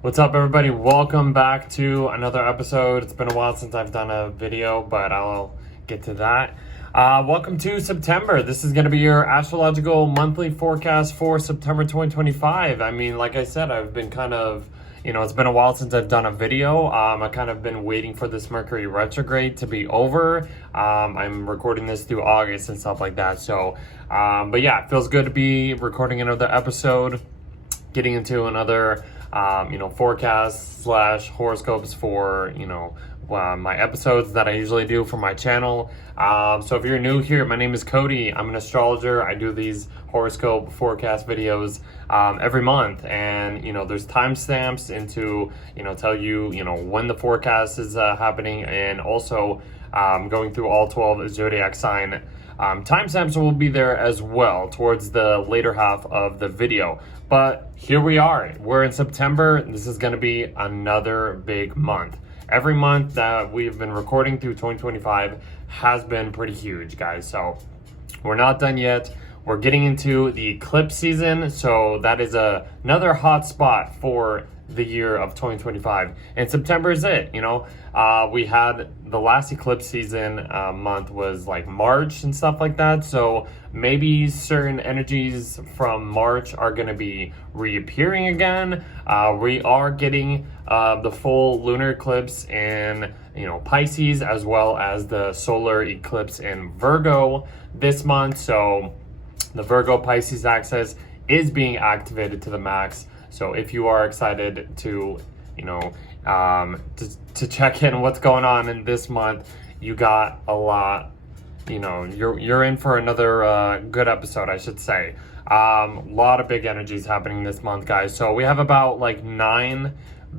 What's up, everybody? Welcome back to another episode. It's been a while since I've done a video, but I'll get to that. Welcome to September. This is going to be your astrological monthly forecast for September 2025. I mean, like I said, I've been kind of, it's been a while since I've done a video. I kind of been waiting for this Mercury retrograde to be over. I'm recording this through August and stuff like that. So, but yeah, it feels good to be recording another episode, getting into another forecasts / horoscopes for, my episodes that I usually do for my channel. So if you're new here, my name is Cody. I'm an astrologer. I do these horoscope forecast videos every month, and there's timestamps into tell you when the forecast is happening, and also going through all 12 zodiac sign. Timestamps will be there as well towards the later half of the video. But here we are. We're in September. This is going to be another big month. Every month that we've been recording through 2025 has been pretty huge, guys. So we're not done yet. We're getting into the eclipse season. So that is another hot spot for the year of 2025, and September is it. We had the last eclipse season month was like March and stuff like that, so maybe certain energies from March are going to be reappearing again. We are getting the full lunar eclipse in Pisces, as well as the solar eclipse in Virgo this month. So the Virgo Pisces axis is being activated to the max. So if you are excited to, to check in what's going on in this month, you got a lot, you're in for another good episode, I should say. A lot of big energies happening this month, guys. So we have about like 9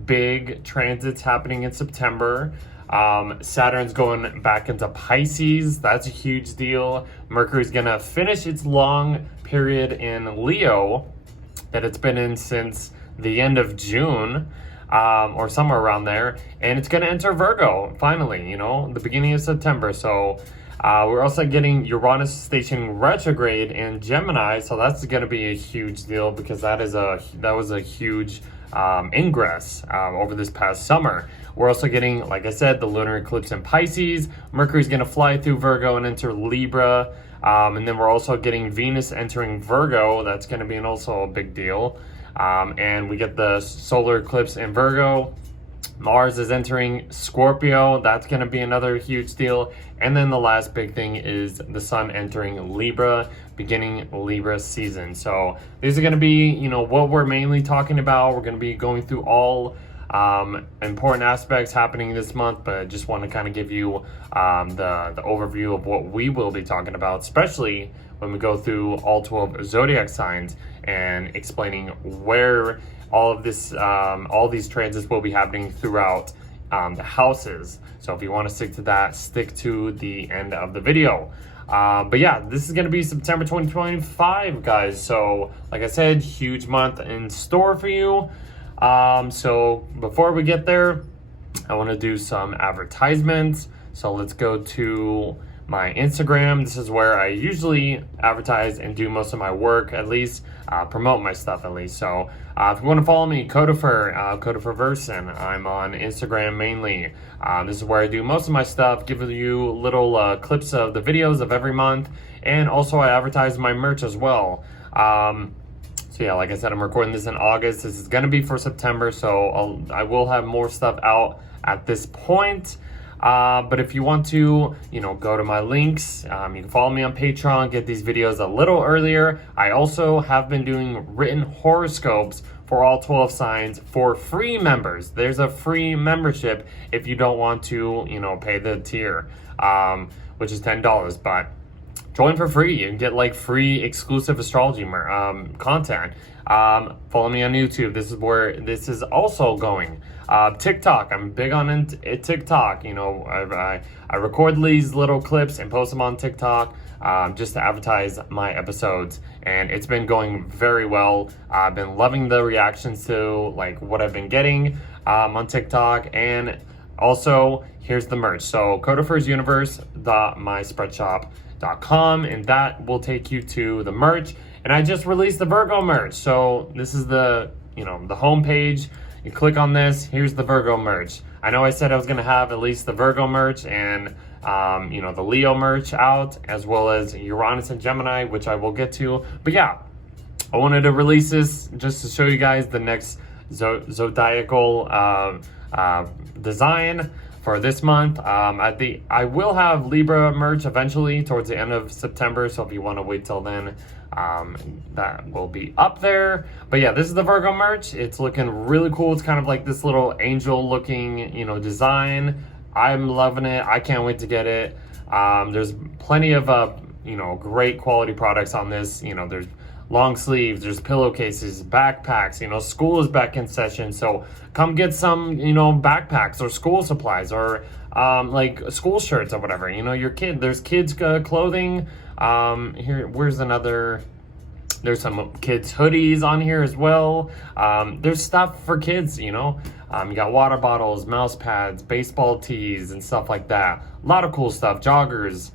big transits happening in September. Saturn's going back into Pisces. That's a huge deal. Mercury's gonna finish its long period in Leo that it's been in since the end of June, or somewhere around there, and it's going to enter Virgo finally, the beginning of September. So we're also getting Uranus stationing retrograde in Gemini, so that's going to be a huge deal, because that was a huge ingress over this past summer. We're also getting, like I said, the lunar eclipse in Pisces. Mercury's going to fly through Virgo and enter Libra. And then we're also getting Venus entering Virgo. That's going to be also a big deal. And we get the solar eclipse in Virgo. Mars is entering Scorpio. That's going to be another huge deal. And then the last big thing is the sun entering Libra, beginning Libra season. So these are going to be, what we're mainly talking about. We're going to be going through all important aspects happening this month, but I just want to kind of give you the overview of what we will be talking about, especially when we go through all 12 zodiac signs and explaining where all of this, all these transits will be happening throughout the houses. So if you want to stick to that, stick to the end of the video. But yeah, this is going to be September 2025, guys. So like I said, huge month in store for you. So before we get there, I want to do some advertisements. So let's go to my Instagram. This is where I usually advertise and do most of my work, at least promote my stuff at least. So if you want to follow me, Codaferverson, I'm on Instagram mainly. This is where I do most of my stuff, give you little clips of the videos of every month, and also I advertise my merch as well. So yeah, like I said, I'm recording this in August. This is going to be for September, so I will have more stuff out at this point. But if you want to, go to my links, you can follow me on Patreon, get these videos a little earlier. I also have been doing written horoscopes for all 12 signs for free members. There's a free membership if you don't want to, pay the tier, which is $10, but join for free. You can get like free exclusive astrology content. Follow me on YouTube. This is where this is also going. TikTok. I'm big on TikTok. I record these little clips and post them on TikTok just to advertise my episodes, and it's been going very well. I've been loving the reactions to like what I've been getting on TikTok, and also here's the merch. So codefersuniverse.myspreadshop.com, and that will take you to the merch. And I just released the Virgo merch. So this is the the home page. You click on this, here's the Virgo merch. I know I said I was gonna have at least the Virgo merch and the Leo merch out, as well as Uranus and Gemini, which I will get to. But yeah, I wanted to release this just to show you guys the next zodiacal design for this month. I will have Libra merch eventually towards the end of September, so if you want to wait till then, that will be up there. But yeah, this is the Virgo merch. It's looking really cool. It's kind of like this little angel looking, design. I'm loving it. I can't wait to get it. There's plenty of, great quality products on this. There's long sleeves, there's pillowcases, backpacks. School is back in session, so come get some, backpacks or school supplies or like school shirts or whatever. Your kid, there's kids clothing. There's some kids hoodies on here as well. There's stuff for kids, you got water bottles, mouse pads, baseball tees and stuff like that. A lot of cool stuff. Joggers,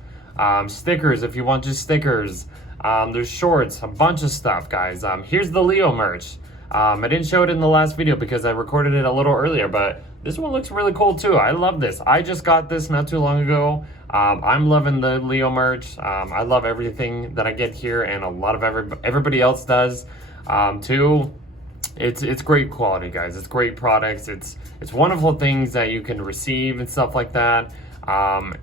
stickers if you want just stickers. There's shorts, a bunch of stuff, guys. Here's the Leo merch. I didn't show it in the last video because I recorded it a little earlier, but this one looks really cool too. I love this. I just got this not too long ago. I'm loving the Leo merch. I love everything that I get here, and a lot of everybody else does too. It's great quality, guys. It's great products. It's wonderful things that you can receive and stuff like that.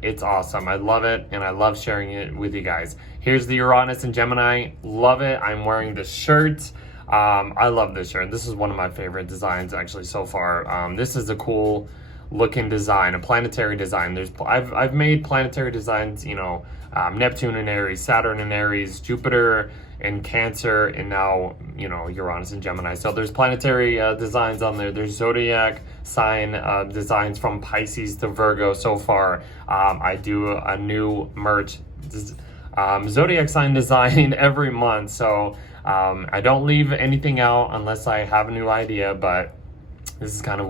It's awesome. I love it, and I love sharing it with you guys. Here's the Uranus and Gemini. Love it. I'm wearing this shirt. I love this shirt. This is one of my favorite designs actually so far. This is a cool looking design, a planetary design. I've made planetary designs, Neptune and Aries, Saturn and Aries, Jupiter and Cancer, and now, Uranus and Gemini. So there's planetary designs on there. There's zodiac sign designs from Pisces to Virgo so far. I do a new merch zodiac sign design every month. So I don't leave anything out unless I have a new idea, but this is kind of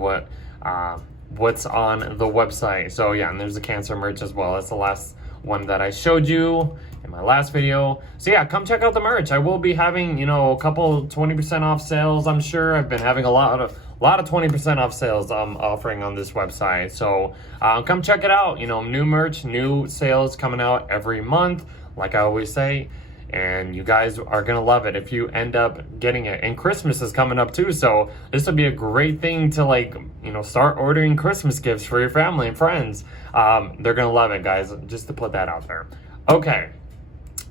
what's on the website. So yeah, and there's the Cancer merch as well. That's the last one that I showed you in my last video. So yeah, come check out the merch. I will be having, a couple 20% off sales. I'm sure I've been having a lot of 20% off sales I'm offering on this website. So come check it out. New merch, new sales coming out every month, like I always say. And you guys are gonna love it if you end up getting it. And Christmas is coming up too, so this would be a great thing to start ordering Christmas gifts for your family and friends. They're gonna love it, guys, just to put that out there. Okay,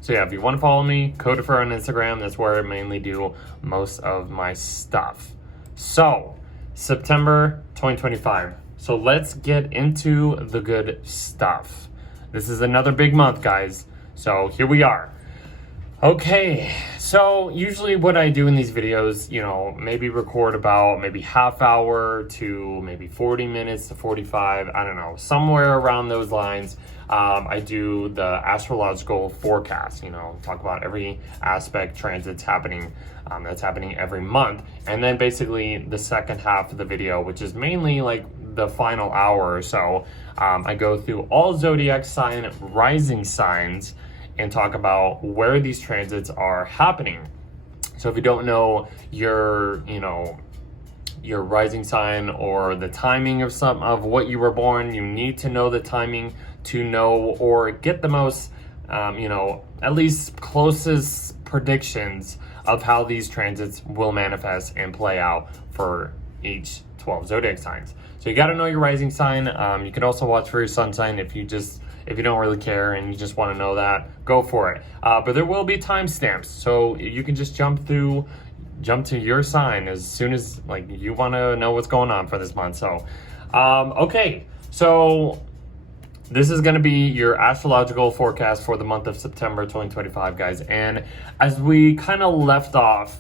so yeah, if you want to follow me, Codifer on Instagram. That's where I mainly do most of my stuff. So September 2025. So let's get into the good stuff. This is another big month, guys. So here we are. Okay, so usually what I do in these videos, maybe record about maybe half hour to maybe 40 minutes to 45, I don't know, somewhere around those lines. I do the astrological forecast, talk about every aspect transits happening, that's happening every month. And then basically the second half of the video, which is mainly like the final hour or so, I go through all zodiac sign rising signs and talk about where these transits are happening. So if you don't know your rising sign or the timing of what you were born, you need to know the timing to know or get the most, at least closest predictions of how these transits will manifest and play out for each 12 zodiac signs. So you got to know your rising sign. You can also watch for your sun sign if you don't really care and you just want to know that, go for it. But there will be timestamps, so you can just jump to your sign as soon as you want to know what's going on for this month. So, okay, so this is going to be your astrological forecast for the month of September 2025, guys. And as we kind of left off,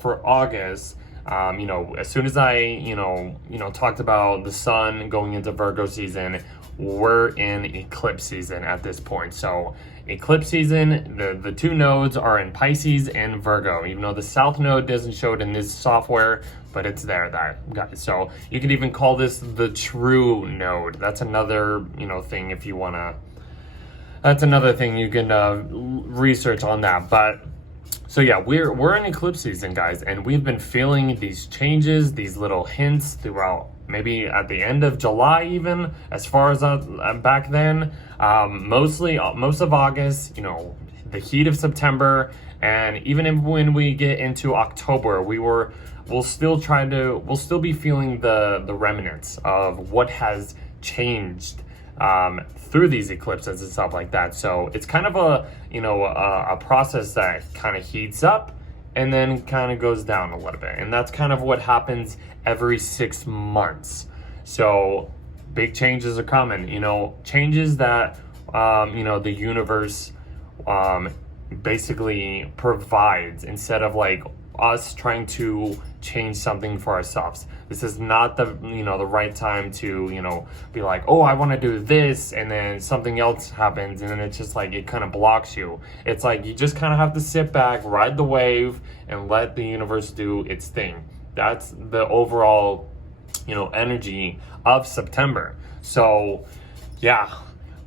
for August, as soon as I, talked about the sun going into Virgo season, we're in eclipse season at this point. So eclipse season, the two nodes are in Pisces and Virgo, even though the south node doesn't show it in this software, but it's there, guys. So you could even call this the true node. That's another, thing that's another thing you can research on that. But So yeah, we're in eclipse season, guys, and we've been feeling these changes, these little hints throughout, maybe at the end of July, even as far as back then, most of August, you know, the heat of September, and even when we get into October, we'll still be feeling the remnants of what has changed through these eclipses and stuff like that. So it's kind of a process that kind of heats up and then kind of goes down a little bit, and that's kind of what happens every 6 months. So big changes are coming, you know, changes that the universe basically provides, instead of like us trying to change something for ourselves. This is not the right time to be like, oh, I want to do this, and then something else happens, and then it's just like it kind of blocks you. It's like you just kind of have to sit back, ride the wave, and let the universe do its thing. That's the overall energy of September. So yeah,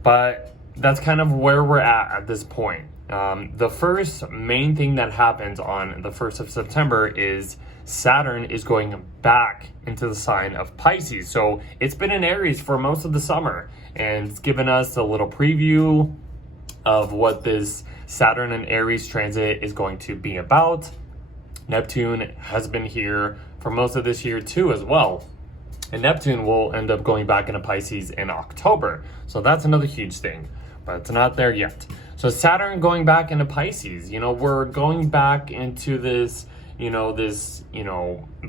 but that's kind of where we're at this point. The first main thing that happens on the 1st of September is Saturn is going back into the sign of Pisces. So it's been in Aries for most of the summer, and it's given us a little preview of what this Saturn and Aries transit is going to be about. Neptune has been here for most of this year too as well. And Neptune will end up going back into Pisces in October. So that's another huge thing, but it's not there yet. So Saturn going back into Pisces, we're going back into this,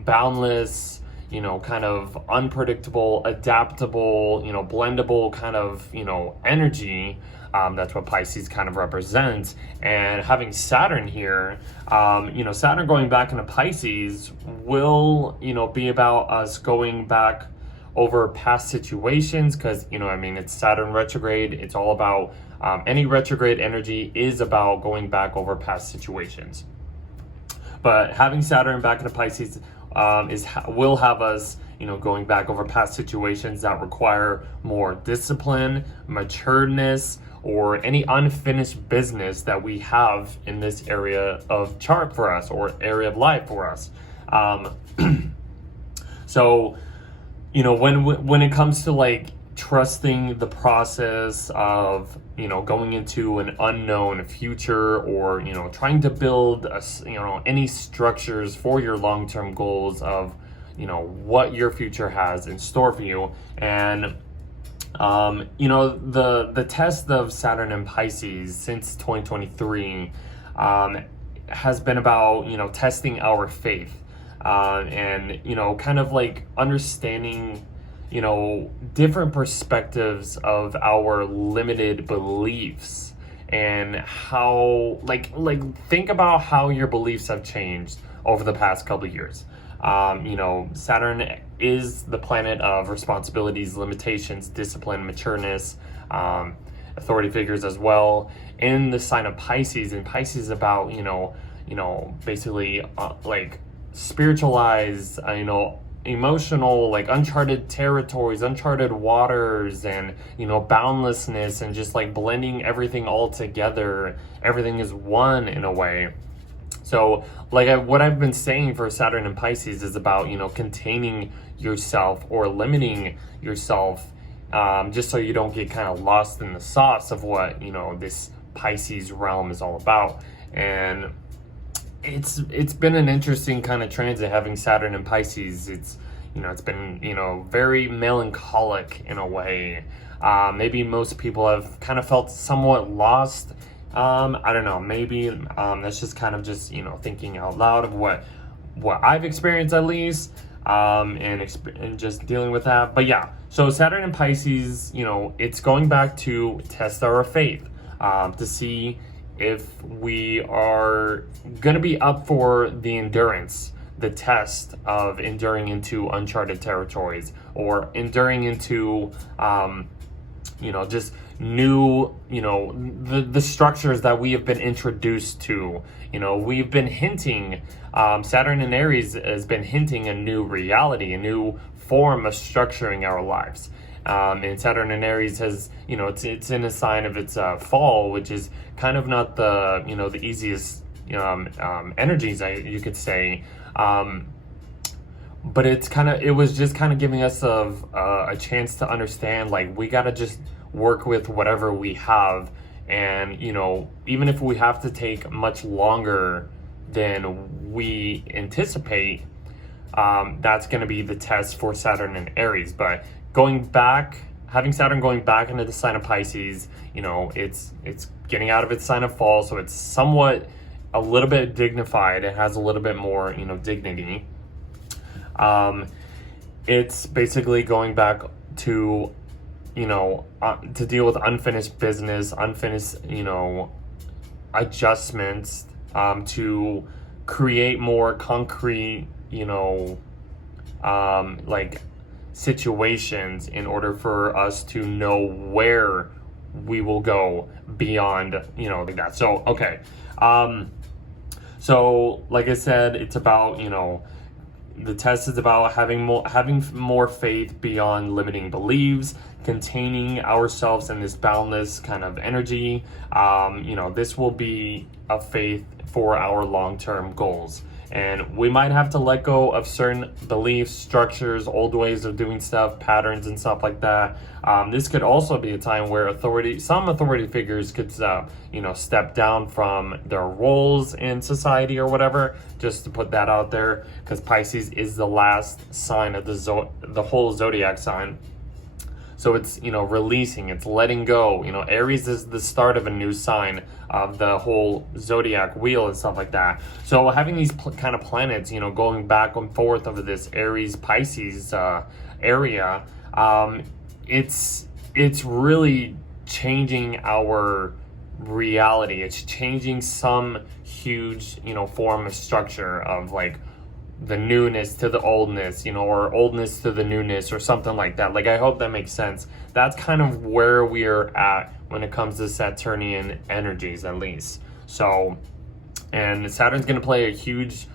boundless, kind of unpredictable, adaptable, blendable kind of, energy. That's what Pisces kind of represents. And having Saturn here, Saturn going back into Pisces will, be about us going back over past situations, because, it's Saturn retrograde. It's all about, any retrograde energy is about going back over past situations. But having Saturn back into Pisces will have us, going back over past situations that require more discipline, matureness, or any unfinished business that we have in this area of chart for us, or area of life for us. So, when it comes to like trusting the process of, going into an unknown future, or, trying to build, any structures for your long-term goals of, what your future has in store for you. And, the test of Saturn and Pisces since 2023 has been about, testing our faith, and, kind of like understanding, different perspectives of our limited beliefs, and how like think about how your beliefs have changed over the past couple of years. Saturn is the planet of responsibilities, limitations, discipline, matureness, authority figures as well, in the sign of Pisces. And Pisces is about, basically like spiritualized, emotional, like uncharted territories, uncharted waters, and boundlessness, and just like blending everything all together. Everything is one in a way. So what I've been saying for Saturn and Pisces is about containing yourself or limiting yourself, just so you don't get kind of lost in the sauce of what this Pisces realm is all about. And it's been an interesting kind of transit having Saturn and Pisces. It's been very melancholic in a way. Maybe most people have kind of felt somewhat lost. I don't know, maybe that's just kind of just thinking out loud of what I've experienced, at least, and just dealing with that. But yeah, so Saturn and Pisces, it's going back to test our faith, to see if we are going to be up for the endurance, the test of enduring into uncharted territories, or enduring into, just new, the structures that we have been introduced to. We've been hinting, Saturn and Aries has been hinting a new reality, a new form of structuring our lives. And Saturn and Aries has, it's in a sign of its fall, which is kind of not the, the easiest energies, you could say. But it was just kind of giving us a chance to understand, like, we got to just work with whatever we have. And, you know, even if we have to take much longer than we anticipate, that's going to be the test for Saturn and Aries. But having Saturn going back into the sign of Pisces, you know, it's getting out of its sign of fall, so it's somewhat a little bit dignified. It has a little bit more, you know, dignity. It's basically going back to, you know, to deal with unfinished business, unfinished, you know, adjustments, to create more concrete, you know, like situations in order for us to know where we will go beyond, you know, like that. So, okay. So like I said, it's about, you know, the test is about having more faith beyond limiting beliefs, containing ourselves in this boundless kind of energy. You know, this will be a faith for our long-term goals. And we might have to let go of certain beliefs, structures, old ways of doing stuff, patterns and stuff like that. This could also be a time where some authority figures could, you know, step down from their roles in society or whatever, just to put that out there, because Pisces is the last sign of the whole zodiac sign. So it's, you know, releasing, it's letting go. You know, Aries is the start of a new sign of the whole zodiac wheel and stuff like that. So having these kind of planets, you know, going back and forth over this Aries Pisces area, it's really changing our reality. It's changing some huge, you know, form of structure of like the newness to the oldness, you know, or oldness to the newness or something like that. Like, I hope that makes sense. That's kind of where we're at when it comes to Saturnian energies, at least. So, and Saturn's going to play a huge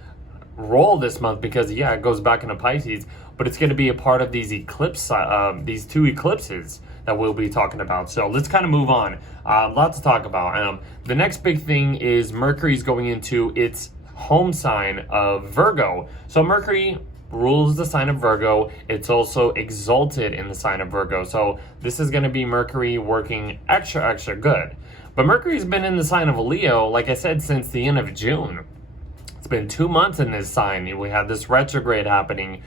role this month because, yeah, it goes back into Pisces, but it's going to be a part of these these two eclipses that we'll be talking about. So let's kind of move on. Lots to talk about. The next big thing is Mercury's going into its home sign of Virgo. So Mercury rules the sign of Virgo. It's also exalted in the sign of Virgo. So this is going to be Mercury working extra good. But Mercury's been in the sign of Leo, like I said, since the end of June. It's been 2 months in this sign. We had this retrograde happening.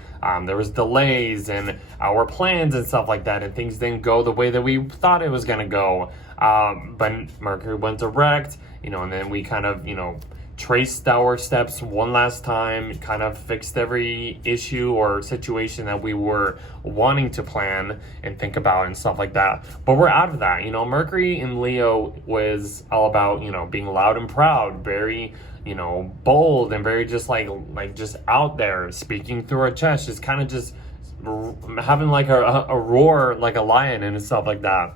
There was delays in our plans and stuff like that, and things didn't go the way that we thought it was going to go. But Mercury went direct, you know, and then we kind of, you know, traced our steps one last time, kind of fixed every issue or situation that we were wanting to plan and think about and stuff like that. But we're out of that. You know, Mercury in Leo was all about, you know, being loud and proud, very, you know, bold and very just like just out there, speaking through our chest, just kind of just having like a roar like a lion and stuff like that.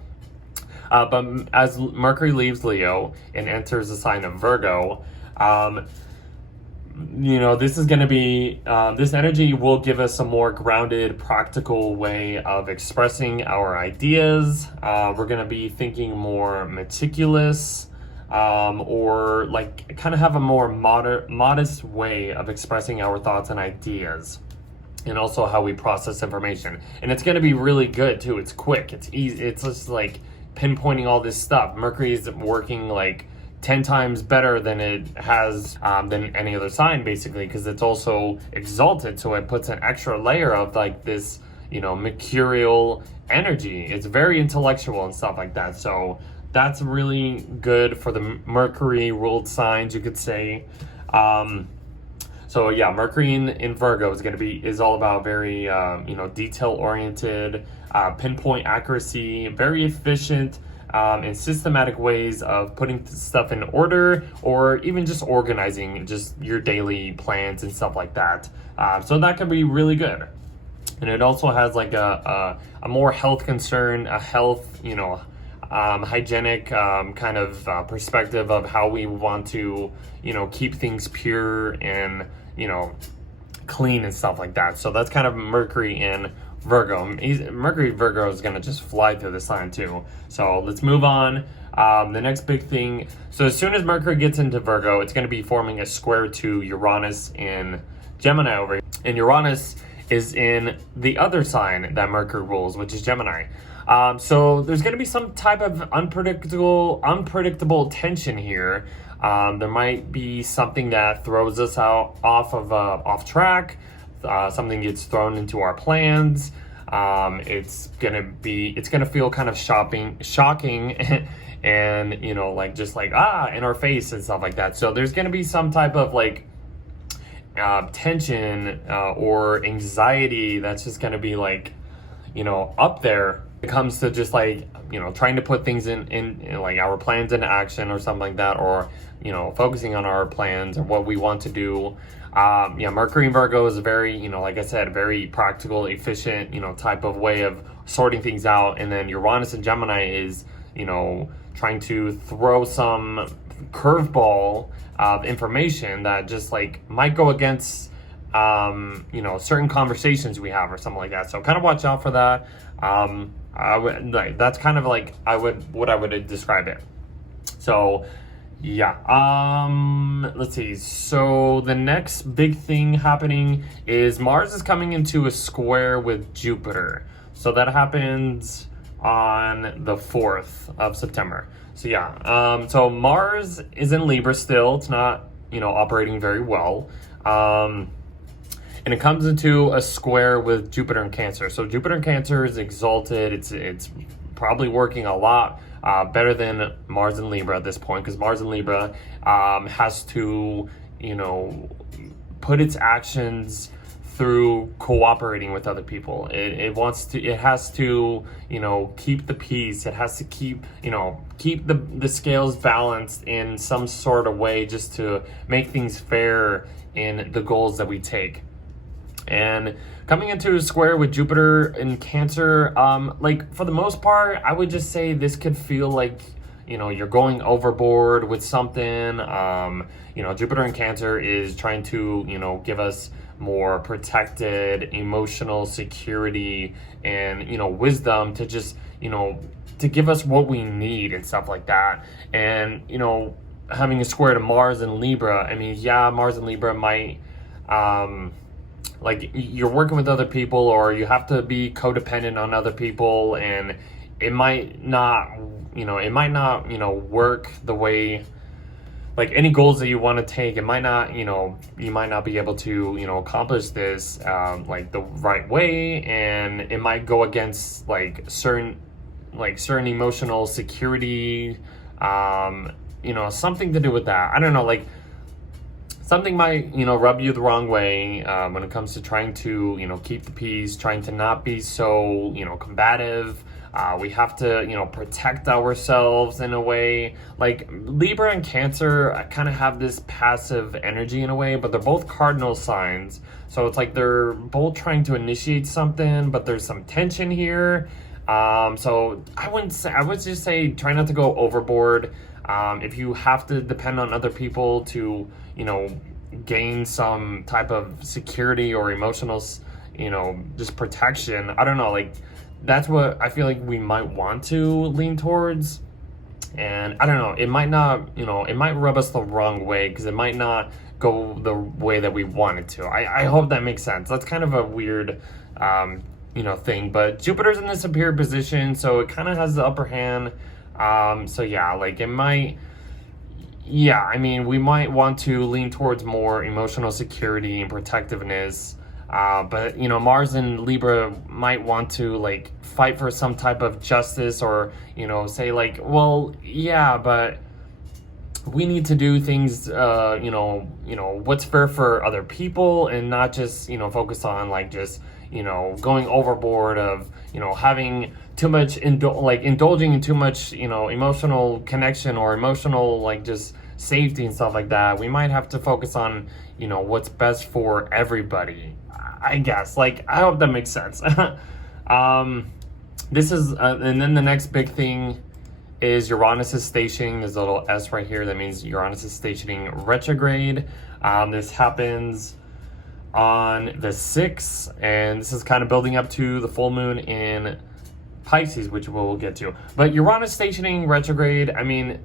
But as Mercury leaves Leo and enters the sign of Virgo, you know, this is going to be, this energy will give us a more grounded, practical way of expressing our ideas. We're going to be thinking more meticulous, or like kind of have a more modest way of expressing our thoughts and ideas, and also how we process information. And it's going to be really good too. It's quick, it's easy, it's just like pinpointing all this stuff. Mercury is working like 10 times better than it has than any other sign, basically, because it's also exalted, so it puts an extra layer of like this, you know, mercurial energy. It's very intellectual and stuff like that. So that's really good for the Mercury ruled signs, you could say. So yeah, Mercury in Virgo is all about very you know, detail oriented, pinpoint accuracy, very efficient, and systematic ways of putting stuff in order, or even just organizing just your daily plans and stuff like that. So that can be really good. And it also has like a more health concern, a health, you know, hygienic kind of perspective of how we want to, you know, keep things pure and, you know, clean and stuff like that. So that's kind of Mercury in Virgo. Mercury Virgo is gonna just fly through the sign too. So let's move on. The next big thing, so as soon as Mercury gets into Virgo, it's gonna be forming a square to Uranus in Gemini over here. And Uranus is in the other sign that Mercury rules, which is Gemini. So there's going to be some type of unpredictable tension here. There might be something that throws us off track. Something gets thrown into our plans. It's gonna feel kind of shocking, and you know, like just like in our face and stuff like that. So there's gonna be some type of like tension or anxiety that's just gonna be like, you know, up there. It comes to just like, you know, trying to put things in like our plans into action or something like that, or you know, focusing on our plans or what we want to do. Yeah, Mercury in Virgo is a very, you know, like I said, very practical, efficient, you know, type of way of sorting things out. And then Uranus and Gemini is, you know, trying to throw some curveball of information that just like might go against, you know, certain conversations we have or something like that. So kind of watch out for that. That's kind of like what I would describe it. So yeah, let's see. So the next big thing happening is Mars is coming into a square with Jupiter. So that happens on the 4th of September. So yeah, so Mars is in Libra still. It's not, you know, operating very well. And it comes into a square with Jupiter in Cancer. So Jupiter in Cancer is exalted. It's probably working a lot better than Mars in Libra at this point, because Mars in Libra has to, you know, put its actions through cooperating with other people. It has to, you know, keep the peace. It has to keep the scales balanced in some sort of way, just to make things fair in the goals that we take. And coming into a square with Jupiter in Cancer, like for the most part, I would just say this could feel like, you know, you're going overboard with something. You know, Jupiter in Cancer is trying to, you know, give us more protected emotional security and, you know, wisdom to just, you know, to give us what we need and stuff like that. And, you know, having a square to Mars and Libra, I mean, yeah, Mars and Libra might, like you're working with other people, or you have to be codependent on other people, and it might not, you know, work the way, like any goals that you want to take, it might not, you know, you might not be able to, you know, accomplish this like the right way, and it might go against like certain emotional security, you know, something to do with that. I don't know, like something might, you know, rub you the wrong way when it comes to trying to, you know, keep the peace, trying to not be so, you know, combative. We have to, you know, protect ourselves in a way. Like Libra and Cancer kind of have this passive energy in a way, but they're both cardinal signs. So it's like they're both trying to initiate something, but there's some tension here. So I would just say try not to go overboard. If you have to depend on other people to, you know, gain some type of security or emotional, you know, just protection, I don't know, like that's what I feel like we might want to lean towards. And I don't know, it might not, you know, it might rub us the wrong way, because it might not go the way that we want it to. I hope that makes sense. That's kind of a weird, you know, thing, but Jupiter's in the superior position, so it kind of has the upper hand. So yeah, like it might, yeah, I mean, we might want to lean towards more emotional security and protectiveness. But you know, Mars and Libra might want to like fight for some type of justice, or, you know, say like, well, yeah, but we need to do things, you know, what's fair for other people, and not just, you know, focus on like just, you know, going overboard of, you know, having too much, indulging in too much, you know, emotional connection or emotional like just safety and stuff like that. We might have to focus on, you know, what's best for everybody, I guess. Like, I hope that makes sense. This is, and then the next big thing is Uranus is stationing. There's a little S right here. That means Uranus is stationing retrograde. This happens on the 6th, and this is kind of building up to the full moon in Pisces, which we'll get to. But Uranus stationing retrograde, I mean,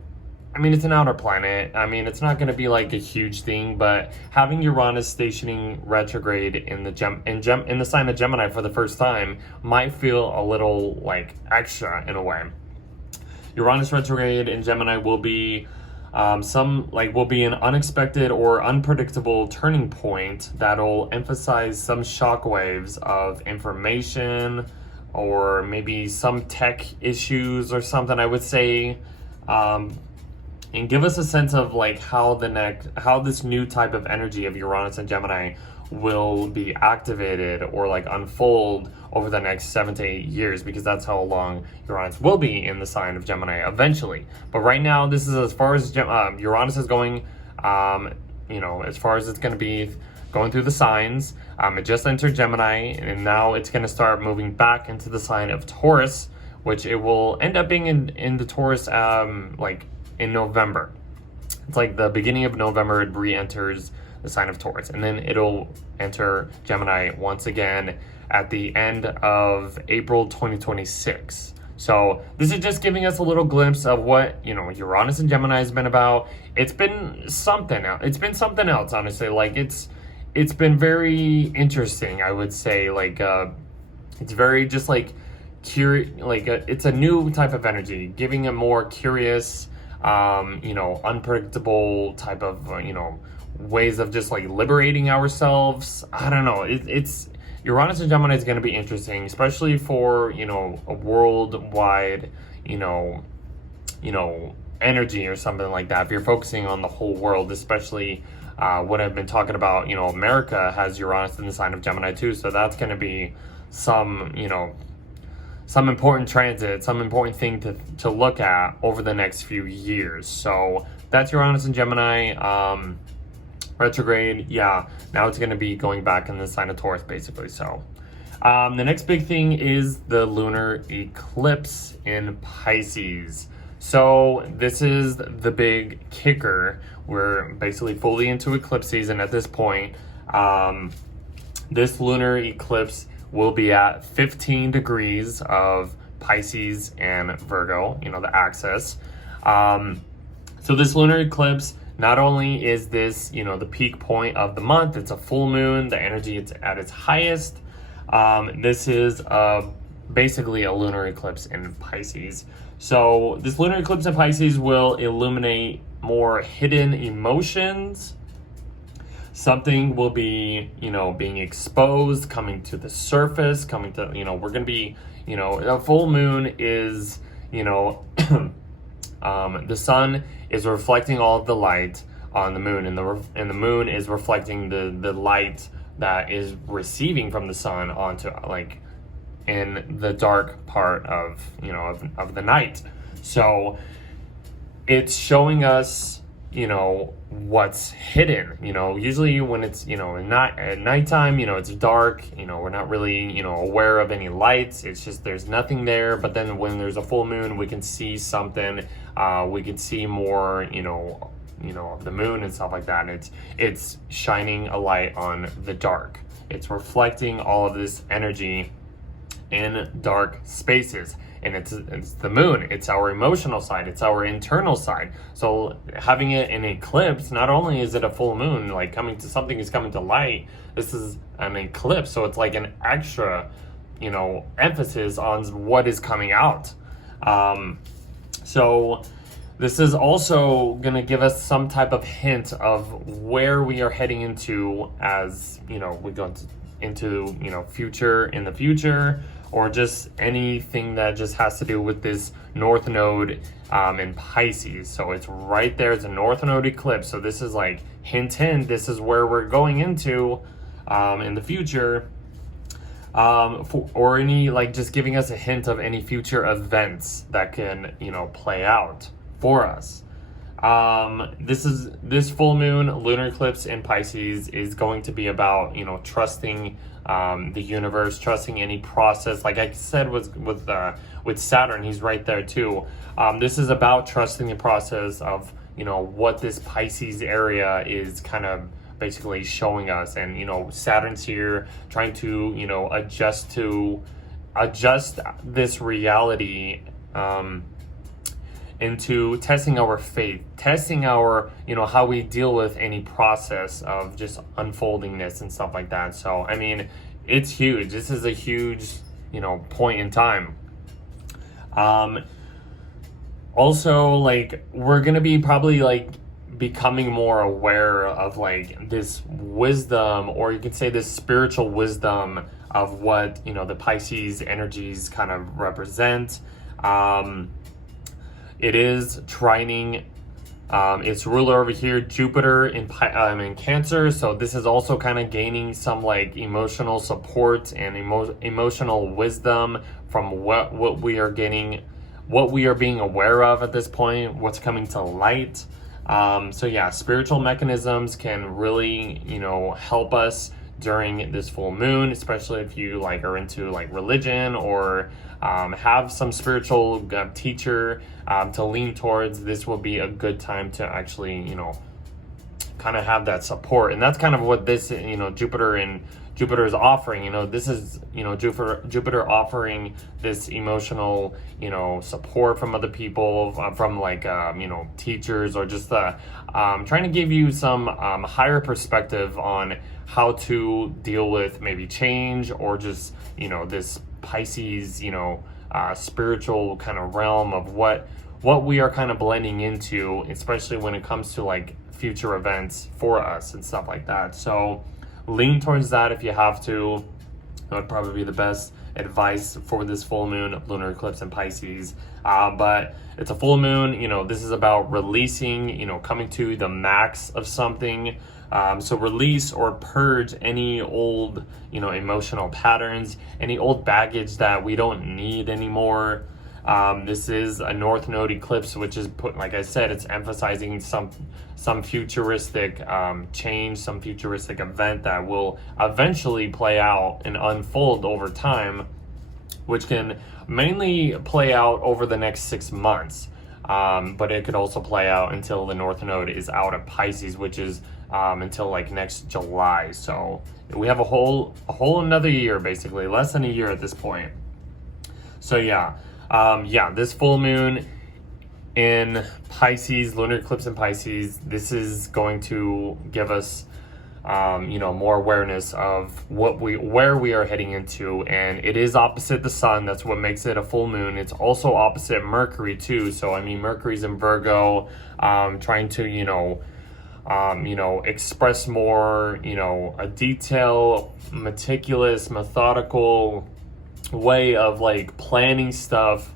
it's an outer planet. I mean, it's not going to be like a huge thing, but having Uranus stationing retrograde in the sign of Gemini for the first time might feel a little like extra in a way. Uranus retrograde in Gemini will be an unexpected or unpredictable turning point that'll emphasize some shockwaves of information or maybe some tech issues or something, I would say, and give us a sense of like how this new type of energy of Uranus and Gemini will be activated or like unfold over the next 7 to 8 years, because that's how long Uranus will be in the sign of Gemini eventually. But right now, this is as far as Uranus is going, as far as it's going to be going through the signs. It just entered Gemini, and now it's going to start moving back into the sign of Taurus, which it will end up being in the Taurus in November. It's like the beginning of November, it re-enters the sign of Taurus, and then it'll enter Gemini once again at the end of April 2026. So this is just giving us a little glimpse of what, Uranus and Gemini has been about. It's been something else. It's been something else, honestly. Like it's been very interesting, I would say. It's very just like it's a new type of energy, giving a more curious, unpredictable type of, ways of just like liberating ourselves. I don't know. It's Uranus and Gemini is going to be interesting, especially for, a worldwide, energy or something like that. If you're focusing on the whole world, especially what I've been talking about, America has Uranus in the sign of Gemini too. So that's going to be some important transit, some important thing to look at over the next few years. So that's Uranus and Gemini. Retrograde, yeah, now it's going to be going back in the sign of Taurus, basically. So the next big thing is the lunar eclipse in Pisces. So this is the big kicker. We're basically fully into eclipse season at this point. This lunar eclipse will be at 15 degrees of Pisces and Virgo, the axis. So this lunar eclipse, not only is this, the peak point of the month, it's a full moon, the energy is at its highest. This is basically a lunar eclipse in Pisces. So this lunar eclipse in Pisces will illuminate more hidden emotions. Something will be, being exposed, coming to the surface, we're going to be, a full moon is, the sun is reflecting all of the light on the moon, and the moon is reflecting the light that is receiving from the sun onto in the dark part of of the night. So it's showing us what's hidden. Usually when it's at nighttime, it's dark, we're not really aware of any lights. It's just there's nothing there. But then when there's a full moon, we can see something. We can see more of the moon and stuff like that. And it's shining a light on the dark. It's reflecting all of this energy in dark spaces. And it's the moon. It's our emotional side. It's our internal side. So having it in eclipse, not only is it a full moon, something is coming to light. This is an eclipse, so it's like an extra, emphasis on what is coming out. So this is also going to give us some type of hint of where we are heading into as we go into in the future. Or just anything that just has to do with this North Node in Pisces. So it's right there. It's a North Node eclipse. So this is like hint. This is where we're going into in the future. Or any just giving us a hint of any future events that can play out for us. This full moon lunar eclipse in Pisces is going to be about trusting the universe, trusting any process. Like I said, with Saturn, he's right there too. This is about trusting the process of what this Pisces area is kind of basically showing us. And, you know, Saturn's here trying to, you know, adjust this reality into testing our faith, testing our, you know, how we deal with any process of just unfoldingness and stuff like that. So, I mean, it's huge. This is a huge, you know, point in time. Also, like, we're gonna be probably like becoming more aware of like this wisdom, or you could say this spiritual wisdom of what, you know, the Pisces energies kind of represent. It is trining its ruler over here, Jupiter in Cancer. So this is also kind of gaining some like emotional support and emotional wisdom from what we are getting, what we are being aware of at this point, what's coming to light. So yeah, spiritual mechanisms can really, you know, help us during this full moon, especially if you like are into like religion or have some spiritual teacher to lean towards. This will be a good time to actually, you know, kind of have that support. And that's kind of what this, you know, Jupiter is offering. You know, this is, you know, Jupiter offering this emotional, you know, support from other people, from like, you know, teachers, or just trying to give you some higher perspective on how to deal with maybe change, or just, you know, this Pisces, you know, spiritual kind of realm of what we are kind of blending into, especially when it comes to like future events for us and stuff like that. So lean towards that if you have to. That would probably be the best advice for this full moon, lunar eclipse in Pisces. But it's a full moon, you know, this is about releasing, you know, coming to the max of something. So release or purge any old, you know, emotional patterns, any old baggage that we don't need anymore. This is a North Node eclipse, which is like I said, it's emphasizing some futuristic change, some futuristic event that will eventually play out and unfold over time, which can mainly play out over the next 6 months. But it could also play out until the North Node is out of Pisces, which is until like next July. So we have a whole another year, basically less than a year at this point. So yeah, this full moon in Pisces, lunar eclipse in Pisces, this is going to give us you know, more awareness of where we are heading into. And it is opposite the sun. That's what makes it a full moon. It's also opposite Mercury too. So I mean, Mercury's in Virgo, trying to, you know, express more, you know, a detailed, meticulous, methodical way of like planning stuff.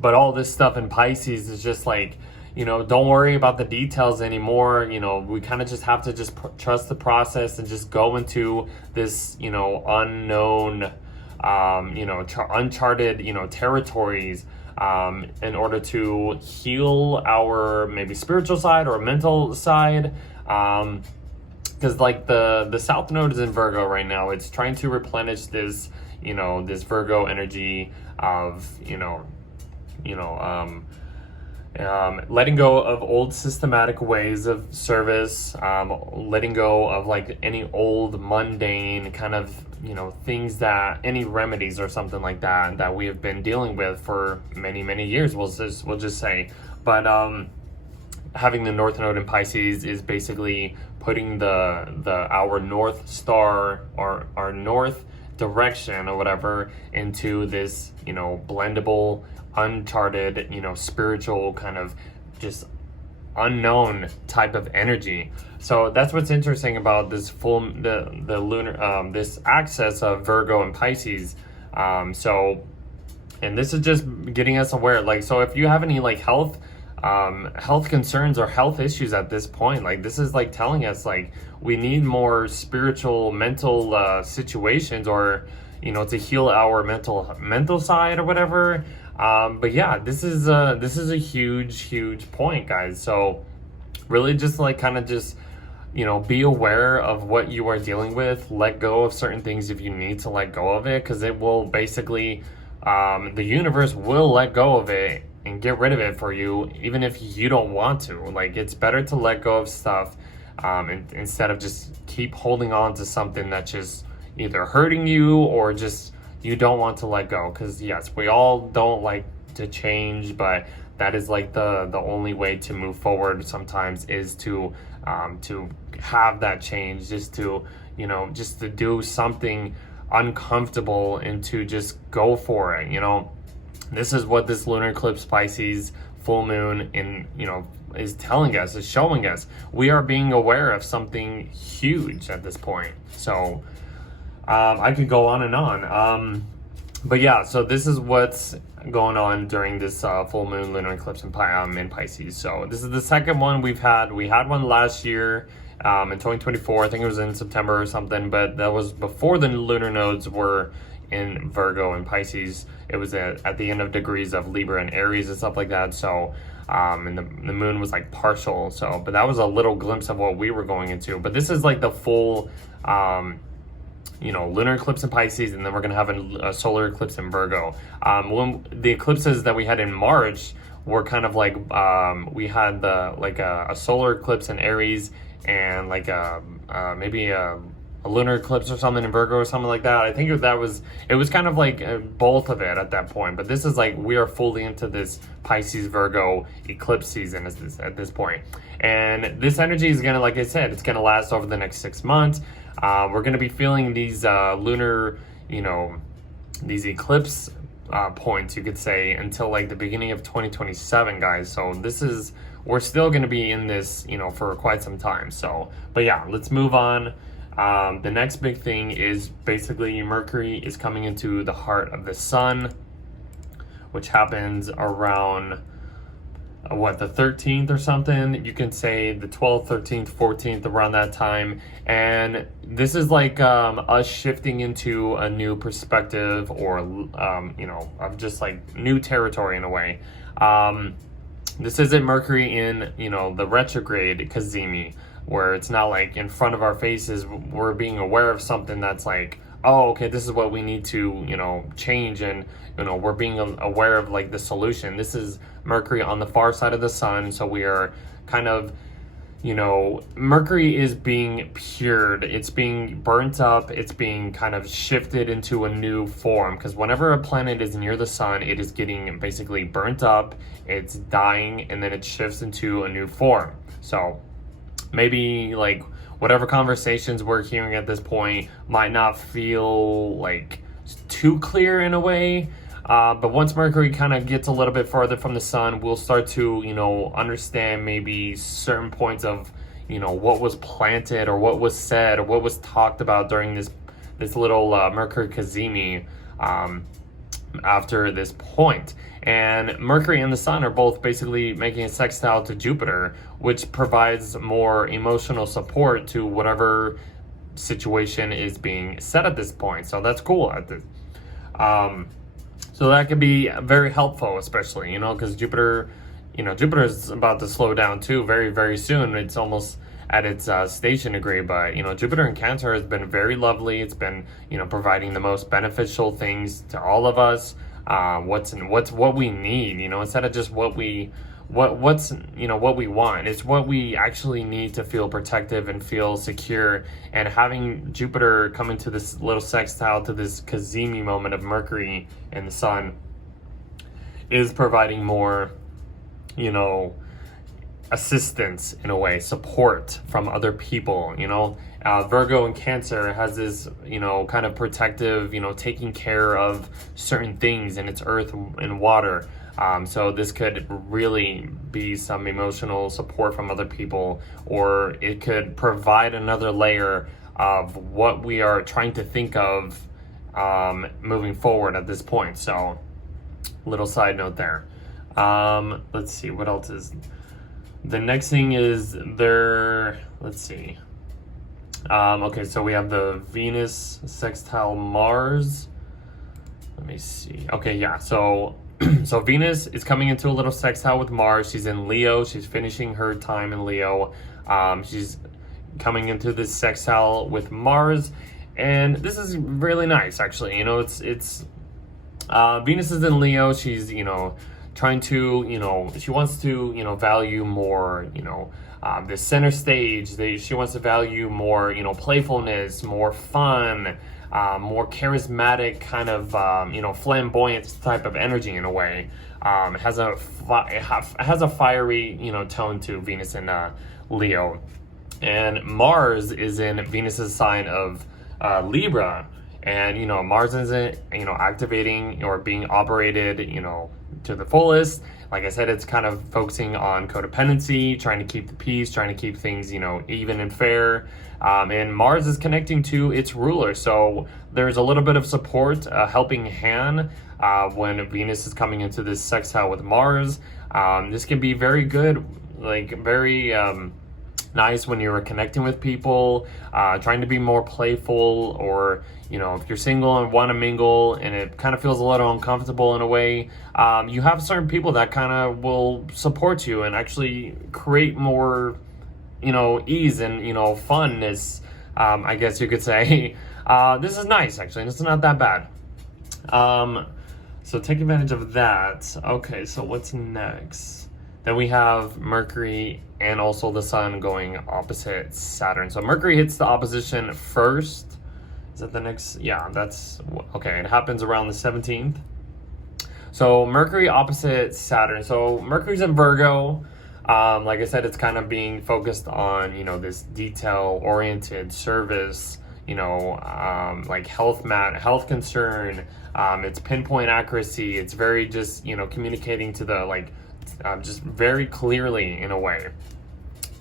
But all this stuff in Pisces is just like, you know, don't worry about the details anymore. You know, we kind of just have to just trust the process and just go into this, you know, unknown, you know, uncharted, you know, territories, in order to heal our maybe spiritual side or mental side. Because like the South Node is in Virgo right now. It's trying to replenish this, you know, this Virgo energy of, letting go of old systematic ways of service, letting go of like any old mundane kind of, you know, things that, any remedies or something like that we have been dealing with for many years, we'll just say. But having the North Node in Pisces is basically putting our North Star, or our North direction or whatever, into this, you know, blendable, uncharted, you know, spiritual kind of just unknown type of energy. So that's what's interesting about this the lunar this axis of Virgo and Pisces. So, and this is just getting us aware, like, so if you have any like health concerns or health issues at this point, like this is like telling us like we need more spiritual mental situations, or, you know, to heal our mental side or whatever. But yeah, this is a huge point, guys. So really just like kind of just, you know, be aware of what you are dealing with, let go of certain things if you need to let go of it, because it will basically, the universe will let go of it and get rid of it for you, even if you don't want to. Like, it's better to let go of stuff and instead of just keep holding on to something that's just either hurting you or just you don't want to let go. Because yes, we all don't like to change, but that is like the only way to move forward sometimes, is to have that change, just to just to do something uncomfortable and to just go for it. This is what this lunar eclipse Pisces full moon is telling us, is showing us. We are being aware of something huge at this point. So I could go on and on. But yeah, so this is what's going on during this full moon lunar eclipse in Pisces. So this is the second one we've had. We had one last year in 2024. I think it was in September or something, but that was before the lunar nodes were in Virgo and Pisces. It was at the end of degrees of Libra and Aries and stuff like that. So and the moon was like partial. So, but that was a little glimpse of what we were going into. But this is like the full lunar eclipse in Pisces, and then we're going to have a solar eclipse in Virgo. When the eclipses that we had in March were kind of like, we had a solar eclipse in Aries, and like maybe a lunar eclipse or something in Virgo or something like that. I think it was kind of like both of it at that point. But this is like, we are fully into this Pisces Virgo eclipse season at this point. And this energy is going to, like I said, it's going to last over the next 6 months. We're going to be feeling these lunar, these eclipse points, you could say, until like the beginning of 2027, guys. So we're still going to be in this, for quite some time. So, but yeah, let's move on. The next big thing is basically Mercury is coming into the heart of the sun, which happens around the 13th or something. You can say the 12th, 13th, 14th, around that time. And this is like us shifting into a new perspective, or of just like new territory in a way. This isn't Mercury in the retrograde Kazemi, where it's not like in front of our faces. We're being aware of something that's like, oh, okay, this is what we need to change, and we're being aware of like the solution. This is Mercury on the far side of the sun, so we are kind of, Mercury is being pured, it's being burnt up, it's being kind of shifted into a new form, because whenever a planet is near the sun, it is getting basically burnt up, it's dying, and then it shifts into a new form. So maybe like whatever conversations we're hearing at this point might not feel like too clear in a way. But once Mercury kind of gets a little bit further from the sun, we'll start to, understand maybe certain points of, what was planted or what was said or what was talked about during this little Mercury Kazemi after this point. And Mercury and the sun are both basically making a sextile to Jupiter, which provides more emotional support to whatever situation is being said at this point. So that's cool. So that can be very helpful, especially, because Jupiter is about to slow down too very, very soon. It's almost at its station degree, but, Jupiter in Cancer has been very lovely. It's been, providing the most beneficial things to all of us. What's what we need, instead of just what we want. It's what we actually need to feel protective and feel secure. And having Jupiter come into this little sextile to this Kazemi moment of Mercury and the sun is providing more, assistance in a way, support from other people. Virgo and Cancer has this, kind of protective, taking care of certain things, and it's earth and water. So this could really be some emotional support from other people, or it could provide another layer of what we are trying to think of moving forward at this point. So, little side note there. Let's see, what else is... The next thing is let's see. Okay, so we have the Venus sextile Mars. Let me see. Okay, yeah, so Venus is coming into a little sextile with Mars. She's in Leo. She's finishing her time in Leo. She's coming into this sextile with Mars, and this is really nice, actually. It's Venus is in Leo. She's trying to she wants to value more the center stage. She wants to value more, you know, playfulness, more fun, more charismatic, kind of, you know, flamboyant type of energy in a way. It has a fiery, you know, tone to Venus in Leo. And Mars is in Venus's sign of Libra. And, you know, Mars isn't, you know, activating or being operated, you know, to the fullest. Like I said, it's kind of focusing on codependency, trying to keep the peace, trying to keep things, you know, even and fair. And Mars is connecting to its ruler. So there's a little bit of support, a helping hand when Venus is coming into this sextile with Mars. This can be very good, like very nice when you're connecting with people, trying to be more playful, or, you know, if you're single and want to mingle and it kind of feels a little uncomfortable in a way, you have certain people that kind of will support you and actually create more, you know, ease and, you know, funness, I guess you could say. This is nice, actually. This is not that bad. So take advantage of that. Okay, so what's next? Then we have Mercury and also the Sun going opposite Saturn. So Mercury hits the opposition first. Is that the next? Yeah, that's okay. It happens around the 17th. So Mercury opposite Saturn. So Mercury's in Virgo. Like I said, it's kind of being focused on, you know, this detail-oriented service, you know, like health concern. It's pinpoint accuracy. It's very just, you know, communicating to the, like, just very clearly in a way.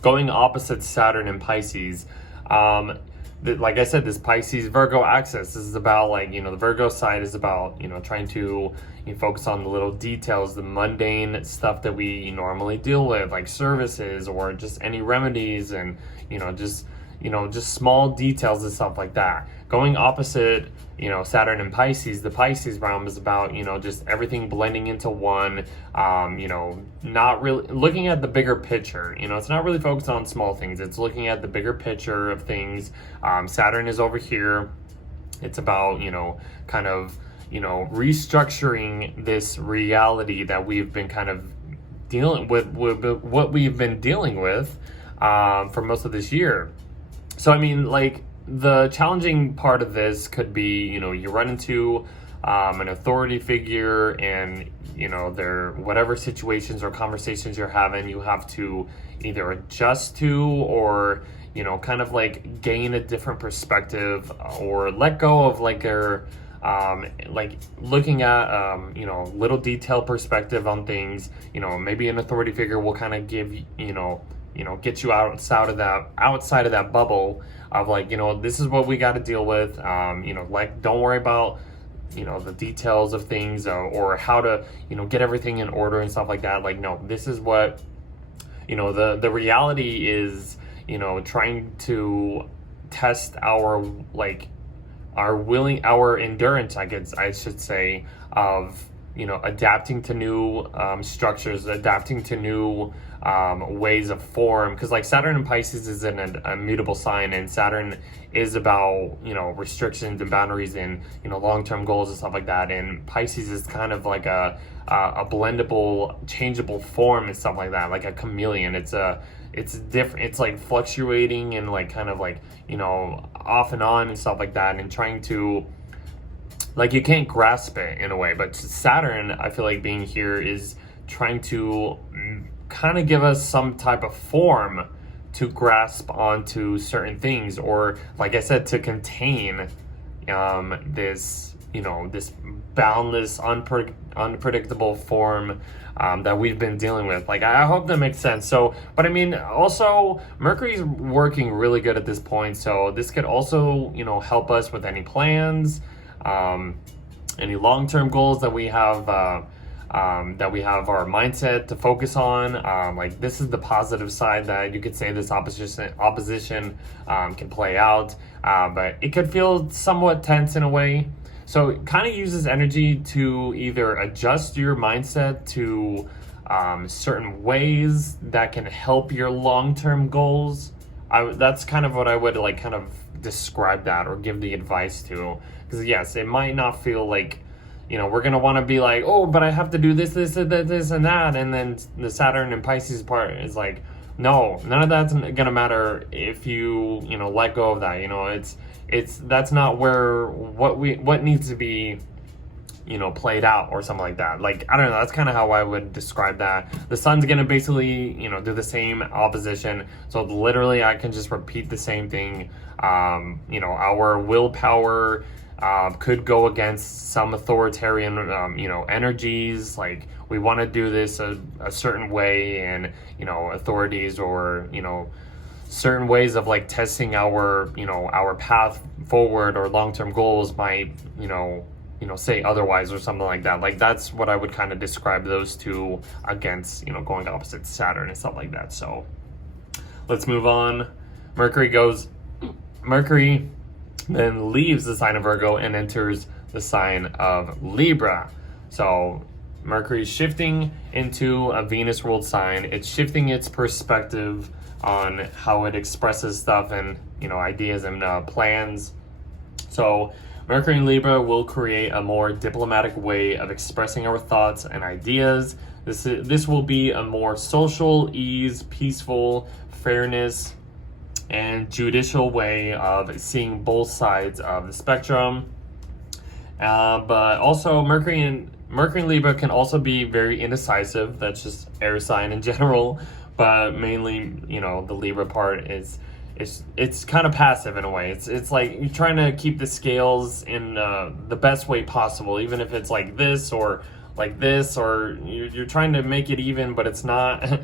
Going opposite Saturn and Pisces, like I said, this Pisces Virgo axis, this is about, like, you know, the Virgo side is about, you know, trying to focus on the little details, the mundane stuff that we normally deal with, like services or just any remedies, and, you know, just small details and stuff like that. Going opposite, you know, Saturn and Pisces, the Pisces realm is about, you know, just everything blending into one, you know, not really looking at the bigger picture. You know, it's not really focused on small things. It's looking at the bigger picture of things. Saturn is over here. It's about, you know, kind of, you know, restructuring this reality that we've been kind of dealing with what we've been dealing with for most of this year. So, I mean, like, the challenging part of this could be, you know, you run into an authority figure, and, you know, whatever situations or conversations you're having, you have to either adjust to, or, you know, kind of like gain a different perspective, or let go of like your like looking at you know, little detailed perspective on things. You know, maybe an authority figure will kind of give, you know, get you outside of that bubble of, like, you know, this is what we got to deal with. You know, like, don't worry about, you know, the details of things, or how to, you know, get everything in order and stuff like that. Like, no, this is what, you know, the reality is, you know, trying to test our, like, our endurance, I should say, of, you know, adapting to new structures, adapting to new ways of form. Because, like, Saturn and Pisces is in a mutable sign, and Saturn is about, you know, restrictions and boundaries and, you know, long-term goals and stuff like that. And Pisces is kind of like a blendable, changeable form and stuff like that, like a chameleon. It's different. It's like fluctuating and, like, kind of like, you know, off and on and stuff like that, and trying to, like, you can't grasp it in a way. But Saturn, I feel like being here is trying to kind of give us some type of form to grasp onto certain things, or, like I said, to contain this, you know, this boundless, unpredictable form that we've been dealing with. Like, I hope that makes sense. So, but I mean, also, Mercury's working really good at this point, so this could also, you know, help us with any plans, any long-term goals that we have our mindset to focus on. Like, this is the positive side that you could say this opposition can play out, but it could feel somewhat tense in a way. So it kind of uses energy to either adjust your mindset to certain ways that can help your long-term goals. That's kind of what I would, like, kind of describe that, or give the advice to. Because, yes, it might not feel like, you know, we're going to want to be like, oh, but I have to do this, and that. And then the Saturn and Pisces part is like, no, none of that's gonna matter if you, you know, let go of that. You know, that's not where what needs to be, you know, played out or something like that. Like, I don't know, that's kind of how I would describe that. The sun's gonna basically, you know, do the same opposition. So literally I can just repeat the same thing. You know, our willpower could go against some authoritarian, you know, energies. Like, we want to do this a certain way, and, you know, authorities or, you know, certain ways of like testing our, you know, our path forward or long-term goals might, you know, say otherwise or something like that. Like, that's what I would kind of describe those two against, you know, going opposite Saturn and stuff like that. So let's move on. Mercury then leaves the sign of Virgo and enters the sign of Libra. So Mercury is shifting into a Venus ruled sign. It's shifting its perspective on how it expresses stuff and, you know, ideas and plans. So Mercury in Libra will create a more diplomatic way of expressing our thoughts and ideas. This will be a more social, ease, peaceful, fairness, and judicial way of seeing both sides of the spectrum. But also Mercury in Libra can also be very indecisive. That's just air sign in general, but mainly, you know, the Libra part is it's kind of passive in a way. It's like you're trying to keep the scales in the best way possible, even if it's like this or like this, or you're trying to make it even, but it's not.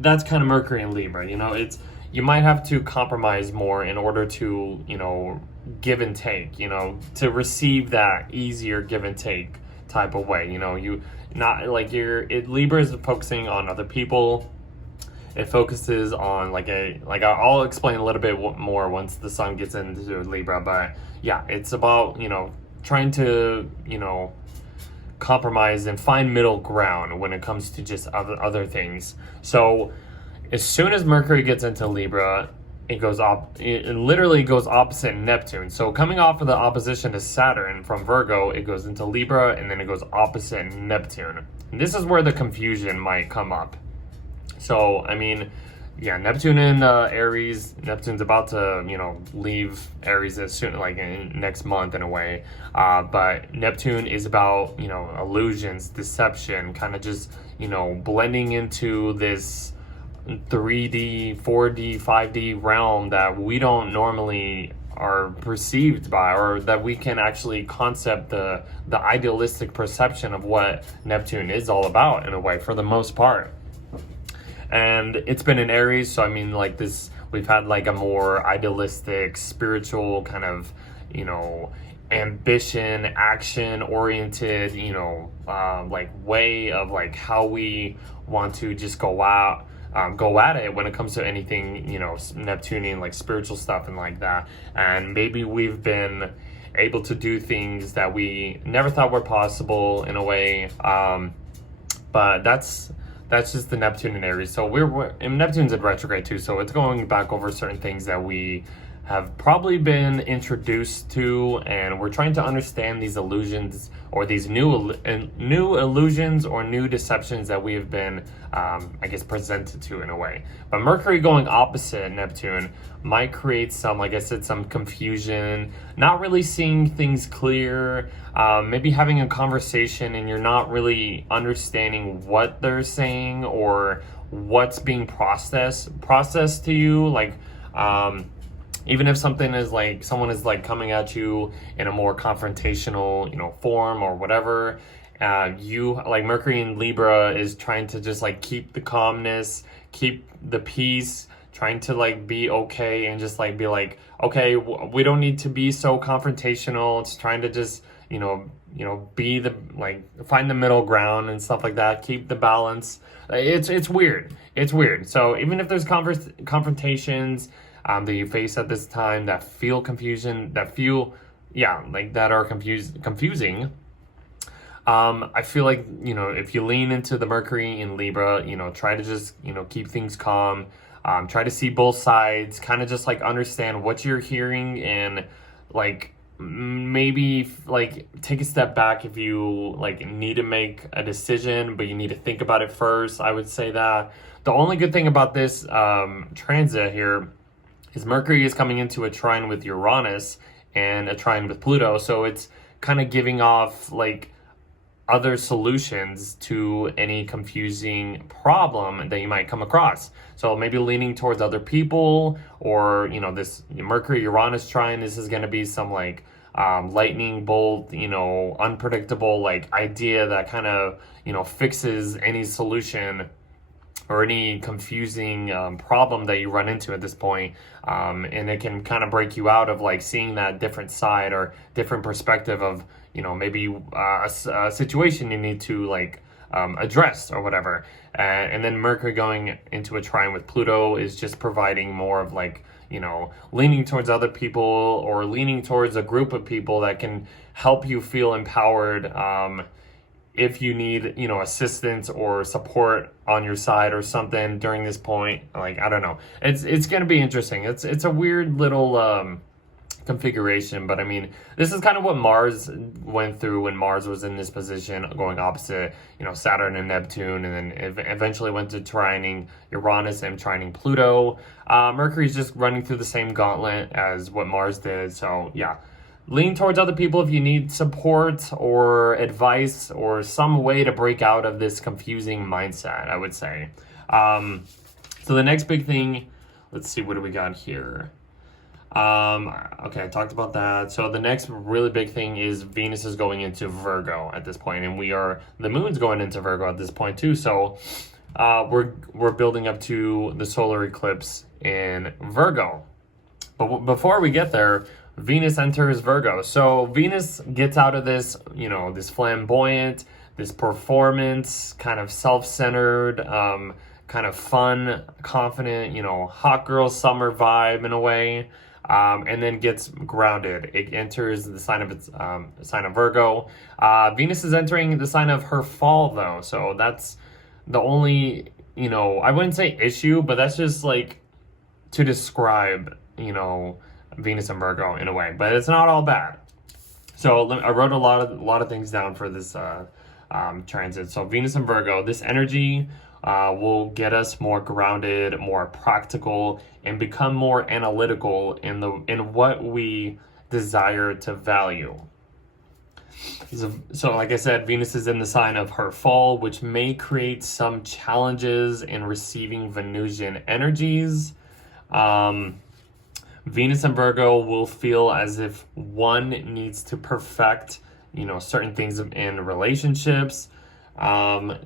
That's kind of Mercury in Libra. You know, you might have to compromise more in order to, you know, give and take, you know, to receive that easier give and take type of way. You know, you not like Libra is focusing on other people. It focuses on I'll explain a little bit more once the sun gets into Libra, but yeah, it's about, you know, trying to, you know, compromise and find middle ground when it comes to just other things. So as soon as Mercury gets into Libra, it literally goes opposite Neptune. So coming off of the opposition to Saturn from Virgo, it goes into Libra, and then it goes opposite Neptune. And this is where the confusion might come up. So, I mean, yeah, Neptune in Aries. Neptune's about to, you know, leave Aries as soon, like in next month in a way. But Neptune is about, you know, illusions, deception, kind of just, you know, blending into this 3D, 4D, 5D realm that we don't normally are perceived by, or that we can actually concept the idealistic perception of what Neptune is all about in a way, for the most part. And it's been in Aries, so I mean, like this, we've had like a more idealistic, spiritual kind of, you know, ambition, action oriented, you know, like way of like how we want to just go at it when it comes to anything, you know, Neptunian, like spiritual stuff and like that. And maybe we've been able to do things that we never thought were possible in a way. But that's just the Neptune in Aries. So and Neptune's in retrograde too, so it's going back over certain things that we have probably been introduced to, and we're trying to understand these illusions, or these new illusions or new deceptions that we have been, I guess, presented to in a way. But Mercury going opposite Neptune might create some, like I said, some confusion, not really seeing things clear, maybe having a conversation and you're not really understanding what they're saying or what's being processed to you, like, even if something is like, someone is like coming at you in a more confrontational, you know, form or whatever, you, like Mercury in Libra is trying to just like keep the calmness, keep the peace, trying to like be okay and just like be like, okay, we don't need to be so confrontational. It's trying to just, you know, be find the middle ground and stuff like that, keep the balance. It's weird. It's weird. So even if there's confrontations that you face at this time that feel confusion, that are confusing, I feel like, you know, if you lean into the Mercury in Libra, you know, try to just, you know, keep things calm, try to see both sides, kind of just like understand what you're hearing, and like maybe like take a step back if you like need to make a decision, but you need to think about it first. I would say that the only good thing about this transit here is Mercury is coming into a trine with Uranus and a trine with Pluto, so it's kind of giving off like other solutions to any confusing problem that you might come across. So maybe leaning towards other people, or this Mercury Uranus trine, this is going to be some like lightning bolt, unpredictable like idea that kind of fixes any solution or any confusing problem that you run into at this point. And it can kind of break you out of like seeing that different side or different perspective of, maybe a situation you need to like address or whatever. And then Mercury going into a trine with Pluto is just providing more of like, leaning towards other people or leaning towards a group of people that can help you feel empowered if you need, assistance or support on your side or something during this point. Like, I don't know. It's going to be interesting. It's a weird little configuration, but I mean, this is kind of what Mars went through when Mars was in this position, going opposite, Saturn and Neptune, and then eventually went to trining Uranus and trining Pluto. Mercury's just running through the same gauntlet as what Mars did. So yeah, lean towards other people if you need support or advice or some way to break out of this confusing mindset, I would say. So the next big thing, let's see, what do we got here? Okay, I talked about that. So the next really big thing is Venus is going into Virgo at this point, and the moon's going into Virgo at this point too. So we're building up to the solar eclipse in Virgo. But before we get there, Venus enters Virgo. So Venus gets out of this, this flamboyant, this performance, kind of self-centered, kind of fun, confident, hot girl summer vibe in a way. And then gets grounded. It enters the sign of Virgo. Venus is entering the sign of her fall though. So that's the only, I wouldn't say issue, but that's just like to describe, Venus and Virgo in a way, but it's not all bad. So I wrote a lot of things down for this transit. So Venus and Virgo, this energy will get us more grounded, more practical, and become more analytical in what we desire to value. So like I said, Venus is in the sign of her fall, which may create some challenges in receiving Venusian energies. Venus and Virgo will feel as if one needs to perfect, certain things in relationships. Like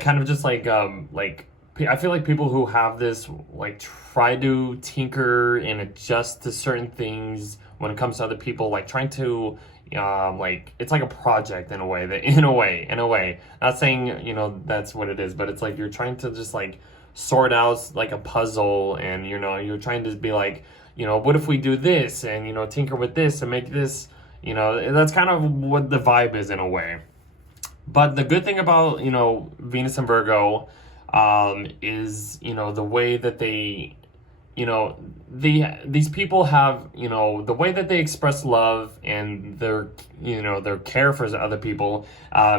kind of just like I feel like people who have this like try to tinker and adjust to certain things when it comes to other people, like trying to like it's like a project in a way, not saying that's what it is, but it's like you're trying to just like sort out like a puzzle, and you're trying to be like, what if we do this, and tinker with this and make this, that's kind of what the vibe is in a way. But the good thing about Venus and Virgo is the way that they these people have the way that they express love and their their care for other people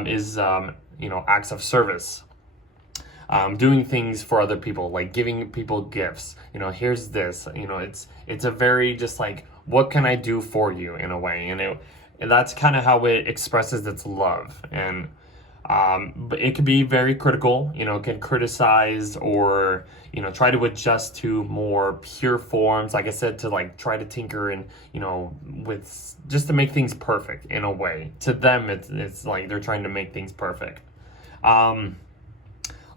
is acts of service. Doing things for other people, like giving people gifts. Here's this. It's a very just like, what can I do for you in a way, and that's kind of how it expresses its love. And but it can be very critical. Can criticize or try to adjust to more pure forms. Like I said, to like try to tinker and with just to make things perfect in a way. To them, it's like they're trying to make things perfect.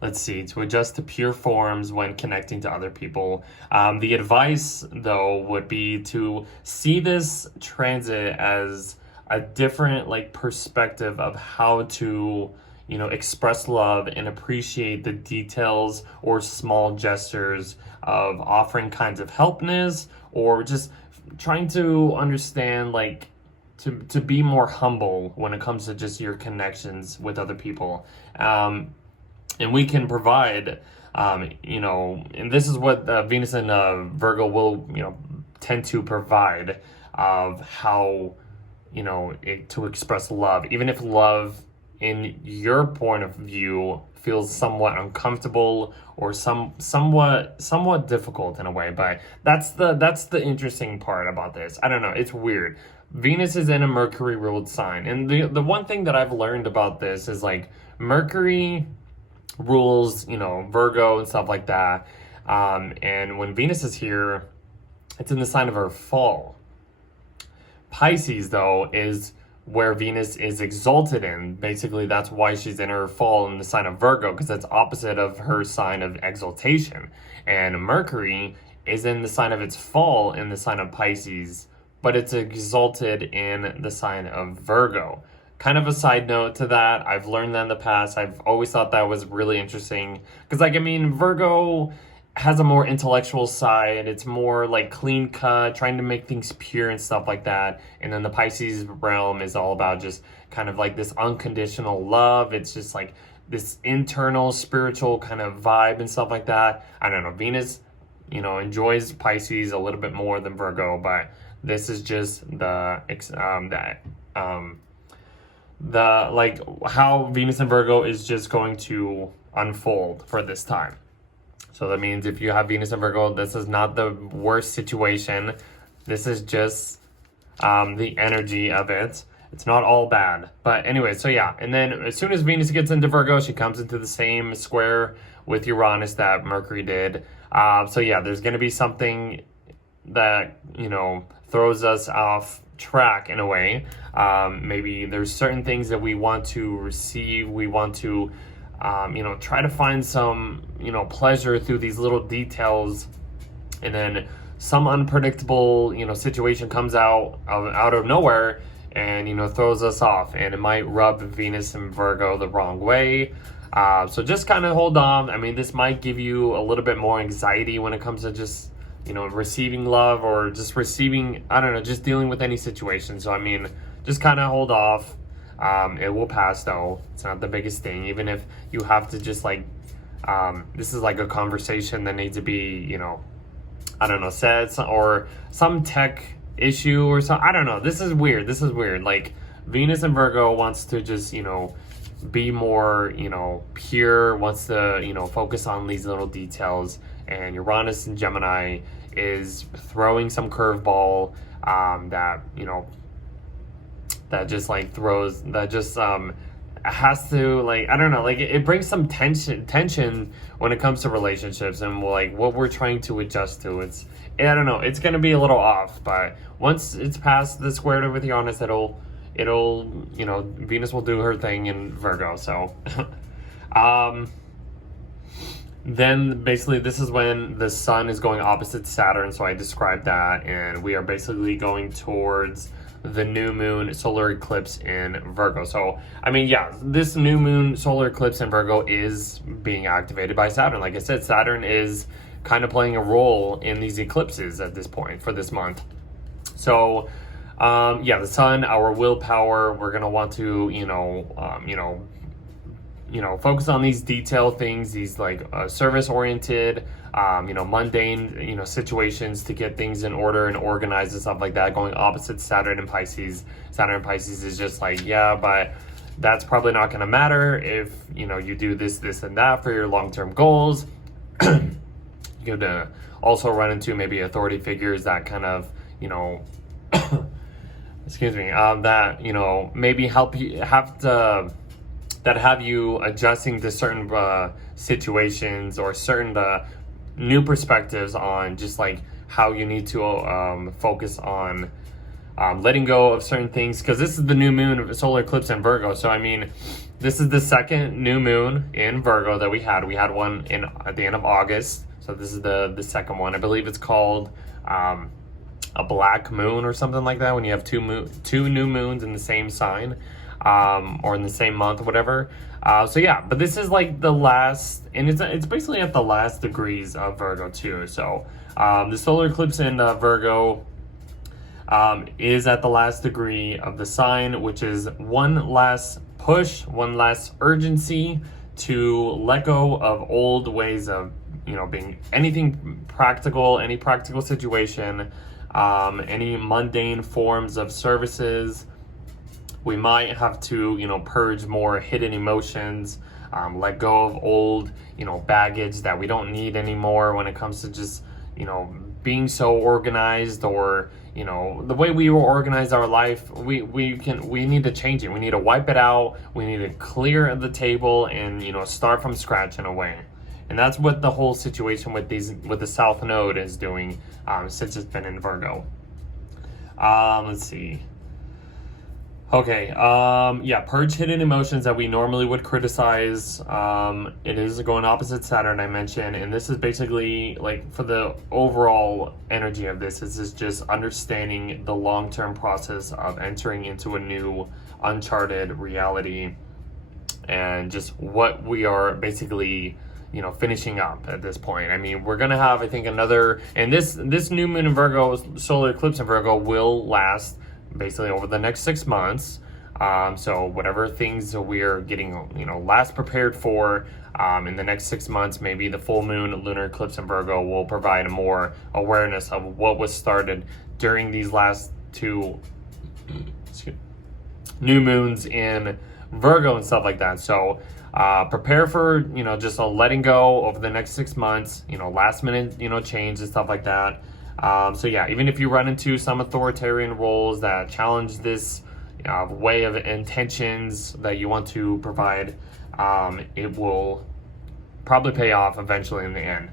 Let's see, to adjust to pure forms when connecting to other people. The advice, though, would be to see this transit as a different like perspective of how to, express love and appreciate the details or small gestures of offering kinds of helpness, or just trying to understand, like, to be more humble when it comes to just your connections with other people. And we can provide, and this is what Venus and Virgo will, tend to provide. of how, you know, to express love, even if love in your point of view feels somewhat uncomfortable or somewhat difficult in a way. But that's the interesting part about this. I don't know, it's weird. Venus is in a Mercury ruled sign, and the one thing that I've learned about this is like Mercury rules, you know, Virgo and stuff like that, and when Venus is here, it's in the sign of her fall. Pisces, though, is where Venus is exalted in. Basically, that's why she's in her fall in the sign of Virgo, because that's opposite of her sign of exaltation. And Mercury is in the sign of its fall in the sign of Pisces, but it's exalted in the sign of Virgo. Kind of a side note to that, I've learned that in the past. I've always thought that was really interesting, because like, I mean, Virgo has a more intellectual side. It's more like clean cut, trying to make things pure and stuff like that. And then the Pisces realm is all about just kind of like this unconditional love. It's just like this internal spiritual kind of vibe and stuff like that. I don't know, Venus, you know, enjoys Pisces a little bit more than Virgo, but this is just the like how Venus and Virgo is just going to unfold for this time. So that means if you have Venus and Virgo, this is not the worst situation. This is just the energy of it. It's not all bad. But anyway, so yeah. And then as soon as Venus gets into Virgo, she comes into the same square with Uranus that Mercury did. So yeah, there's going to be something that, you know, throws us off track in a way. Maybe there's certain things that we want to receive. We want to you know, try to find some, you know, pleasure through these little details, and then some unpredictable, you know, situation comes out of nowhere and, you know, throws us off, and it might rub Venus and Virgo the wrong way. So just kind of hold on. I mean, this might give you a little bit more anxiety when it comes to just, you know, receiving love or just receiving, I don't know, just dealing with any situation. So I mean, just kind of hold off. It will pass though. It's not the biggest thing. Even if you have to just like, this is like a conversation that needs to be, you know, I don't know, said, or some tech issue or something. I don't know. This is weird. This is weird. Like Venus and Virgo wants to just, you know, be more, you know, pure, wants to, you know, focus on these little details. And Uranus and Gemini is throwing some curveball, that, you know, that just like throws, that just has to, like, I don't know, like it brings some tension when it comes to relationships and like what we're trying to adjust to. I don't know, it's gonna be a little off, but once it's past the square with Uranus, it'll, you know, Venus will do her thing in Virgo. So then basically this is when the sun is going opposite Saturn, so I described that, and we are basically going towards the new moon solar eclipse in Virgo. So I mean, yeah, this new moon solar eclipse in Virgo is being activated by Saturn. Like I said, Saturn is kind of playing a role in these eclipses at this point for this month. So yeah, the sun, our willpower, we're gonna want to, you know, focus on these detailed things, these like service oriented, you know, mundane, you know, situations to get things in order and organized and stuff like that. Going opposite Saturn and Pisces. Saturn and Pisces is just like, yeah, but that's probably not going to matter if, you know, you do this, this, and that for your long-term goals. You're gonna also run into maybe authority figures that kind of, you know, excuse me, that, you know, maybe help you have you adjusting to certain situations or certain new perspectives on just like how you need to focus on letting go of certain things, because this is the new moon solar eclipse in Virgo. So I mean, this is the second new moon in Virgo that we had. We had one at the end of August, so this is the second one. I believe it's called a black moon or something like that, when you have two new moons in the same sign, or in the same month or whatever. So yeah, but this is like the last, and it's basically at the last degrees of Virgo too. So the solar eclipse in Virgo is at the last degree of the sign, which is one last push, one last urgency to let go of old ways of, you know, being anything practical, any practical situation, any mundane forms of services. We might have to, purge more hidden emotions, let go of old, baggage that we don't need anymore when it comes to just, being so organized, or, the way we organize our life. We need to change it. We need to wipe it out. We need to clear the table and, start from scratch in a way. And that's what the whole situation with the South Node is doing, since it's been in Virgo. Let's see. Okay, purge hidden emotions that we normally would criticize. It is going opposite Saturn, I mentioned, and this is basically, like, for the overall energy of this is just understanding the long-term process of entering into a new uncharted reality, and just what we are basically, finishing up at this point. I mean, we're gonna have, I think, another, and this new moon in Virgo, solar eclipse in Virgo, will last basically over the next 6 months. So whatever things we're getting, last prepared for, in the next 6 months, maybe the full moon lunar eclipse in Virgo will provide more awareness of what was started during these last two new moons in Virgo and stuff like that. So prepare for, just a letting go over the next 6 months, last minute, change and stuff like that. So yeah, even if you run into some authoritarian roles that challenge this way of intentions that you want to provide, it will probably pay off eventually in the end.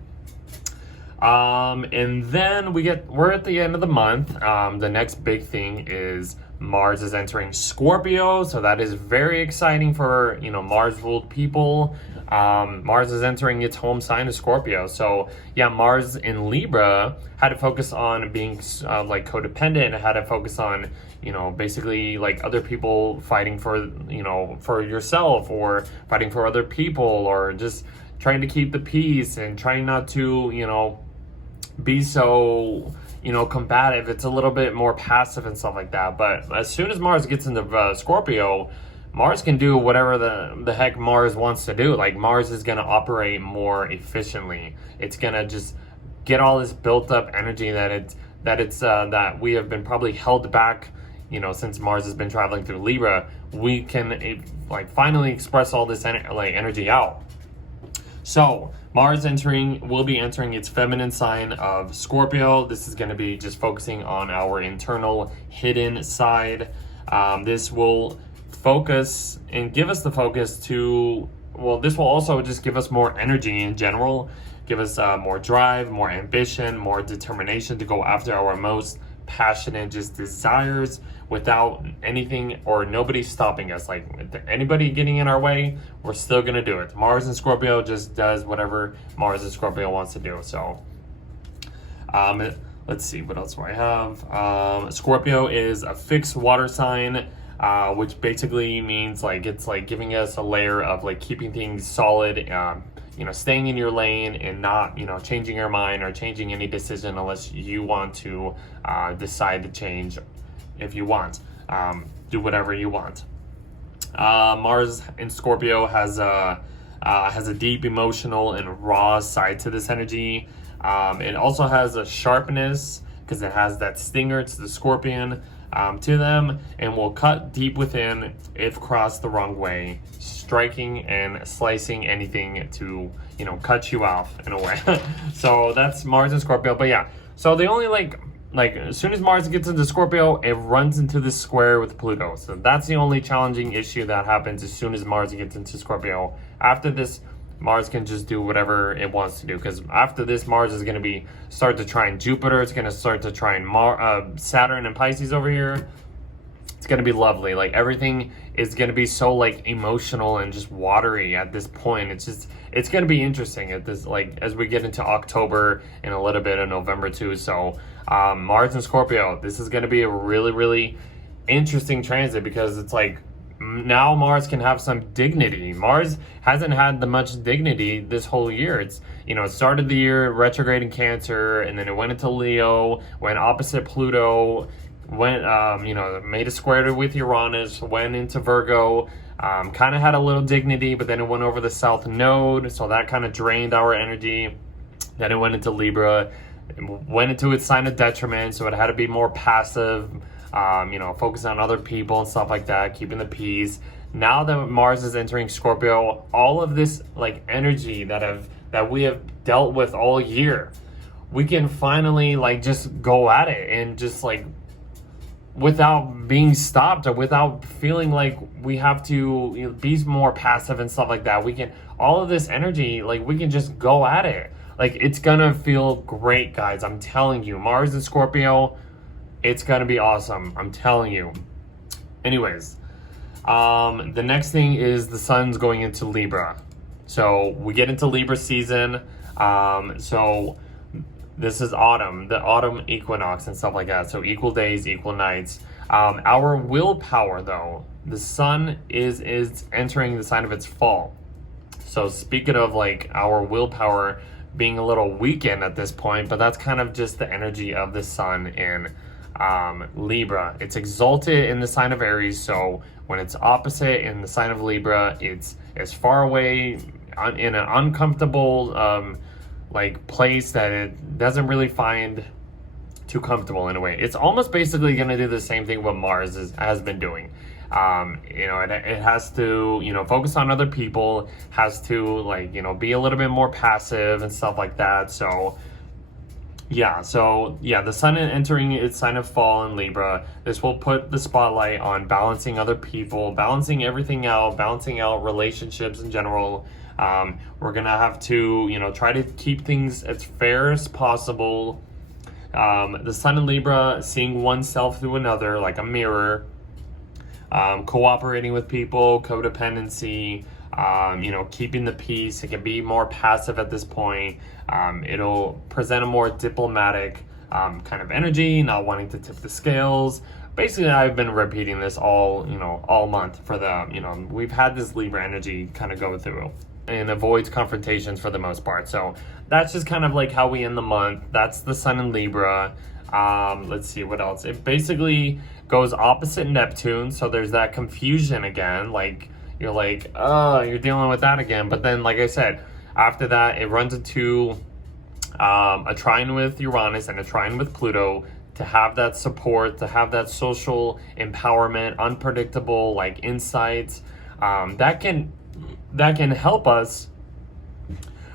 And then we're at the end of the month. The next big thing is Mars is entering Scorpio, so that is very exciting for, Mars-ruled people. Mars is entering its home sign of Scorpio. So yeah, Mars in Libra had to focus on being like codependent, had to focus on, basically like other people fighting for, for yourself, or fighting for other people, or just trying to keep the peace and trying not to, be so, combative. It's a little bit more passive and stuff like that. But as soon as Mars gets into Scorpio, Mars can do whatever the heck Mars wants to do. Like, Mars is going to operate more efficiently. It's going to just get all this built up energy that we have been probably held back, since Mars has been traveling through Libra. We can finally express all this energy out. So Mars will be entering its feminine sign of Scorpio. This is going to be just focusing on our internal hidden side. This will focus and give us the focus to, this will also just give us more energy in general, give us more drive, more ambition, more determination to go after our most passionate just desires without anything or nobody stopping us. Like, anybody getting in our way, we're still gonna do it. Mars and Scorpio just does whatever Mars and Scorpio wants to do. So let's see, what else do I have? Scorpio is a fixed water sign, which basically means it's giving us a layer of keeping things solid, staying in your lane and not, changing your mind or changing any decision unless you want to decide to change. If you want, do whatever you want. Mars in Scorpio has a deep emotional and raw side to this energy. It also has a sharpness because it has that stinger. It's the scorpion to them, and will cut deep within if crossed the wrong way, striking and slicing anything to cut you off in a way. So that's Mars and Scorpio. But yeah, so they only as soon as Mars gets into Scorpio, it runs into this square with Pluto. So that's the only challenging issue that happens as soon as Mars gets into Scorpio. After this, Mars can just do whatever it wants to do, because after this, Mars is going to start to trine Jupiter. It's going to start to trine Saturn and Pisces over here. It's going to be lovely. Everything is going to be so emotional and just watery at this point. It's going to be interesting at this, as we get into October and a little bit of November too. So Mars and Scorpio, this is going to be a really, really interesting transit, because it's now Mars can have some dignity. Mars hasn't had the much dignity this whole year. It's, it started the year retrograde in Cancer, and then it went into Leo, went opposite Pluto, went, made a square with Uranus, went into Virgo, kind of had a little dignity, but then it went over the South Node, so that kind of drained our energy. Then it went into Libra, went into its sign of detriment, so it had to be more passive, focus on other people and stuff like that, keeping the peace. Now that Mars is entering Scorpio, all of this like energy that we have dealt with all year, we can finally like just go at it and just like without being stopped or without feeling like we have to be more passive and stuff like that. We can, all of this energy, like we can just go at it. Like it's gonna feel great, guys. I'm telling you, Mars in Scorpio, it's gonna be awesome. I'm telling you. Anyways, the next thing is the sun's going into Libra. So we get into Libra season. So this is autumn, the autumn equinox and stuff like that. So equal days, equal nights. Our willpower though, the sun is entering the sign of its fall. So speaking of like our willpower being a little weakened at this point, but that's kind of just the energy of the sun in Libra. It's exalted in the sign of Aries, so when it's opposite in the sign of Libra, it's as far away in an uncomfortable like place that it doesn't really find too comfortable in a way. It's almost basically going to do the same thing what Mars has been doing. It has to, focus on other people, has to be a little bit more passive and stuff like that. So the sun entering its sign of fall in Libra, this will put the spotlight on balancing other people, balancing everything out, balancing out relationships in general. We're gonna have to, try to keep things as fair as possible. The sun in Libra, seeing oneself through another like a mirror, cooperating with people, codependency, keeping the peace. It can be more passive at this point. It'll present a more diplomatic kind of energy, not wanting to tip the scales. Basically, I've been repeating this all month for the, we've had this Libra energy kind of go through and avoids confrontations for the most part. So that's just kind of like how we end the month. That's the sun in Libra. Let's see what else. It basically goes opposite Neptune, so there's that confusion again. Like you're like, oh, you're dealing with that again. But then, like I said, after that, it runs into a trine with Uranus and a trine with Pluto to have that support, to have that social empowerment, unpredictable like insights that can help us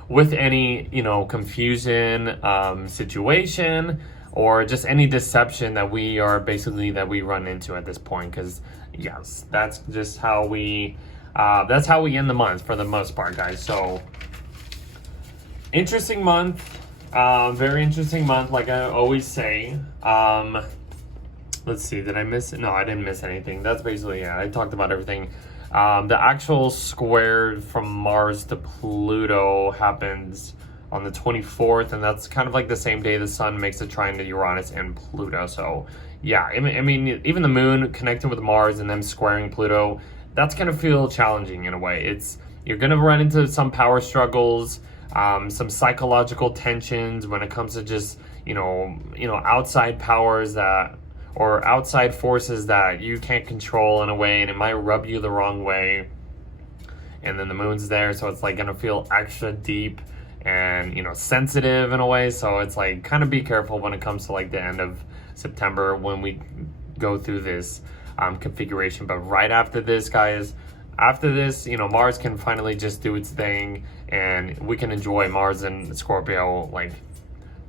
with any confusion situation, or just any deception that we run into at this point. Because yes, that's just how we end the month for the most part, guys. So interesting month, very interesting month, like I always say. Let's see, did I miss it? No, I didn't miss anything. That's basically I talked about everything. The actual square from Mars to Pluto happens on the 24th, and that's kind of like the same day the sun makes a trine to Uranus and Pluto. So yeah, I mean, even the moon connecting with Mars and them squaring Pluto, that's gonna feel challenging in a way. You're gonna run into some power struggles, some psychological tensions when it comes to just outside powers or outside forces that you can't control in a way, and it might rub you the wrong way. And then the moon's there, so it's like gonna feel extra deep and sensitive in a way. So it's like kind of be careful when it comes to like the end of September when we go through this configuration. But right after this, guys, Mars can finally just do its thing, and we can enjoy Mars and Scorpio like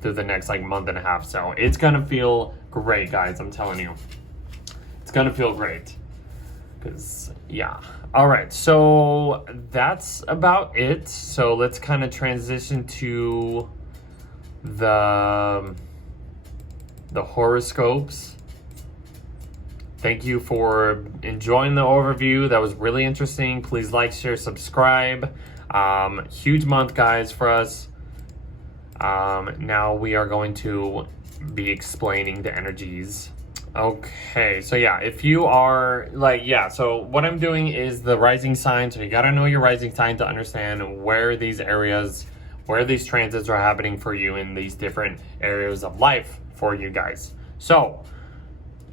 through the next like month and a half. So it's gonna feel great, guys. I'm telling you, it's gonna feel great. Because all right, so that's about it. So let's kind of transition to the horoscopes. Thank you for enjoying the overview. That was really interesting. Please like, share, subscribe. Huge month, guys, for us. Now we are going to be explaining the energies. Okay, so if you are so what I'm doing is the rising sign. So you got to know your rising sign to understand where these transits are happening for you in these different areas of life for you guys. So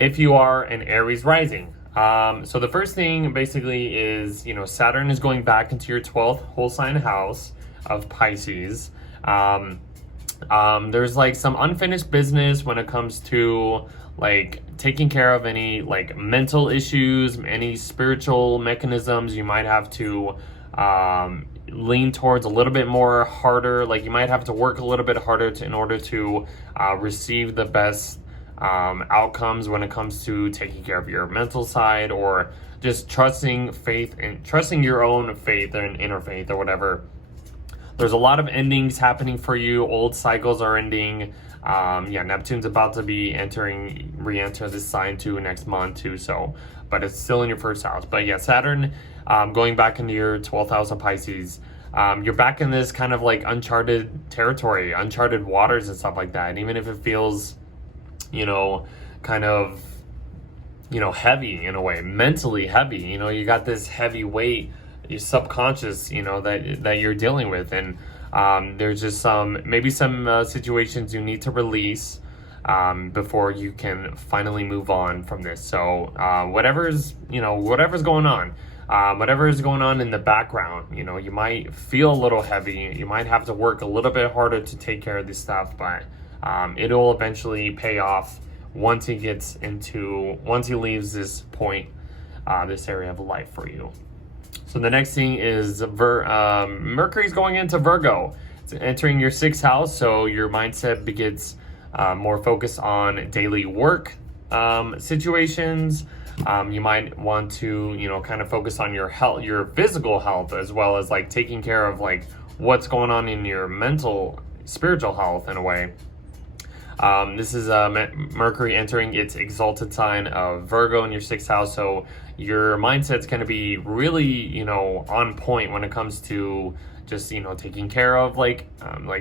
if you are an Aries rising, so the first thing basically is, Saturn is going back into your 12th whole sign house of Pisces. There's like some unfinished business when it comes to like taking care of any like mental issues, any spiritual mechanisms you might have to lean towards a little bit more harder. Like you might have to work a little bit harder in order to receive the best outcomes when it comes to taking care of your mental side, or just trusting your own faith and inner faith or whatever. There's a lot of endings happening for you. Old cycles are ending. Neptune's about to be re-enter this sign too next month too. So, but it's still in your first house. But yeah, Saturn, going back into your 12th house of Pisces. You're back in this kind of like uncharted territory, uncharted waters and stuff like that. And even if it feels, kind of, heavy in a way, mentally heavy, you got this heavy weight, your subconscious, that you're dealing with. And there's just maybe some situations you need to release before you can finally move on from this. So whatever's going on, whatever is going on in the background, you might feel a little heavy. You might have to work a little bit harder to take care of this stuff, but it'll eventually pay off once he leaves this point, this area of life for you. So the next thing is Mercury's going into Virgo. It's entering your 6th house, so your mindset gets more focused on daily work situations. You might want to, kind of focus on your health, your physical health, as well as like taking care of like what's going on in your mental, spiritual health in a way. This is Mercury entering its exalted sign of Virgo in your 6th house. So your mindset's going to be really, on point when it comes to just, taking care of like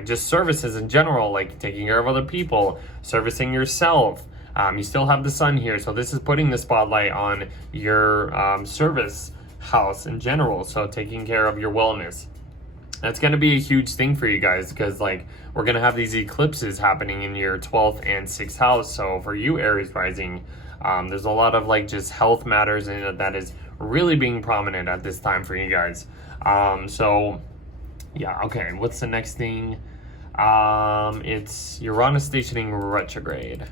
just services in general, like taking care of other people, servicing yourself. You still have the sun here. So this is putting the spotlight on your service house in general. So taking care of your wellness. That's going to be a huge thing for you guys, because like we're going to have these eclipses happening in your 12th and 6th house. So for you Aries rising, there's a lot of like just health matters and that is really being prominent at this time for you guys. So yeah, okay, what's the next thing? It's Uranus stationing retrograde.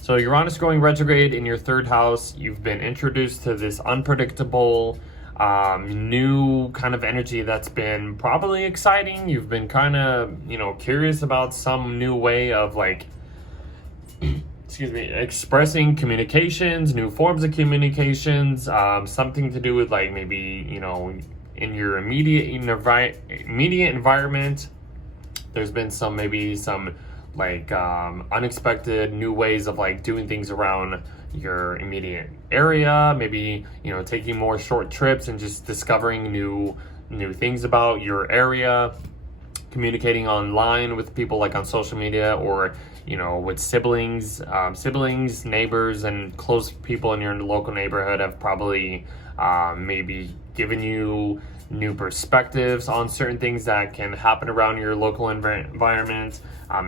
So Uranus going retrograde in your 3rd house. You've been introduced to this unpredictable new kind of energy that's been probably exciting. You've been kind of, curious about some new way of like, expressing communications, new forms of communications, something to do with like maybe, in your immediate environment. There's been some like unexpected new ways of like doing things around your immediate area, maybe taking more short trips and just discovering new things about your area, communicating online with people like on social media, or with siblings, neighbors, and close people in your local neighborhood have probably maybe given you new perspectives on certain things that can happen around your local environment.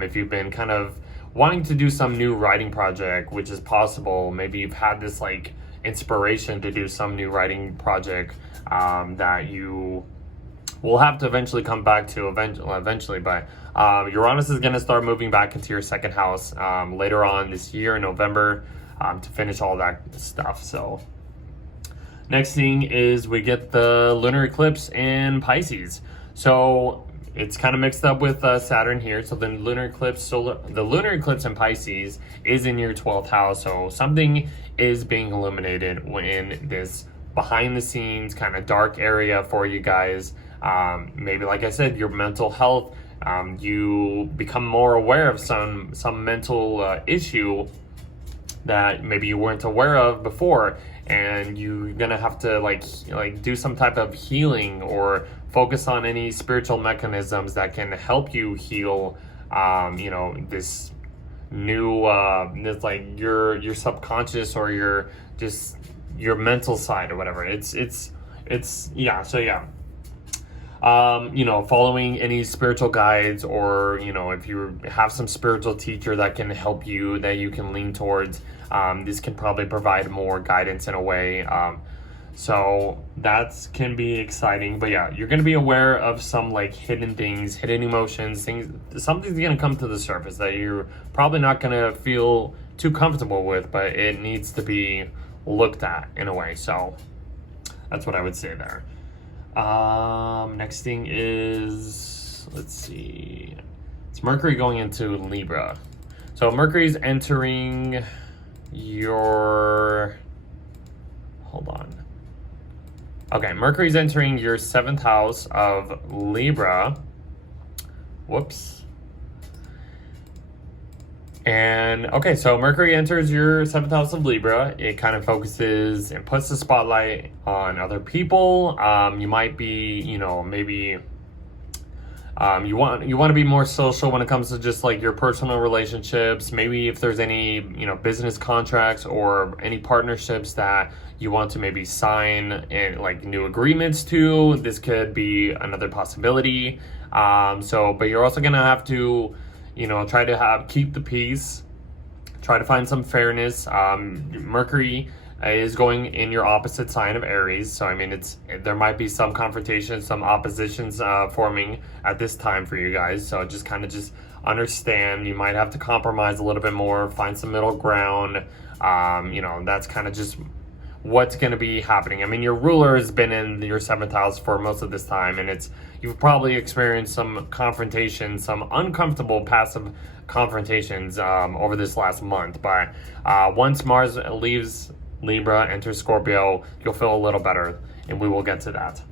If you've been kind of wanting to do some new writing project, which is possible, maybe you've had this like inspiration to do some new writing project that you will have to eventually come back to eventually. But Uranus is going to start moving back into your 2nd house later on this year in November to finish all that stuff. So next thing is we get the lunar eclipse in Pisces. So it's kind of mixed up with Saturn here. So the lunar eclipse in Pisces is in your 12th house. So something is being illuminated in this behind the scenes kind of dark area for you guys. Maybe, like I said, your mental health. You become more aware of some mental issue that maybe you weren't aware of before, and you're gonna have to like do some type of healing or focus on any spiritual mechanisms that can help you heal this new this like your subconscious or your mental side or whatever. Following any spiritual guides, or if you have some spiritual teacher that can help you, that you can lean towards, this can probably provide more guidance in a way. So that can be exciting. But yeah, you're going to be aware of some like hidden things, hidden emotions, things, something's going to come to the surface that you're probably not going to feel too comfortable with, but it needs to be looked at in a way. So that's what I would say there. Next thing is, let's see, it's Mercury going into Libra. So Mercury's entering your, hold on. Okay, Mercury's entering your 7th house of Libra. Whoops. And okay, so Mercury enters your 7th house of Libra. It kind of focuses and puts the spotlight on other people. You might be, you know, maybe you want to be more social when it comes to just like your personal relationships. Maybe if there's any, you know, business contracts or any partnerships that you want to maybe sign and like new agreements to, this could be another possibility. But you're also gonna have to, you know, try to keep the peace, try to find some fairness. Mercury is going in your opposite sign of Aries, so I mean, there might be some confrontation, some oppositions forming at this time for you guys. So just kind of just understand, you might have to compromise a little bit more, find some middle ground. You know, that's kind of just what's going to be happening. I mean, your ruler has been in your 7th house for most of this time, and you've probably experienced some confrontation, some uncomfortable passive confrontations over this last month. But once Mars leaves Libra, enters Scorpio, you'll feel a little better, and we will get to that.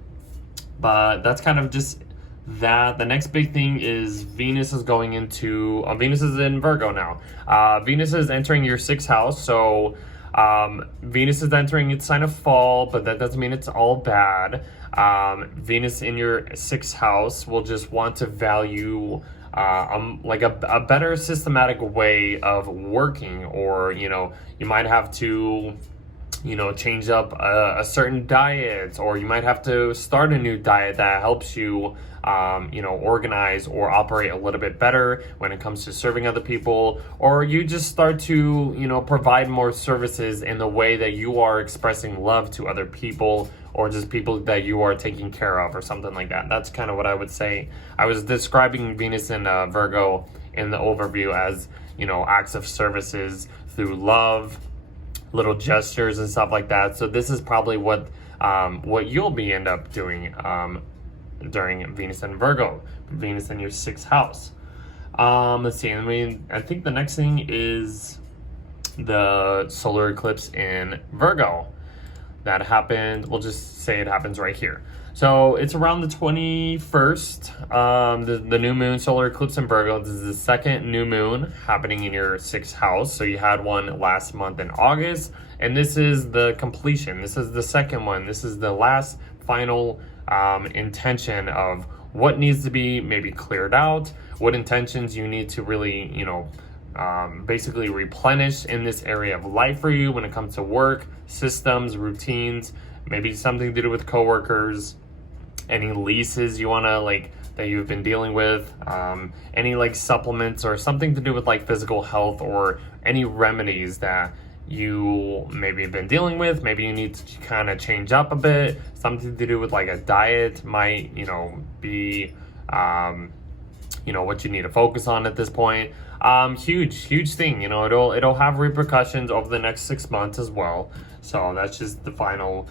But that's kind of just that. The next big thing is Venus is going into, Venus is in Virgo now. Venus is entering your 6th house, so Venus is entering its sign of fall, but that doesn't mean it's all bad. Venus in your 6th house will just want to value like a better systematic way of working, or, you know, you might have to, you know, change up a certain diet, or you might have to start a new diet that helps you, you know, organize or operate a little bit better when it comes to serving other people, or you just start to, you know, provide more services in the way that you are expressing love to other people, or just people that you are taking care of, or something like that. That's kind of what I would say. I was describing Venus in Virgo in the overview as, you know, acts of services through love, little gestures and stuff like that. So this is probably what you'll be end up doing during Venus and Virgo, Venus in your 6th house. Let's see. I think the next thing is the solar eclipse in Virgo that happened. We'll just say it happens right here. So it's around the 21st, the new moon solar eclipse in Virgo. This is the 2nd new moon happening in your 6th house. So you had one last month in August, and this is the completion. This is the 2nd one. This is the last final intention of what needs to be maybe cleared out, what intentions you need to really, you know, basically replenish in this area of life for you when it comes to work, systems, routines, maybe something to do with coworkers, any leases you want to like that you've been dealing with, any like supplements or something to do with like physical health, or any remedies that you maybe have been dealing with. Maybe you need to kind of change up a bit. Something to do with like a diet might, you know, be you know, what you need to focus on at this point. Huge thing, you know, it'll have repercussions over the next 6 months as well. So that's just the final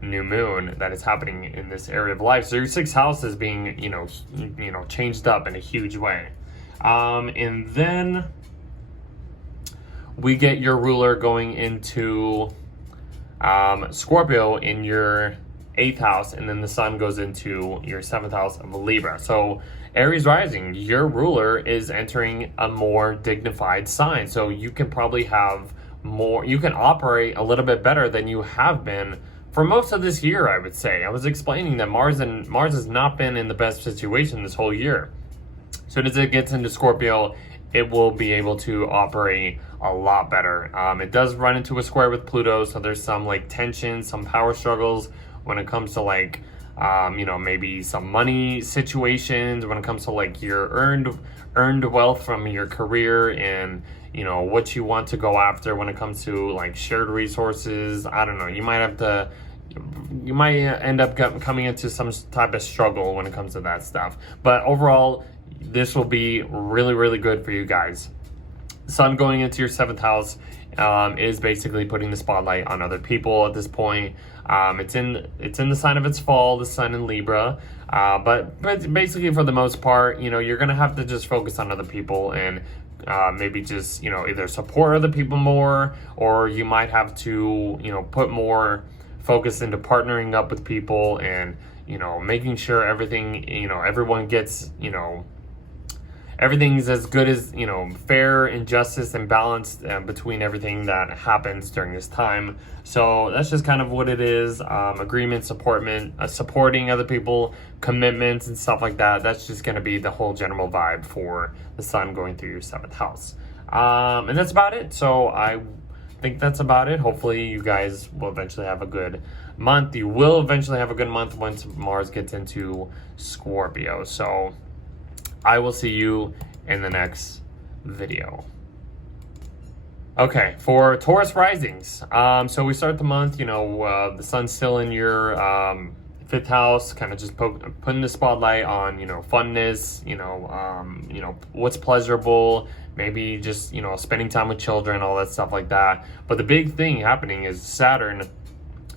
new moon that is happening in this area of life. So your 6th house is being, you know, changed up in a huge way. And then we get your ruler going into Scorpio in your 8th house, and then the sun goes into your 7th house of Libra. So Aries rising, your ruler is entering a more dignified sign. So you can probably have more, you can operate a little bit better than you have been for most of this year, I would say. I was explaining that Mars has not been in the best situation this whole year. So as it gets into Scorpio, it will be able to operate a lot better. It does run into a square with Pluto, so there's some like tension, some power struggles when it comes to like, you know, maybe some money situations, when it comes to like your earned wealth from your career, and, you know, what you want to go after when it comes to like shared resources. I don't know, you might have to end up coming into some type of struggle when it comes to that stuff. But overall, this will be really, really good for you guys. Sun going into your 7th house is basically putting the spotlight on other people at this point. It's in the sign of its fall, the sun in Libra. But basically, for the most part, you're gonna have to just focus on other people and maybe just either support other people more, or you might have to put more focus into partnering up with people and making sure everyone gets everything's as good as fair and justice and balanced between everything that happens during this time. So that's just kind of what it is. Agreement, supporting other people, commitments and stuff like that. That's just going to be the whole general vibe for the sun going through your 7th house. And that's about it. So I think that's about it. Hopefully you guys will eventually have a good month. You will eventually have a good month once Mars gets into Scorpio. So I will see you in the next video. Okay, for Taurus risings, so we start the month, the sun's still in your 5th house, kind of just putting the spotlight on, funness, what's pleasurable, maybe just, spending time with children, all that stuff like that. But the big thing happening is Saturn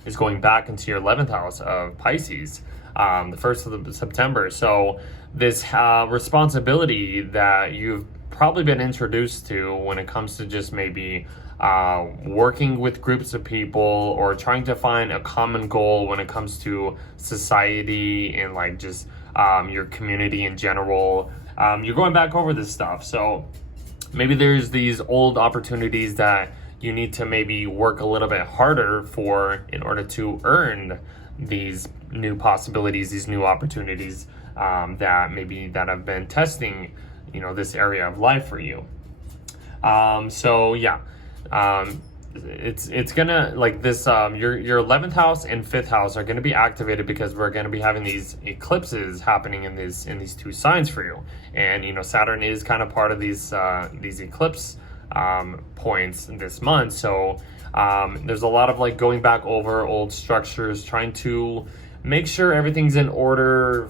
is going back into your 11th house of Pisces, the 1st of September. So this responsibility that you've probably been introduced to when it comes to just maybe working with groups of people or trying to find a common goal when it comes to society and like just your community in general. You're going back over this stuff. So maybe there's these old opportunities that you need to maybe work a little bit harder for in order to earn these new possibilities, these new opportunities that have been testing this area of life for you. So yeah, it's gonna like this. Your 11th house and 5th house are gonna be activated because we're gonna be having these eclipses happening in these two signs for you. And Saturn is kind of part of these eclipse points this month. So there's a lot of like going back over old structures, trying to make sure everything's in order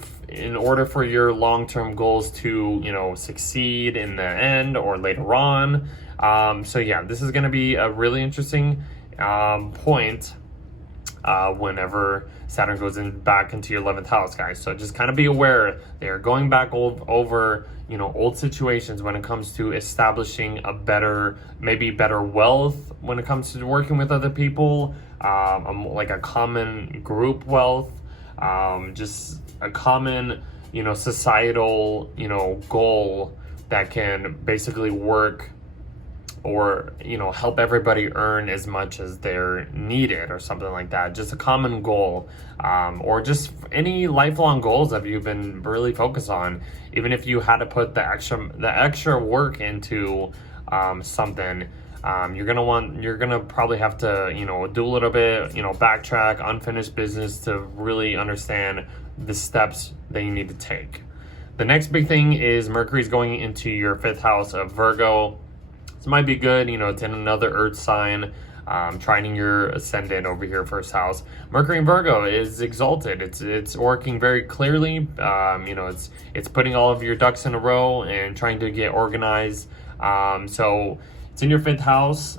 for your long-term goals to succeed in the end or later on. So yeah, this is going to be a really interesting point whenever Saturn goes back into your 11th house, guys. So just kind of be aware they're going back over old situations when it comes to establishing maybe better wealth when it comes to working with other people, like a common group wealth, just a common societal goal that can basically work or help everybody earn as much as they're needed or something like that. Just a common goal, or just any lifelong goals that you've been really focused on. Even if you had to put the extra work into something, you're gonna probably have to do a little bit, backtrack, unfinished business to really understand the steps that you need to take. The next big thing is Mercury's going into your 5th house of Virgo. This might be good, it's in another earth sign, trining your ascendant over here, 1st house. Mercury in Virgo is exalted. It's working very clearly. It's putting all of your ducks in a row and trying to get organized. So it's in your 5th house.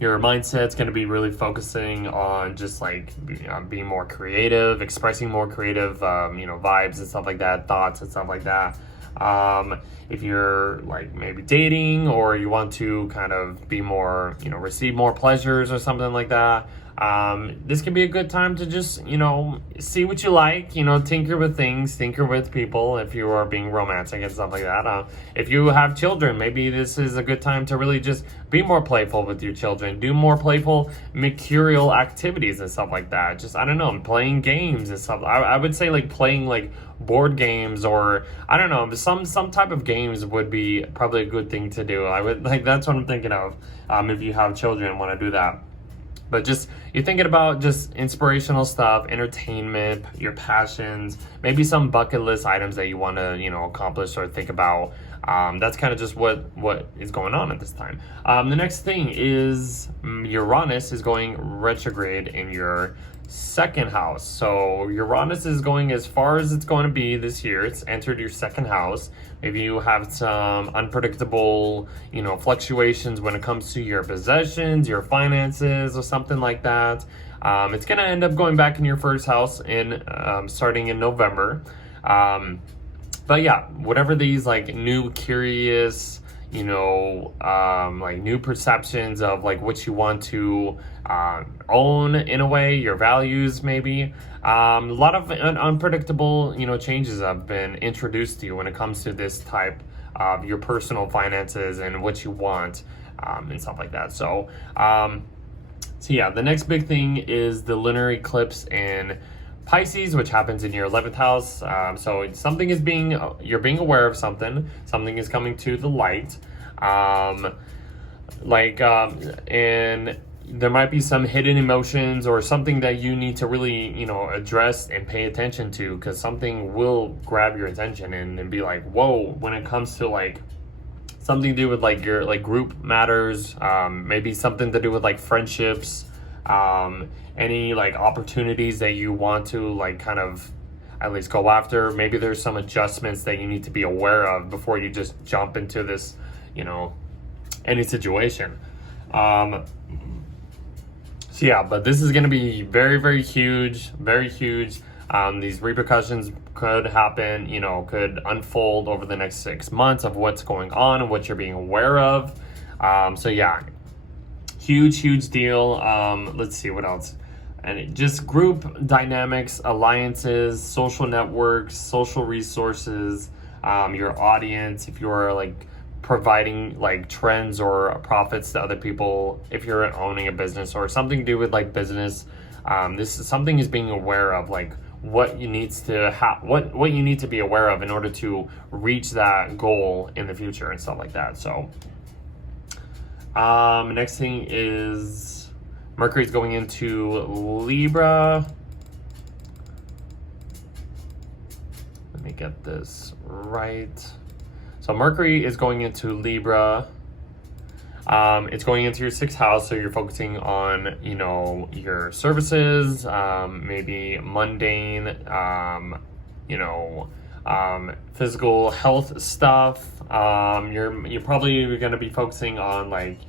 Your mindset's going to be really focusing on just like being more creative, expressing more creative, vibes and stuff like that, thoughts and stuff like that. If you're like maybe dating or you want to kind of be more, receive more pleasures or something like that, this can be a good time to just, see what you like, tinker with things, tinker with people if you are being romantic and stuff like that. If you have children, maybe this is a good time to really just be more playful with your children, do more playful mercurial activities and stuff like that. Just, I don't know, playing games and stuff. I would say like playing like board games, or I don't know, some type of games would be probably a good thing to do. I would like, that's what I'm thinking of, if you have children and want to do that. But just, you're thinking about just inspirational stuff, entertainment, your passions, maybe some bucket list items that you want to, accomplish or think about. That's kind of just what is going on at this time. The next thing is Uranus is going retrograde in your second house. So Uranus is going as far as it's going to be this year. It's entered your second house. Maybe you have some unpredictable, fluctuations when it comes to your possessions, your finances, or something like that. It's going to end up going back in your first house starting in November. But yeah, whatever these like new curious, like new perceptions of like what you want to own in a way, your values maybe. A lot of unpredictable, changes have been introduced to you when it comes to this type of your personal finances and what you want and stuff like that. So yeah, the next big thing is the lunar eclipse in Pisces, which happens in your 11th house. So something is you're being aware of something is coming to the light. And there might be some hidden emotions or something that you need to really, address and pay attention to, because something will grab your attention and be like, whoa, when it comes to like something to do with like your like group matters, maybe something to do with like friendships, any like opportunities that you want to like kind of at least go after. Maybe there's some adjustments that you need to be aware of before you just jump into this, any situation. So yeah, but this is going to be very, very huge, very huge. These repercussions could happen, could unfold over the next 6 months of what's going on and what you're being aware of. So yeah, huge deal. Let's see what else. And just group dynamics, alliances, social networks, social resources, your audience, if you're like providing like trends or profits to other people, if you're owning a business or something to do with like business, this is something is being aware of, like what you need to be aware of in order to reach that goal in the future and stuff like that. So next thing is Mercury's going into Libra. Let me get this right. So Mercury is going into Libra. It's going into your 6th house, so you're focusing on, your services, maybe mundane, physical health stuff. You're probably going to be focusing on like,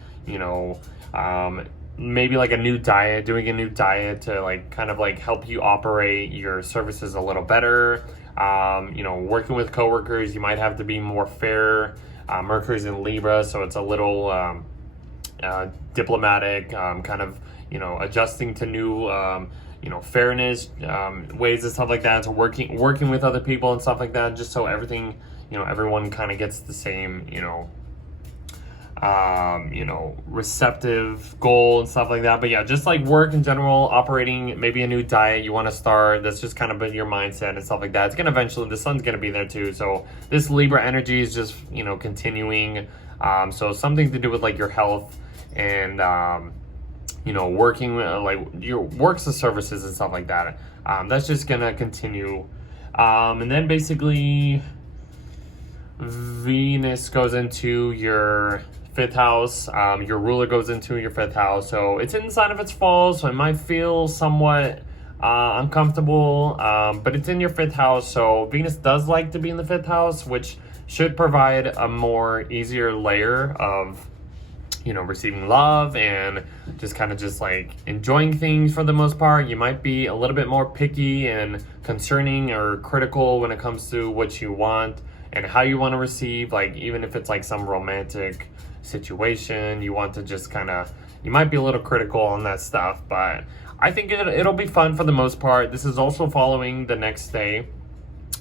maybe like doing a new diet to like kind of like help you operate your services a little better. Working with coworkers, you might have to be more fair. Mercury's in Libra, so it's a little diplomatic, kind of, adjusting to new, fairness, ways and stuff like that. So working with other people and stuff like that, just so everything, everyone kind of gets the same, receptive goal and stuff like that. But yeah, just like work in general, operating maybe a new diet you want to start, that's just kind of been your mindset and stuff like that. It's gonna eventually, the sun's gonna be there too, so this Libra energy is just continuing. So something to do with like your health and working like your works of services and stuff like that. That's just gonna continue. And then basically Venus goes into your 5th house. Your ruler goes into your 5th house, so it's inside of its fall, so it might feel somewhat uncomfortable, but it's in your 5th house. So Venus does like to be in the 5th house, which should provide a more easier layer of receiving love and just kind of just like enjoying things for the most part. You might be a little bit more picky and concerning or critical when it comes to what you want and how you want to receive, like even if it's like some romantic situation, you want to just kind of, you might be a little critical on that stuff, but I think it'll be fun for the most part. This is also following the next day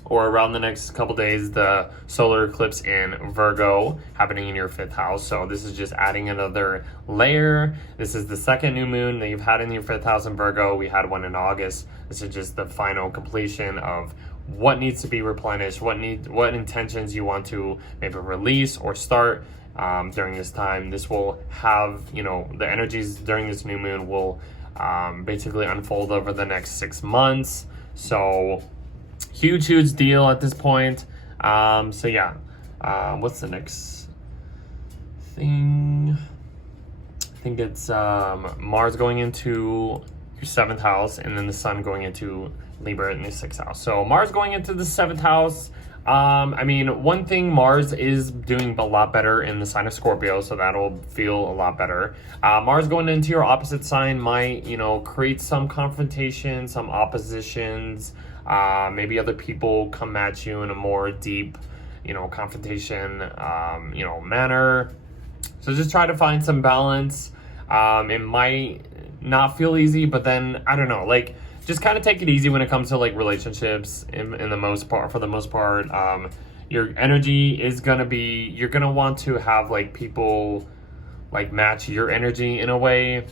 or around the next couple days, the solar eclipse in Virgo happening in your 5th house. So this is just adding another layer. This is the second new moon that you've had in your 5th house in Virgo. We had one in August. This is just the final completion of what needs to be replenished, what intentions you want to maybe release or start during this time. This will have, the energies during this new moon will basically unfold over the next 6 months. So huge deal at this point. So yeah, what's the next thing? I think it's Mars going into your 7th house, and then the sun going into Libra in the 6th house. So Mars going into the 7th house. I mean, one thing, Mars is doing a lot better in the sign of Scorpio, so that'll feel a lot better. Mars going into your opposite sign might, you know, create some confrontation, some oppositions. Maybe other people come at you in a more deep, you know, confrontation, you know, manner. So just try to find some balance. It might not feel easy, but then, I don't know, like, just kind of take it easy when it comes to like relationships in the most part, for the most part. Your energy is gonna be, you're gonna want to have like people like match your energy in a way.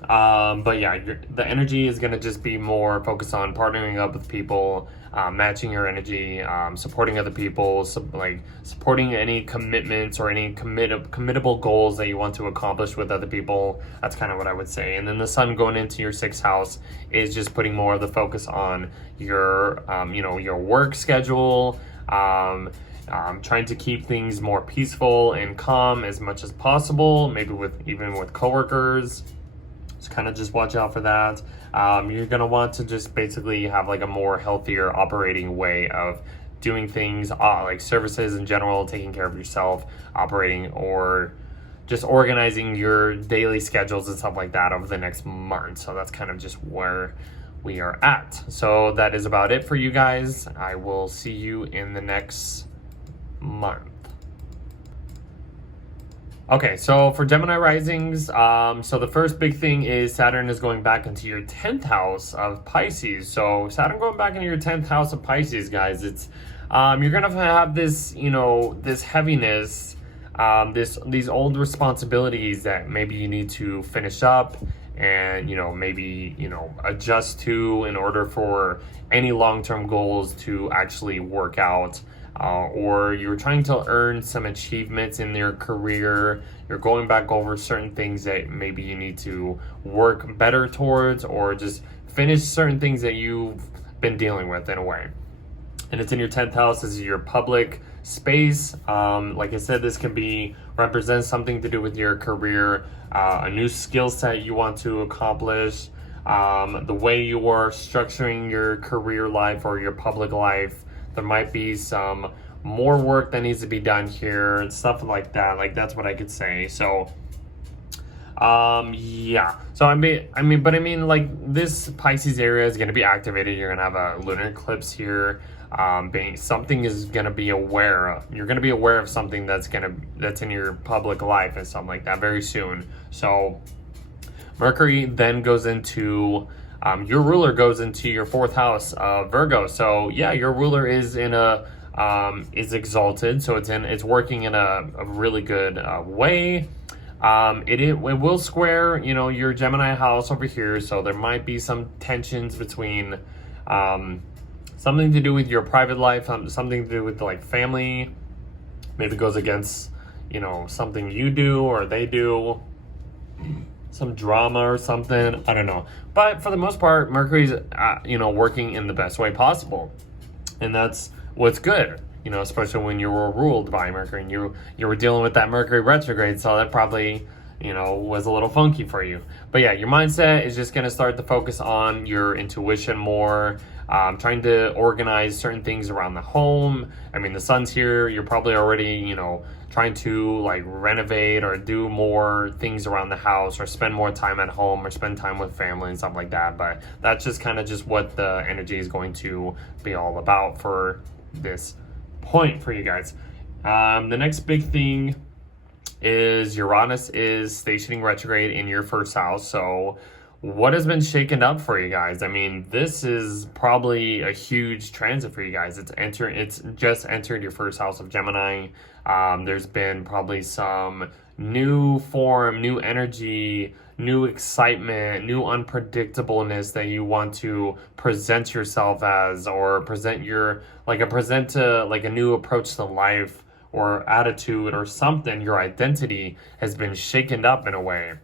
But yeah, the energy is gonna just be more focused on partnering up with people, matching your energy, supporting other people, like supporting any commitments or any committable goals that you want to accomplish with other people. That's kind of what I would say. And then the sun going into your 6th house is just putting more of the focus on your, you know, your work schedule, trying to keep things more peaceful and calm as much as possible, maybe even with coworkers. So kind of just watch out for that. You're going to want to just basically have like a more healthier operating way of doing things, like services in general, taking care of yourself, operating, or just organizing your daily schedules and stuff like that over the next month. So that's kind of just where we are at. So that is about it for you guys. I will see you in the next month. Okay, so for Gemini risings, so the first big thing is Saturn is going back into your 10th house of Pisces. So Saturn going back into your 10th house of Pisces, guys, it's you're gonna have this, you know, this heaviness, these old responsibilities that maybe you need to finish up and, you know, maybe, you know, adjust to in order for any long-term goals to actually work out. Or you're trying to earn some achievements in your career, you're going back over certain things that maybe you need to work better towards, or just finish certain things that you've been dealing with in a way. And it's in your 10th house. This is your public space. Like I said, this can represent something to do with your career, a new skill set you want to accomplish, the way you are structuring your career life or your public life. There might be some more work that needs to be done here and stuff like that. Like, that's what I could say. So, yeah. So I mean, like, this Pisces area is going to be activated. You're going to have a lunar eclipse here. Something is going to be aware of. You're going to be aware of something that's in your public life and something like that very soon. So Mercury then goes into your ruler goes into your 4th house, Virgo. So yeah, your ruler is is exalted. So it's working in a really good way. It will square, you know, your Gemini house over here. So there might be some tensions between, something to do with your private life, something to do with like family. Maybe goes against, you know, something you do or they do. Some drama or something, I don't know. But for the most part, Mercury's, you know, working in the best way possible. And that's what's good, you know, especially when you were ruled by Mercury and you were dealing with that Mercury retrograde. So that probably, you know, was a little funky for you. But yeah, your mindset is just going to start to focus on your intuition more, trying to organize certain things around the home. I mean, the sun's here. You're probably already, you know, trying to like renovate or do more things around the house or spend more time at home or spend time with family and stuff like that. But that's just kind of just what the energy is going to be all about for this point for you guys. The next big thing is Uranus is stationing retrograde in your 1st house. So what has been shaken up for you guys? I mean, this is probably a huge transit for you guys. It's just entered your 1st house of Gemini. There's been probably some new form, new energy, new excitement, new unpredictableness that you want to present yourself as, or present a new approach to life or attitude or something. Your identity has been shaken up in a way.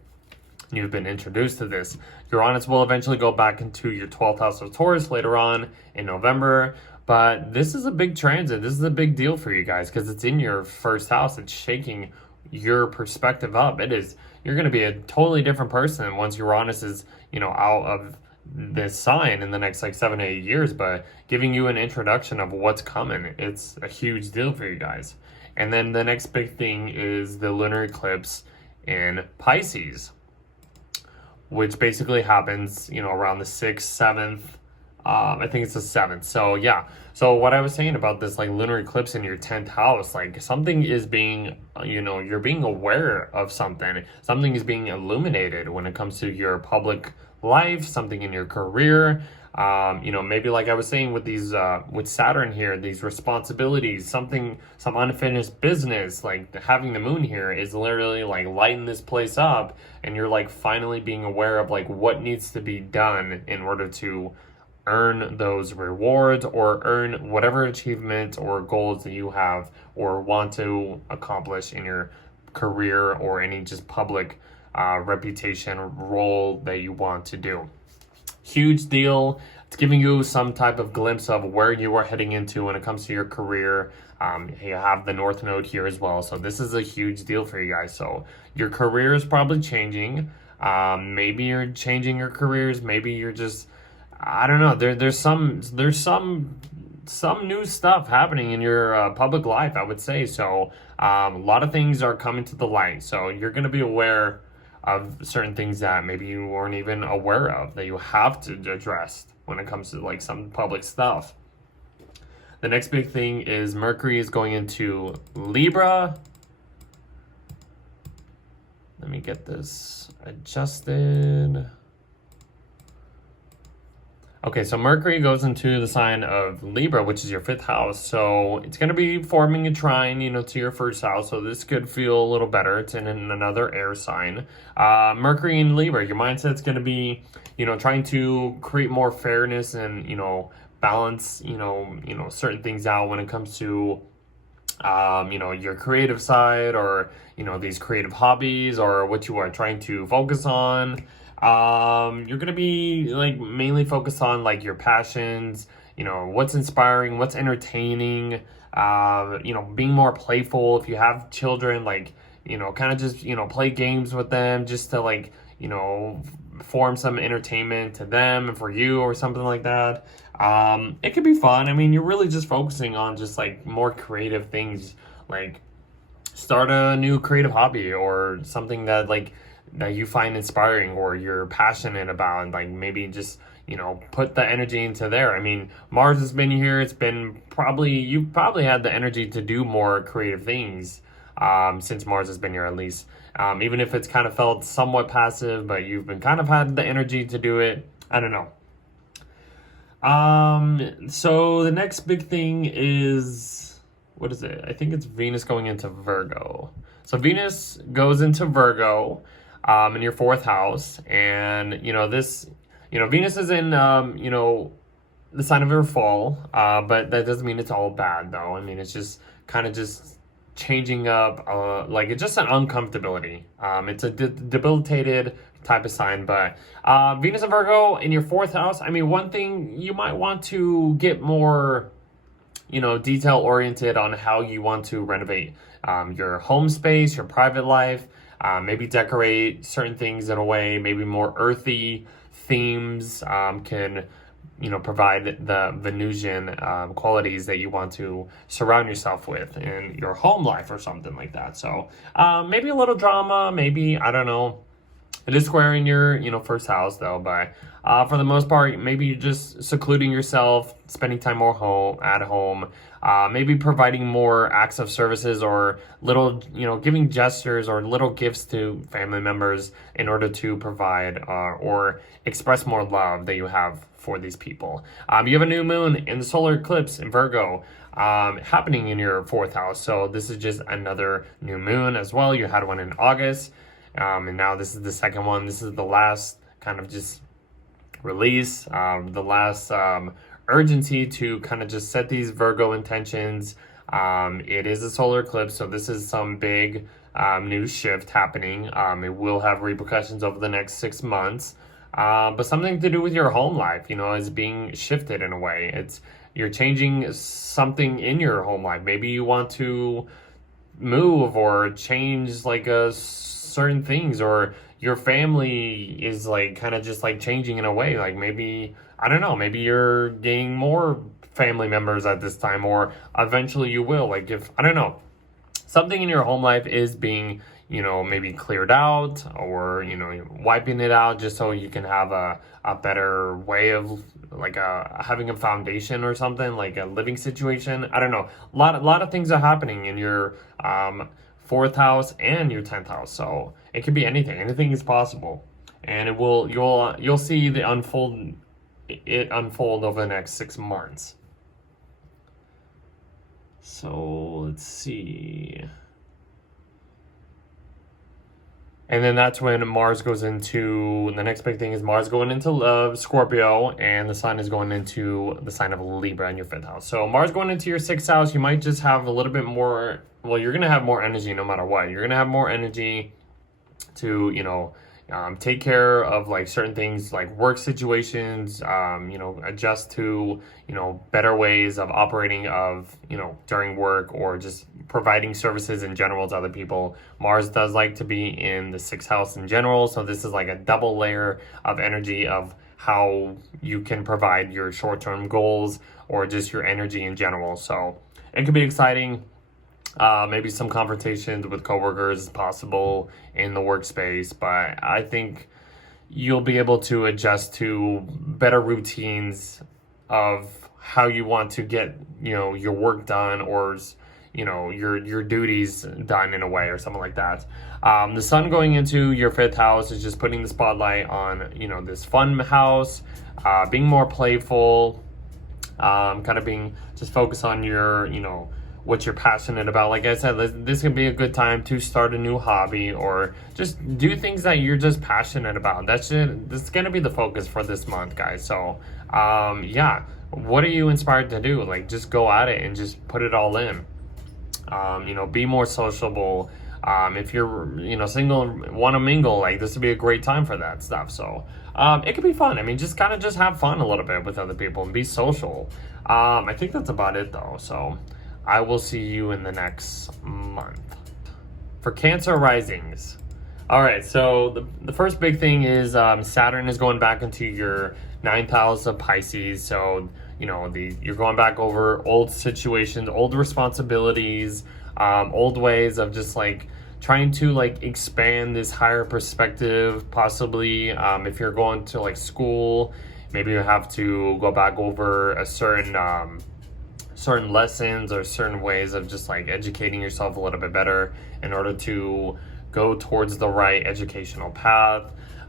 You've been introduced to this. Uranus will eventually go back into your 12th house of Taurus later on in November. But this is a big transit. This is a big deal for you guys because it's in your 1st house. It's shaking your perspective up. It is. you're going to be a totally different person once Uranus is, out of this sign in the next like 7 to 8 years, but giving you an introduction of what's coming. It's a huge deal for you guys. And then the next big thing is the lunar eclipse in Pisces, which basically happens, around the 6th, 7th. I think it's the 7th. So yeah. So what I was saying about this like lunar eclipse in your 10th house, like something is being, you're being aware of something. Something is being illuminated when it comes to your public life, something in your career. Maybe like I was saying with these, with Saturn here, these responsibilities, some unfinished business, like having the moon here is literally like lighting this place up, and you're like finally being aware of like what needs to be done in order to earn those rewards or earn whatever achievement or goals that you have or want to accomplish in your career or any just public reputation role that you want to do. Huge deal. It's giving you some type of glimpse of where you are heading into when it comes to your career. You have the North Node here as well. So this is a huge deal for you guys. So your career is probably changing. Maybe you're changing your careers. Maybe you're just, I don't know. There's some new stuff happening in your public life, I would say. So a lot of things are coming to the light. So you're going to be aware of certain things that maybe you weren't even aware of that you have to address when it comes to like some public stuff. The next big thing is Mercury is going into Libra. Let me get this adjusted. Okay, so Mercury goes into the sign of Libra, which is your 5th house. So it's going to be forming a trine, to your 1st house. So this could feel a little better. It's in another air sign. Mercury in Libra, your mindset's going to be, trying to create more fairness and, balance, certain things out when it comes to, your creative side or, these creative hobbies or what you are trying to focus on. You're going to be like mainly focused on like your passions, what's inspiring, what's entertaining, being more playful. If you have children, like, kind of just, play games with them just to like, form some entertainment to them and for you or something like that. It could be fun. I mean, you're really just focusing on just like more creative things, like start a new creative hobby or something that you find inspiring or you're passionate about, and like maybe just, put the energy into there. I mean, Mars has been here. It's been you've probably had the energy to do more creative things since Mars has been here at least. Even if it's kind of felt somewhat passive, but you've been kind of had the energy to do it. I don't know. So the next big thing is, what is it? I think it's Venus going into Virgo. So Venus goes into Virgo in your 4th house, and Venus is in the sign of her fall, but that doesn't mean it's all bad though. I mean, it's just kind of just changing up, like it's just an uncomfortability. It's a debilitated type of sign, but Venus and Virgo in your 4th house. I mean, one thing you might want to get more, detail oriented on how you want to renovate your home space, your private life. Maybe decorate certain things in a way, maybe more earthy themes can, provide the Venusian qualities that you want to surround yourself with in your home life or something like that. So maybe a little drama, maybe, I don't know. It is square in your, 1st house though, but for the most part, maybe you're just secluding yourself, spending time more at home, maybe providing more acts of services or little, giving gestures or little gifts to family members in order to provide or express more love that you have for these people. You have a new moon in the solar eclipse in Virgo happening in your 4th house. So this is just another new moon as well. You had one in August. And now this is the second one. This is the last kind of just release, the last urgency to kind of just set these Virgo intentions. It is a solar eclipse, so this is some big new shift happening. It will have repercussions over the next 6 months, but something to do with your home life, is being shifted in a way. You're changing something in your home life. Maybe you want to move or change like a certain things, or your family is like kind of just like changing in a way. Like maybe, I don't know, maybe you're gaining more family members at this time, or eventually you will. Like if, I don't know, something in your home life is being, you know, maybe cleared out, or, you know, wiping it out just so you can have a better way of like having a foundation or something, like a living situation. I don't know. A lot of things are happening in your fourth house and your 10th house. So it could be anything. Anything is possible. And it will, you'll see it unfold over the next 6 months. So let's see. And then that's when Mars goes into, the next big thing is Mars going into Scorpio, and the Sun is going into the sign of Libra in your 5th house. So Mars going into your 6th house, you might just have a little bit more, well, you're going to have more energy no matter what. You're going to have more energy to, you know, take care of like certain things like work situations, you know, adjust to, you know, better ways of operating of, you know, during work, or just providing services in general to other people. Mars does like to be in the 6th house in general. So this is like a double layer of energy of how you can provide your short-term goals, or just your energy in general. So it could be exciting. Maybe some confrontations with coworkers is possible in the workspace, but I think you'll be able to adjust to better routines of how you want to get, you know, your work done, or, you know, your duties done in a way, or something like that. The Sun going into your 5th house is just putting the spotlight on, you know, this fun house, being more playful, kind of being just focused on your, you know, what you're passionate about. Like I said, this could be a good time to start a new hobby, or just do things that you're just passionate about. This is going to be the focus for this month, guys. So, yeah, what are you inspired to do? Like, just go at it and just put it all in. You know, be more sociable. If you're, you know, single, want to mingle, like this would be a great time for that stuff. So, it could be fun. I mean, just kind of just have fun a little bit with other people and be social. I think that's about it though. So I will see you in the next month. For Cancer risings. All right, so the first big thing is Saturn is going back into your 9th house of Pisces. So, you know, you're going back over old situations, old responsibilities, old ways of just like trying to like expand this higher perspective, possibly. If you're going to like school, maybe you have to go back over a certain lessons, or certain ways of just like educating yourself a little bit better in order to go towards the right educational path.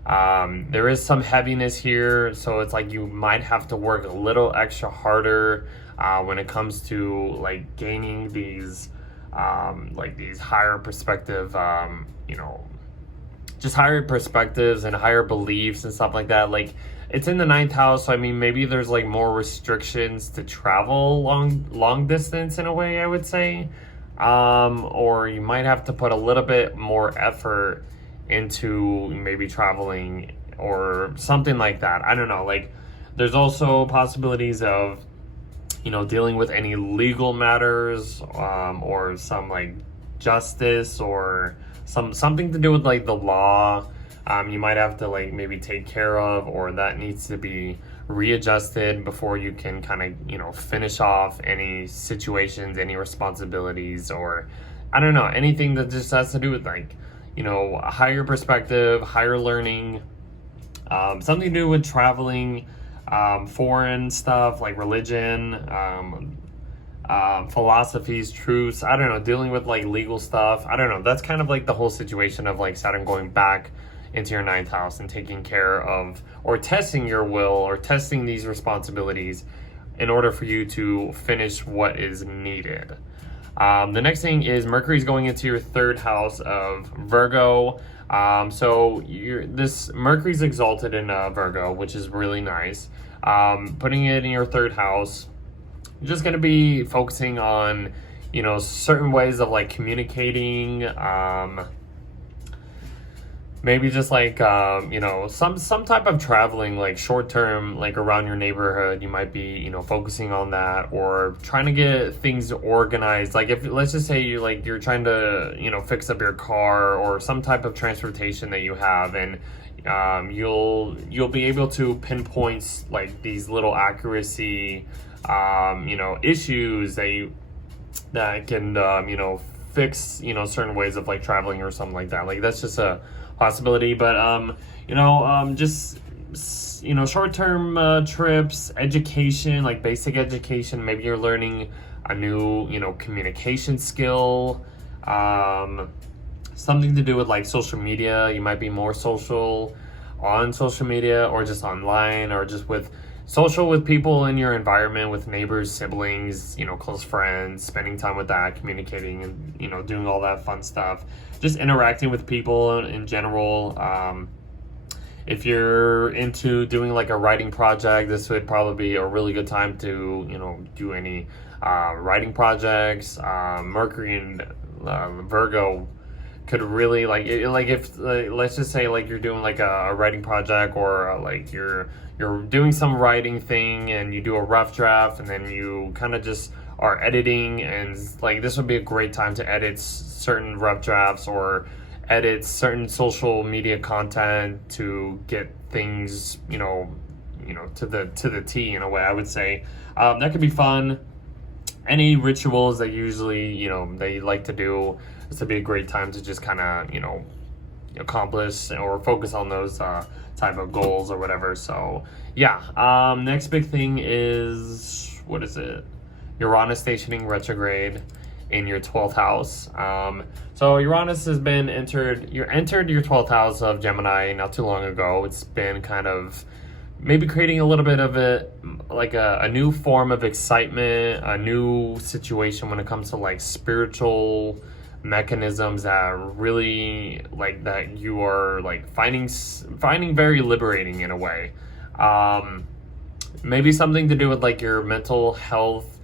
There is some heaviness here, so it's like you might have to work a little extra harder when it comes to like gaining these like these higher perspective, you know, just higher perspectives and higher beliefs and stuff like that. Like, it's in the 9th house, so I mean, maybe there's like more restrictions to travel long distance in a way, I would say. Or you might have to put a little bit more effort into maybe traveling or something like that. I don't know. Like, there's also possibilities of, you know, dealing with any legal matters, or some like justice, or something to do with like the law. You might have to like maybe take care of, or that needs to be readjusted before you can kind of, you know, finish off any situations, any responsibilities, or I don't know, anything that just has to do with like, you know, a higher perspective, higher learning, something to do with traveling, foreign stuff like religion, philosophies, truths, I don't know, dealing with like legal stuff. I don't know. That's kind of like the whole situation of like Saturn going back into your 9th house and taking care of, or testing your will, or testing these responsibilities in order for you to finish what is needed. The next thing is Mercury's going into your 3rd house of Virgo. So this Mercury's exalted in Virgo, which is really nice. Putting it in your 3rd house, you're just going to be focusing on, you know, certain ways of like communicating, maybe just like you know, some type of traveling, like short term, like around your neighborhood. You might be, you know, focusing on that, or trying to get things organized. Like if, let's just say you're trying to, you know, fix up your car or some type of transportation that you have, and you'll be able to pinpoint like these little accuracy you know, issues that can you know, fix, you know, certain ways of like traveling or something like that. Like that's just a possibility. But you know, just, you know, short-term trips, education, like basic education. Maybe you're learning a new, you know, communication skill, something to do with like social media. You might be more social on social media, or just online, or just with social with people in your environment, with neighbors, siblings, you know, close friends, spending time with that, communicating, and, you know, doing all that fun stuff, just interacting with people in general. If you're into doing like a writing project, this would probably be a really good time to, you know, do any writing projects. Mercury and Virgo could really like if let's just say like you're doing like a writing project, or like you're doing some writing thing, and you do a rough draft, and then you kind of just are editing, and like this would be a great time to edit certain rough drafts, or edit certain social media content to get things, you know, to the T in a way, I would say. That could be fun. Any rituals that usually, you know, they like to do, this would be a great time to just kind of, you know, accomplish or focus on those type of goals or whatever. So yeah, next big thing is, what is it? Uranus stationing retrograde in your 12th house. So Uranus has been entered your 12th house of Gemini not too long ago. It's been kind of maybe creating a little bit of a new form of excitement, a new situation when it comes to like spiritual mechanisms that really like that you are like finding very liberating in a way. Maybe something to do with like your mental health.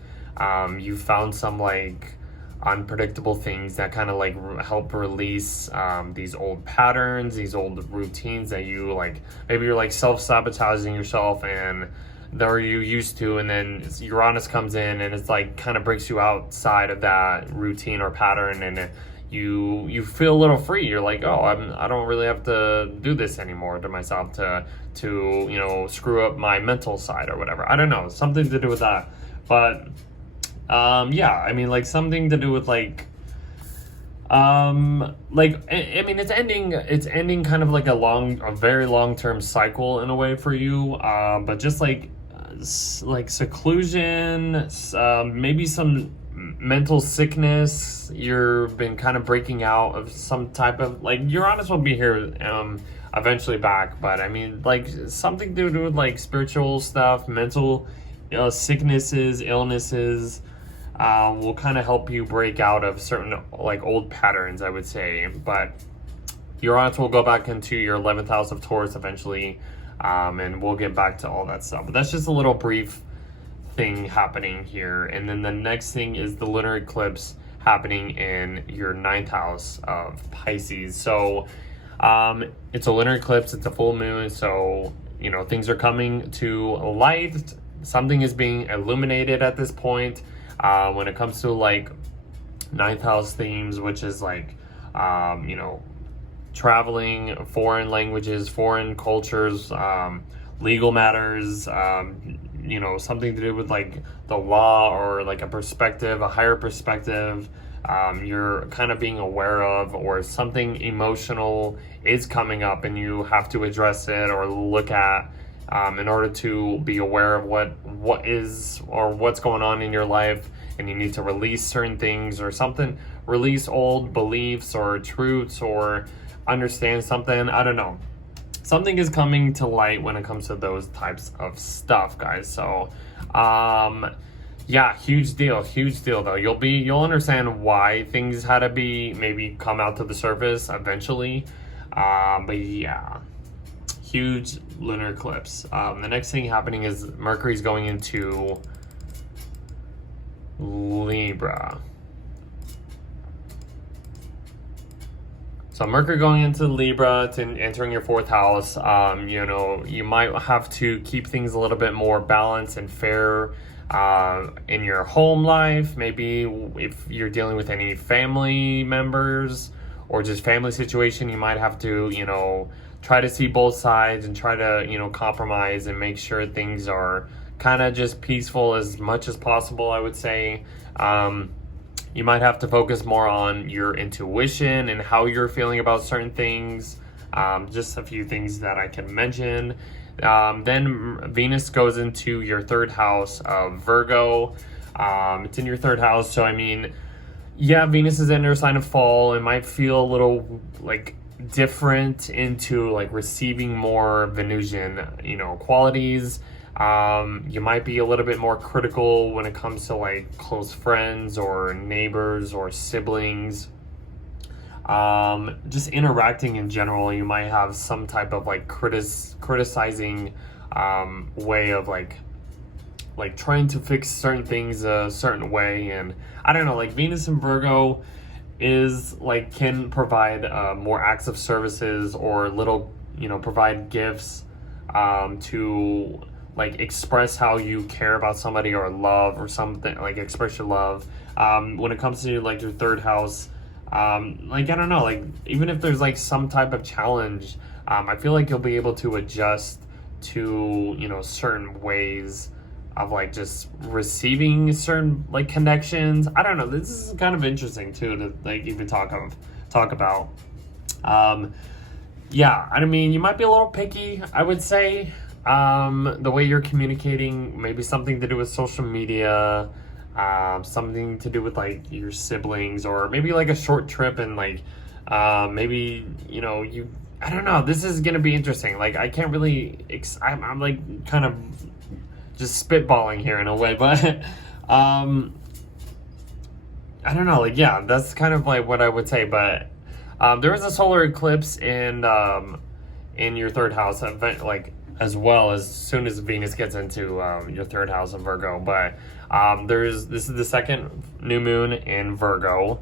You found some like unpredictable things that kind of like help release these old patterns, these old routines that you like, maybe you're like self-sabotaging yourself and that you used to, and then Uranus comes in and it's like kind of breaks you outside of that routine or pattern, and you feel a little free. You're like, oh, I don't really have to do this anymore to myself to you know, screw up my mental side or whatever. I don't know, something to do with that. But yeah, I mean, like something to do with like I mean, it's ending kind of like a very long-term cycle in a way for you, but just like seclusion, maybe some mental sickness. You've been kind of breaking out of some type of like, Uranus will be here eventually back, but I mean, like something to do with like spiritual stuff, mental sicknesses, illnesses. Will kind of help you break out of certain like old patterns, I would say. But Uranus will go back into your 11th house of Taurus eventually, and we'll get back to all that stuff. But that's just a little brief thing happening here. And then the next thing is the lunar eclipse happening in your 9th house of Pisces. So it's a lunar eclipse, it's a full moon, so you know, things are coming to light. Something is being illuminated at this point. When it comes to like 9th house themes, which is like, you know, traveling, foreign languages, foreign cultures, legal matters, you know, something to do with like the law, or like a perspective, a higher perspective, you're kind of being aware of, or something emotional is coming up and you have to address it or look at, in order to be aware of what is or what's going on in your life, and you need to release certain things or something, release old beliefs or truths, or understand something. I don't know. Something is coming to light when it comes to those types of stuff, guys. So, yeah, huge deal though. You'll understand why things had to be maybe come out to the surface eventually. But yeah. Huge lunar eclipse. The next thing happening is Mercury's going into Libra. So Mercury going into Libra, to entering your fourth house, you know, you might have to keep things a little bit more balanced and fair in your home life. Maybe if you're dealing with any family members or just family situation, you might have to, you know, try to see both sides and try to, you know, compromise and make sure things are kind of just peaceful as much as possible, I would say. You might have to focus more on your intuition and how you're feeling about certain things. Just a few things that I can mention. Then Venus goes into your third house of Virgo. It's in your third house, so I mean, yeah, Venus is in your sign of fall. It might feel a little like different into like receiving more Venusian, you know, qualities. You might be a little bit more critical when it comes to like close friends or neighbors or siblings. Just interacting in general, you might have some type of like criticizing way of like trying to fix certain things a certain way. And I don't know, like Venus in Virgo is like can provide more acts of services or little, you know, provide gifts to like express how you care about somebody or love or something, like express your love. When it comes to like your third house, like I don't know, like even if there's like some type of challenge, I feel like you'll be able to adjust to, you know, certain ways of like just receiving certain like connections. I don't know, this is kind of interesting too to like even talk about. Yeah, I mean, you might be a little picky, I would say. The way you're communicating, maybe something to do with social media, something to do with like your siblings, or maybe like a short trip and like maybe, you know, I don't know, this is gonna be interesting. Like I can't really I'm like kind of just spitballing here in a way, but I don't know, like yeah, that's kind of like what I would say. But there is a solar eclipse in your third house event, like as well as soon as Venus gets into your third house of Virgo. But this is the second new moon in Virgo.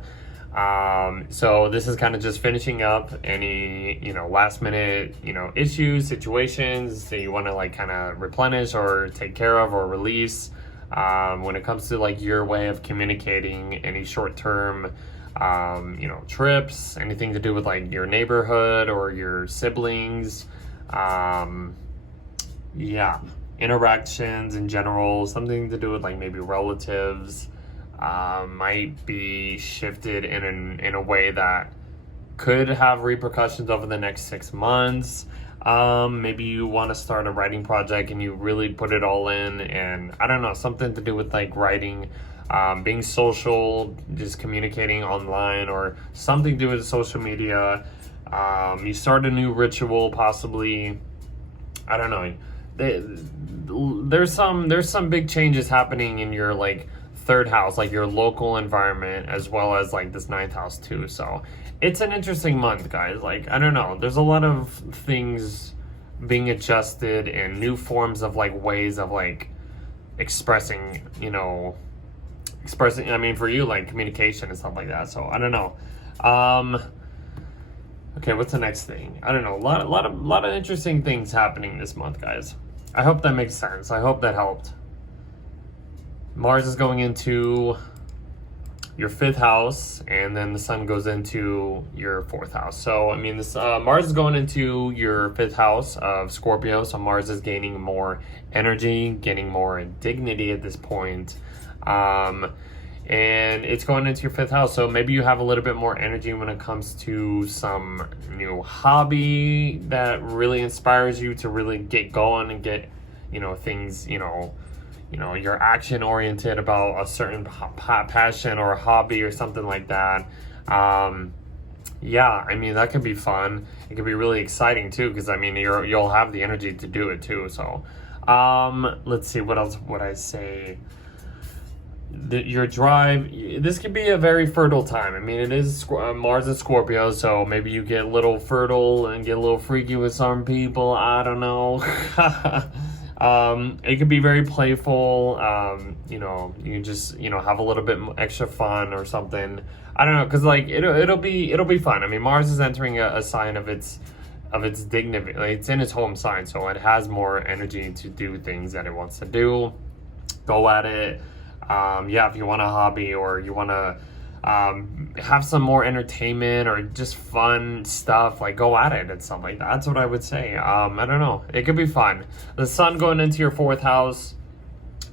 So this is kind of just finishing up any, you know, last minute, you know, issues, situations that you want to like kind of replenish or take care of or release. When it comes to like your way of communicating, any short term, you know, trips, anything to do with like your neighborhood or your siblings. Yeah, interactions in general, something to do with like maybe relatives, might be shifted in a way that could have repercussions over the next 6 months. Maybe you want to start a writing project and you really put it all in, and I don't know, something to do with like writing, being social, just communicating online, or something to do with social media. You start a new ritual, possibly. I don't know. There's some big changes happening in your like third house, like your local environment, as well as like this ninth house too. So it's an interesting month, guys. Like I don't know, there's a lot of things being adjusted and new forms of like ways of like expressing, you know, I mean, for you, like communication and stuff like that. So I don't know. Okay, what's the next thing? I don't know. A lot of interesting things happening this month, guys. I hope that makes sense. I hope that helped. Mars is going into your fifth house, and then the sun goes into your fourth house. So, I mean, this Mars is going into your fifth house of Scorpio. So Mars is gaining more energy, gaining more dignity at this point. And it's going into your fifth house, so maybe you have a little bit more energy when it comes to some new hobby that really inspires you to really get going and get, you know, things, you know, you're action oriented about a certain passion or a hobby or something like that. Yeah, I mean, that could be fun. It could be really exciting too, because I mean, you'll have the energy to do it too. So, let's see, what else would I say? Your drive, this could be a very fertile time. I mean, it is Mars and Scorpio, so maybe you get a little fertile and get a little freaky with some people. I don't know. It could be very playful. You know, you just, you know, have a little bit extra fun or something. I don't know, because like it'll be fun. I mean, Mars is entering a sign of its dignity. Like, it's in its home sign, so it has more energy to do things that it wants to do. Go at it. Yeah, if you want a hobby or you want to have some more entertainment or just fun stuff, like go at it and stuff like that. That's what I would say. I don't know, it could be fun. The sun going into your 4th house,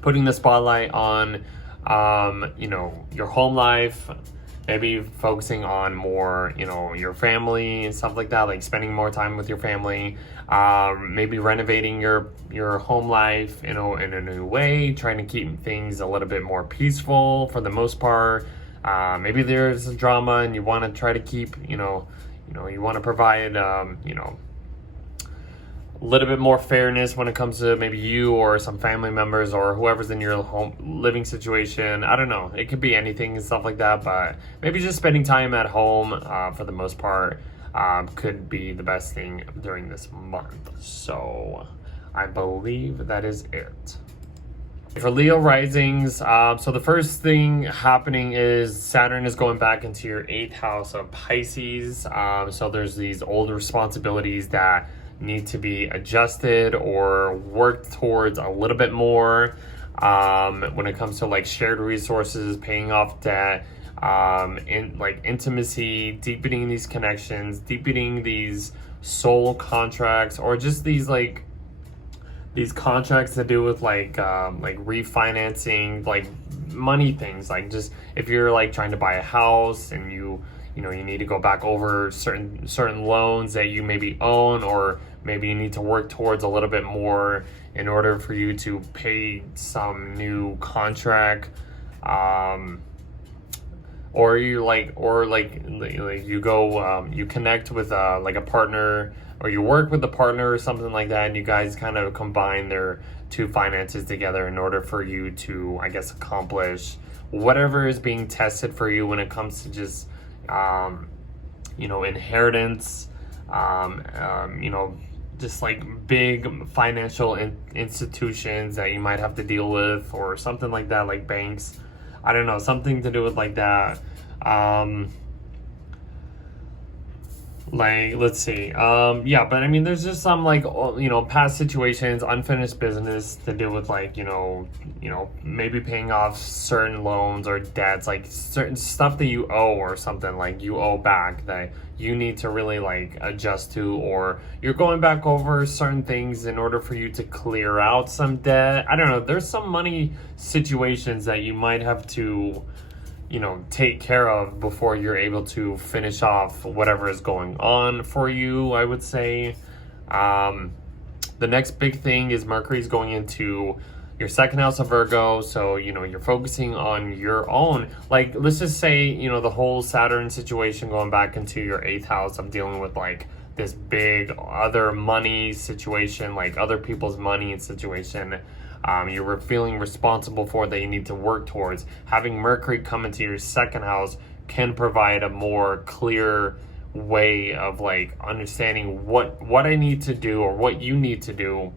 putting the spotlight on you know, your home life, maybe focusing on more, you know, your family and stuff like that, like spending more time with your family, maybe renovating your home life, you know, in a new way, trying to keep things a little bit more peaceful for the most part. Maybe there's drama and you want to try to keep, you know, you want to provide, you know, a little bit more fairness when it comes to maybe you or some family members or whoever's in your home living situation. I don't know. It could be anything and stuff like that, but maybe just spending time at home, for the most part, could be the best thing during this month. So I believe that is it. For Leo risings, so the first thing happening is Saturn is going back into your 8th house of Pisces. So there's these old responsibilities that need to be adjusted or worked towards a little bit more, when it comes to like shared resources, paying off debt, in like intimacy, deepening these connections, deepening these soul contracts, or just these like these contracts to do with like refinancing, like money things. Like, just if you're like trying to buy a house and you know you need to go back over certain loans that you maybe own, or maybe you need to work towards a little bit more in order for you to pay some new contract, or you go you connect with like a partner, or you work with a partner or something like that, and you guys kind of combine their two finances together in order for you to, I guess, accomplish whatever is being tested for you when it comes to just you know, inheritance, you know, just like big financial institutions that you might have to deal with, or something like that, like banks. I don't know, something to do with like that. Like, let's see. Yeah, but I mean, there's just some like, you know, past situations, unfinished business to do with, like, you know, maybe paying off certain loans or debts, like certain stuff that you owe or something, like you owe back that you need to really like adjust to, or you're going back over certain things in order for you to clear out some debt. I don't know. There's some money situations that you might have to, you know, take care of before you're able to finish off whatever is going on for you, I would say. The next big thing is Mercury's going into your 2nd house of Virgo. So, you know, you're focusing on your own, like, let's just say, you know, the whole Saturn situation going back into your 8th house of dealing with like this big other money situation, like other people's money and situation. You were feeling responsible for that you need to work towards. Having Mercury come into your 2nd house can provide a more clear way of like understanding what I need to do, or what you need to do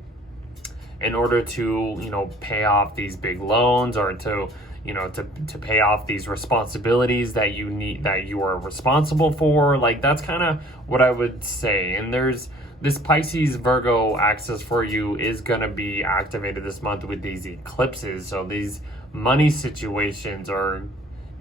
in order to, you know, pay off these big loans, or to, you know, to pay off these responsibilities that you need, that you are responsible for. Like, that's kind of what I would say. And there's this Pisces Virgo axis for you is going to be activated this month with these eclipses. So these money situations are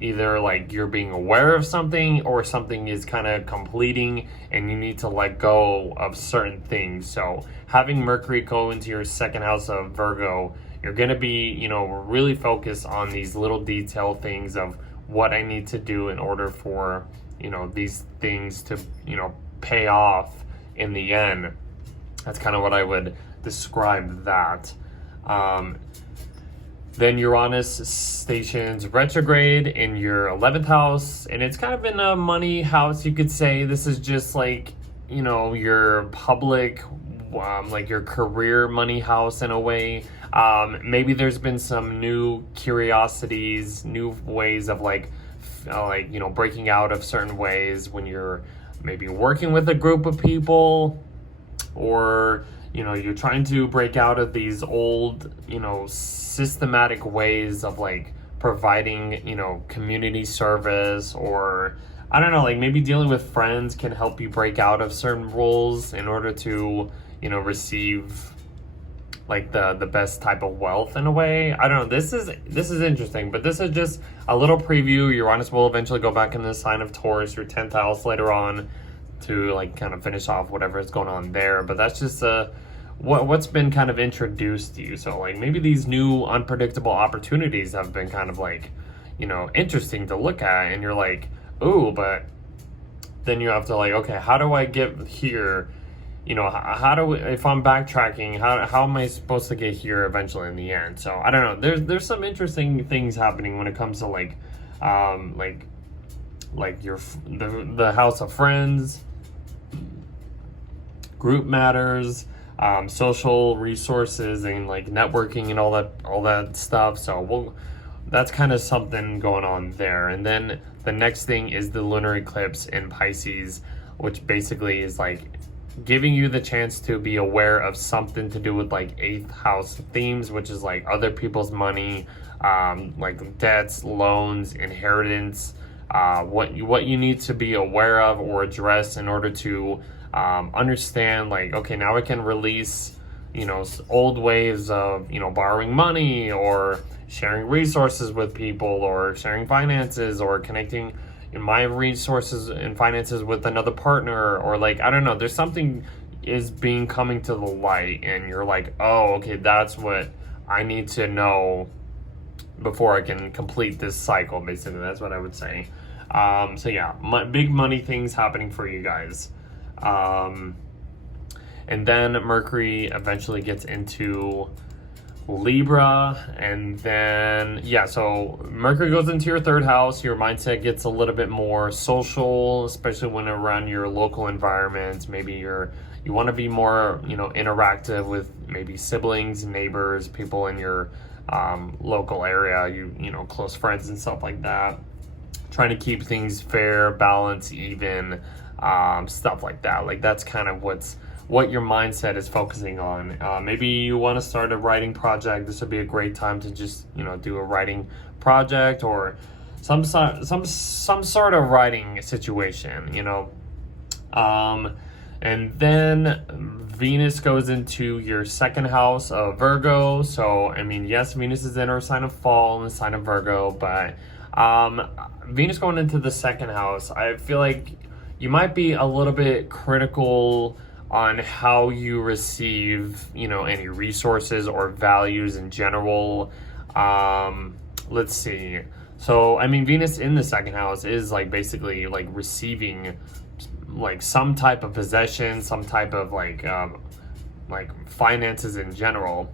either like you're being aware of something, or something is kind of completing and you need to let go of certain things. So having Mercury go into your 2nd house of Virgo, you're going to be, you know, really focused on these little detail things of what I need to do in order for, you know, these things to, you know, pay off in the end. That's kind of what I would describe that. Then Uranus stations retrograde in your 11th house, and it's kind of in a money house, you could say. This is just like, you know, your public, like your career money house in a way. Maybe there's been some new curiosities, new ways of like, you know, breaking out of certain ways when you're maybe working with a group of people, or, you know, you're trying to break out of these old, you know, systematic ways of like providing, you know, community service, or I don't know, like maybe dealing with friends can help you break out of certain roles in order to, you know, receive like the best type of wealth in a way. I don't know. This is interesting, but this is just a little preview. Uranus will eventually go back in the sign of Taurus, your 10th house, later on, to like kind of finish off whatever is going on there. But that's just what's been kind of introduced to you. So like maybe these new unpredictable opportunities have been kind of like, you know, interesting to look at, and you're like, ooh, but then you have to like, okay, how do I get here? You know, if I'm backtracking, how am I supposed to get here eventually in the end? So I don't know. There's some interesting things happening when it comes to like the house of friends, group matters, social resources, and like networking and all that stuff. So that's kind of something going on there. And then the next thing is the lunar eclipse in Pisces, which basically is like giving you the chance to be aware of something to do with like 8th house themes, which is like other people's money, like debts, loans, inheritance, what you need to be aware of or address in order to understand like, okay, now I can release, you know, old ways of, you know, borrowing money or sharing resources with people, or sharing finances, or connecting in my resources and finances with another partner, or like, I don't know, there's something is being coming to the light, and you're like, oh, okay, that's what I need to know before I can complete this cycle. Basically, that's what I would say. So yeah, big money things happening for you guys. And then Mercury eventually gets into Libra, and then so Mercury goes into your 3rd house. Your mindset gets a little bit more social, especially when around your local environments. Maybe you want to be more, you know, interactive with maybe siblings, neighbors, people in your local area, you know, close friends and stuff like that. Trying to keep things fair, balanced, even, stuff like that. Like that's kind of what your mindset is focusing on. Maybe you want to start a writing project. This would be a great time to just, you know, do a writing project, or some sort of writing situation, you know. And then Venus goes into your 2nd house of Virgo. So I mean, yes, Venus is in her sign of fall, in the sign of Virgo, but Venus going into the 2nd house, I feel like you might be a little bit critical on how you receive, you know, any resources or values in general. Let's see. So, I mean, Venus in the 2nd house is like basically like receiving like some type of possession, some type of like finances in general.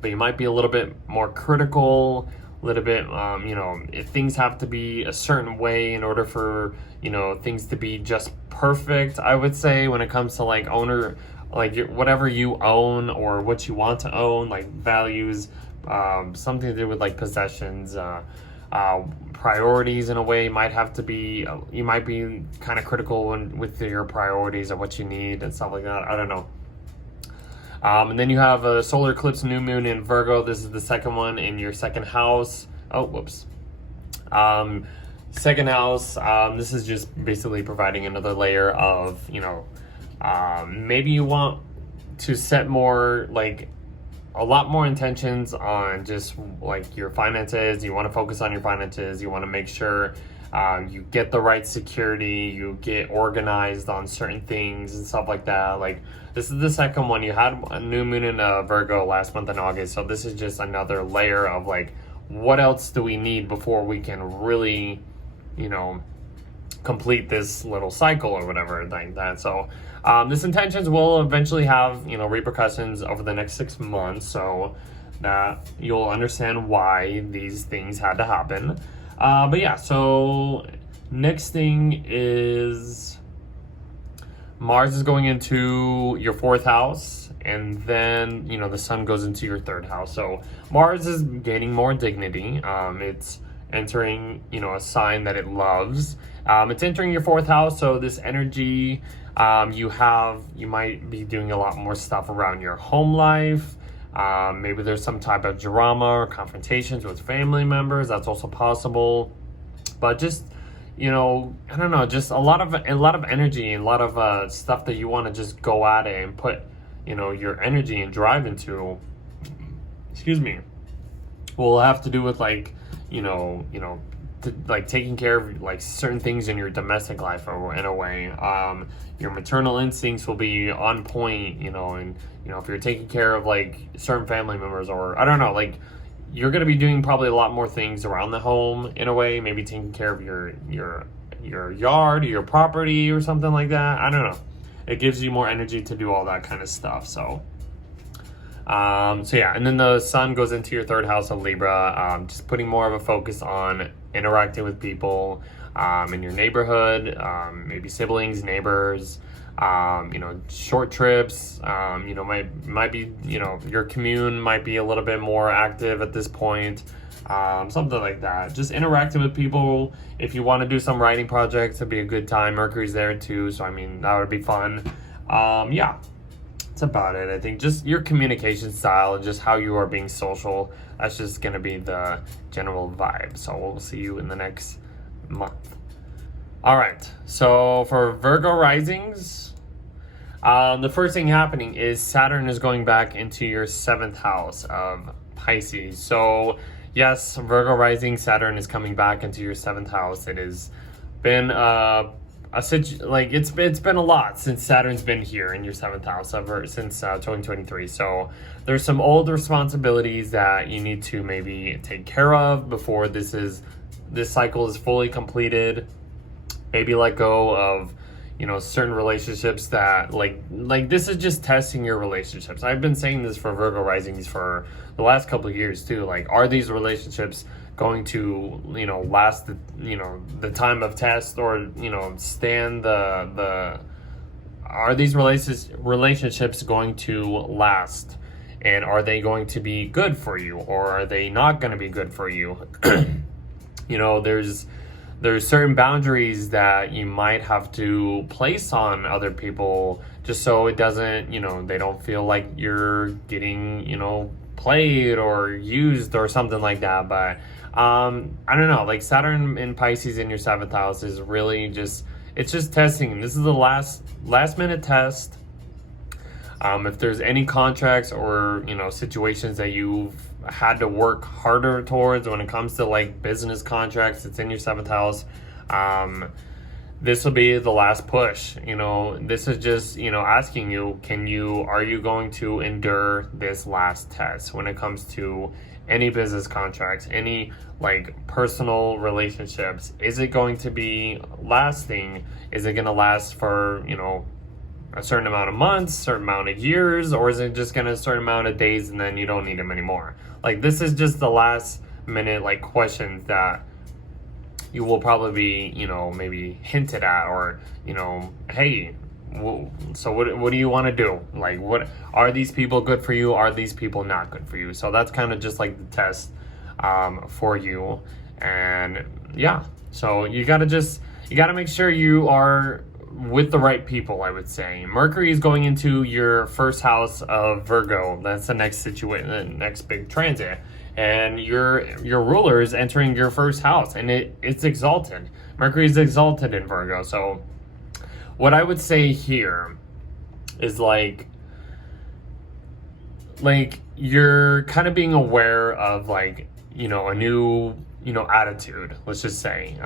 But you might be a little bit more critical, a little bit, you know, if things have to be a certain way in order for, you know, things to be just perfect, I would say, when it comes to like whatever you own or what you want to own, like values, something to do with like possessions, priorities in a way might have to be, you might be kind of critical with your priorities of what you need and stuff like that. I don't know. And then you have a solar eclipse new moon in Virgo. This is the 2nd one in your 2nd house. Oh, whoops. 2nd house, this is just basically providing another layer of, you know, maybe you want to set more, like a lot more intentions on just like your finances. You want to focus on your finances. You want to make sure you get the right security, you get organized on certain things and stuff like that. Like this is the 2nd one. You had a new moon in Virgo last month in August, so this is just another layer of like, what else do we need before we can really, you know, complete this little cycle or whatever like that. So this intentions will eventually have, you know, repercussions over the next 6 months, so that you'll understand why these things had to happen. But yeah, so next thing is Mars is going into your 4th house, and then, you know, the sun goes into your 3rd house. So Mars is gaining more dignity. It's entering, you know, a sign that it loves. It's entering your 4th house, so this energy You might be doing a lot more stuff around your home life. Maybe there's some type of drama or confrontations with family members. That's also possible. But just, I don't know, just a lot of energy, a lot of stuff that you want to just go at it and put, your energy and drive into. Excuse me. Will have to do with like, like taking care of like certain things in your domestic life, or in a way. Your maternal instincts will be on point, and if you're taking care of like certain family members, or I don't know, like you're going to be doing probably a lot more things around the home in a way, maybe taking care of your yard, your property, or something like that. I don't know. It gives you more energy to do all that kind of stuff. So yeah, and then the sun goes into your third house of Libra, just putting more of a focus on interacting with people in your neighborhood, maybe siblings, neighbors, short trips, might be, your commune might be a little bit more active at this point, something like that. Just interacting with people. If you want to do some writing projects, it'd be a good time. Mercury's there too, so I mean, that would be fun. Yeah. That's about it. I think just your communication style and just how you are being social, that's just going to be the general vibe. So we'll see you in the next month. All right. So for Virgo risings, the first thing happening is Saturn is going back into your 7th house of Pisces. So yes, Virgo rising, Saturn is coming back into your 7th house. It has been it's been a lot since Saturn's been here in your 7th house since 2023. So there's some old responsibilities that you need to maybe take care of before this cycle is fully completed. Maybe let go of certain relationships that like this is just testing your relationships. I've been saying this for Virgo risings for the last couple of years too. Like, are these relationships going to last the time of test, or stand the are these relationships going to last, and are they going to be good for you, or are they not going to be good for you? There's certain boundaries that you might have to place on other people, just so it doesn't, they don't feel like you're getting, played or used or something like that. But I don't know, like Saturn in Pisces in your 7th house is really it's just testing. This is the last minute test. If there's any contracts or, situations that you've had to work harder towards when it comes to like business contracts, it's in your 7th house. This will be the last push. This is just, asking you, are you going to endure this last test when it comes to any business contracts, any like personal relationships? Is it going to be lasting? Is it going to last for, a certain amount of months, certain amount of years, or is it just going to a certain amount of days and then you don't need them anymore? Like, this is just the last minute like questions that you will probably be, maybe hinted at, or, hey, so what do you want to do? Like, what are these people good for you? Are these people not good for you? So that's kind of just like the test for you. And yeah, so you got to make sure you are with the right people, I would say. Mercury is going into your 1st house of Virgo. That's the next situation, the next big transit. And your ruler is entering your 1st house, and it's exalted. Mercury is exalted in Virgo. So what I would say here is like you're kind of being aware of like, a new, attitude, let's just say.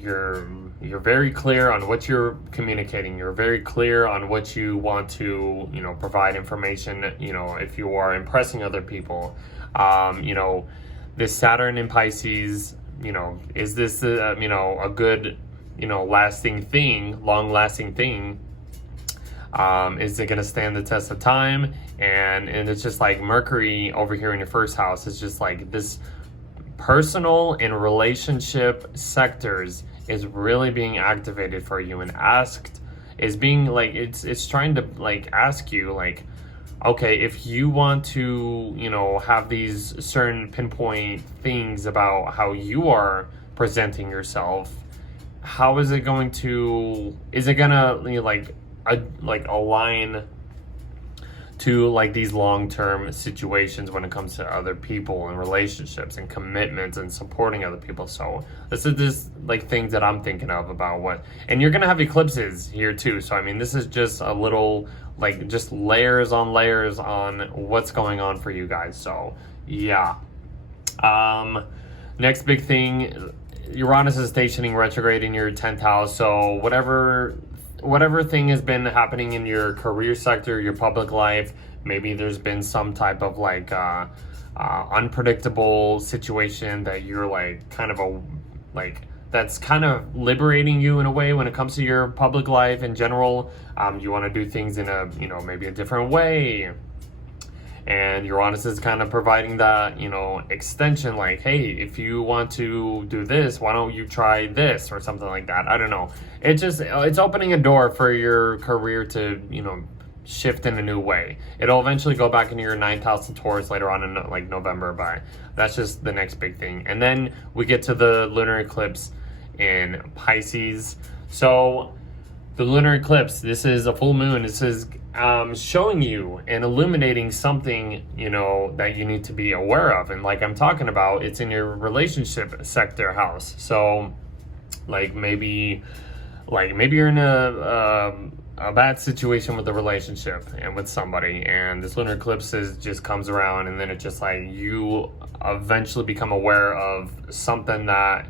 You're very clear on what you're communicating. You're very clear on what you want to, provide information, if you are impressing other people. This Saturn in Pisces, is this, a good, lasting thing, long-lasting thing? Is it going to stand the test of time? And it's just like Mercury over here in your 1st house is just like this personal and relationship sectors is really being activated for you, and is being like, it's trying to like ask you like, okay, if you want to, have these certain pinpoint things about how you are presenting yourself, how is it going to, like like align to like these long-term situations when it comes to other people and relationships and commitments and supporting other people. So this is just like things that I'm thinking of about what, and you're gonna have eclipses here too. So I mean, this is just a little like just layers on what's going on for you guys. So yeah. Next big thing, Uranus is stationing retrograde in your 10th house. So whatever thing has been happening in your career sector, your public life, maybe there's been some type of like unpredictable situation that you're like kind of that's kind of liberating you in a way when it comes to your public life in general. You want to do things in a, you know, maybe a different way. And Uranus is kind of providing that, you know, extension, like, hey, if you want to do this, why don't you try this or something like that? I don't know. It's opening a door for your career to, you know, shift in a new way. It'll eventually go back into your 9th house of Taurus later on in like November, but that's just the next big thing. And then we get to the lunar eclipse in Pisces. So the lunar eclipse, this is a full moon. This is showing you and illuminating something, you know, that you need to be aware of. And like I'm talking about, it's in your relationship sector house. So like maybe you're in a bad situation with a relationship and with somebody, and this lunar eclipse just comes around, and then it just like you eventually become aware of something that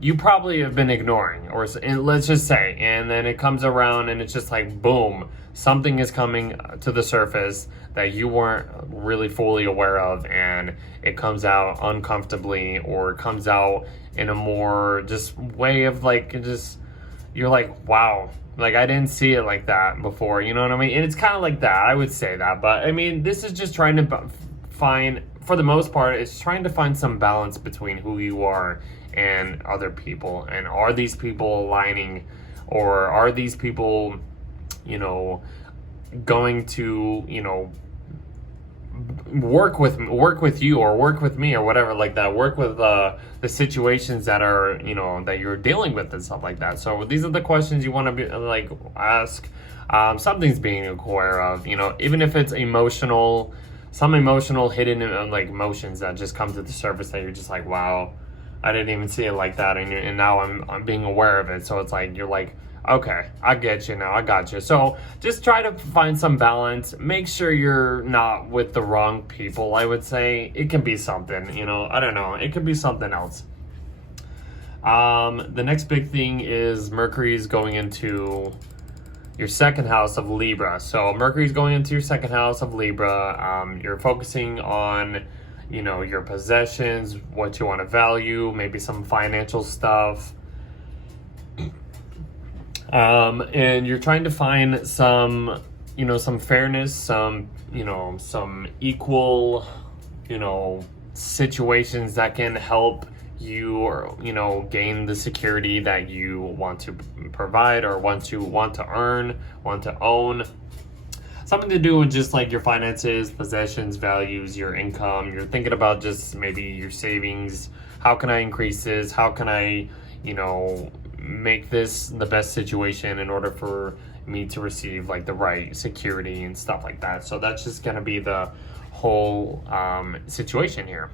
you probably have been ignoring, or let's just say, and then it comes around and it's just like boom, something is coming to the surface that you weren't really fully aware of, and it comes out uncomfortably, or it comes out in a more just way of like, just you're like, wow, like I didn't see it like that before, you know what I mean? And it's kind of like that, I would say that. But I mean, this is just trying to find, for the most part, it's trying to find some balance between who you are and other people. And are these people aligning, or are these people, you know, going to, you know, work with you or work with me or whatever like that, work with the situations that are, you know, that you're dealing with and stuff like that. So these are the questions you want to be like ask. Something's being aware of, you know, even if it's some emotional hidden like emotions that just come to the surface that you're just like, wow, I didn't even see it like that, and now I'm being aware of it. So it's like you're like, okay, I get you now, I got you. So just try to find some balance. Make sure you're not with the wrong people, I would say. It can be something, you know, I don't know. It could be something else. The next big thing is Mercury's going into your 2nd house of Libra. So Mercury's going into your 2nd house of Libra. You're focusing on, you know, your possessions, what you want to value, maybe some financial stuff. And you're trying to find some, you know, some fairness, some, you know, some equal, you know, situations that can help you, or, you know, gain the security that you want to provide, or want to earn, want to own. Something to do with just like your finances, possessions, values, your income. You're thinking about just maybe your savings. How can I increase this? How can I, you know, make this the best situation in order for me to receive like the right security and stuff like that. So that's just going to be the whole situation here.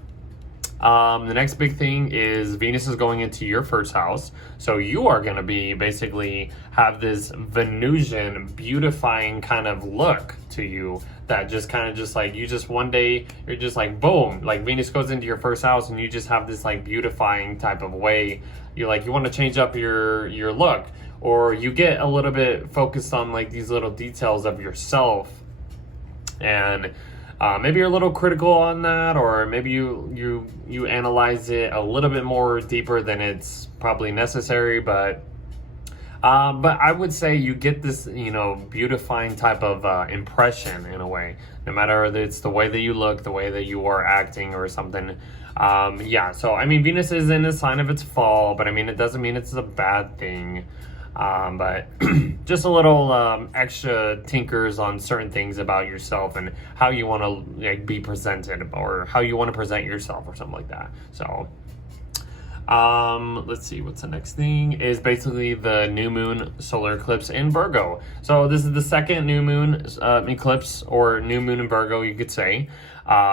The next big thing is Venus is going into your 1st house. So you are going to be basically have this Venusian beautifying kind of look to you that just kind of just like, you just one day, you're just like, boom, like Venus goes into your 1st house and you just have this like beautifying type of way. You're like, you want to change up your look, or you get a little bit focused on like these little details of yourself, and maybe you're a little critical on that, or maybe you analyze it a little bit more deeper than it's probably necessary, but I would say you get this, you know, beautifying type of impression in a way, no matter if it's the way that you look, the way that you are acting or something. Yeah, so I mean, Venus is in a sign of its fall, but I mean, it doesn't mean it's a bad thing. But just a little extra tinkers on certain things about yourself and how you want to like be presented, or how you want to present yourself, or something like that. So Let's see, what's the next thing is basically the new moon solar eclipse in Virgo. So this is the second new moon eclipse, or new moon in Virgo, you could say,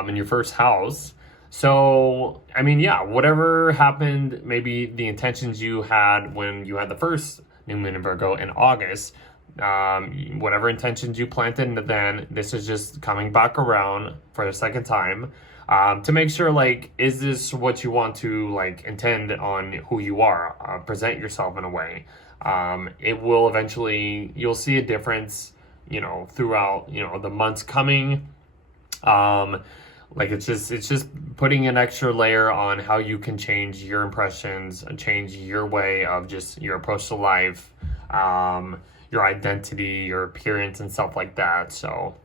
in your first house. So, I mean, yeah, whatever happened, maybe the intentions you had when you had the first new moon in Virgo in August, whatever intentions you planted then, this is just coming back around for the second time, to make sure, like, is this what you want to, like, intend on who you are, present yourself in a way. It will eventually, you'll see a difference, you know, throughout, you know, the months coming. Like, it's just putting an extra layer on how you can change your impressions and change your way of just your approach to life, your identity, your appearance, and stuff like that. So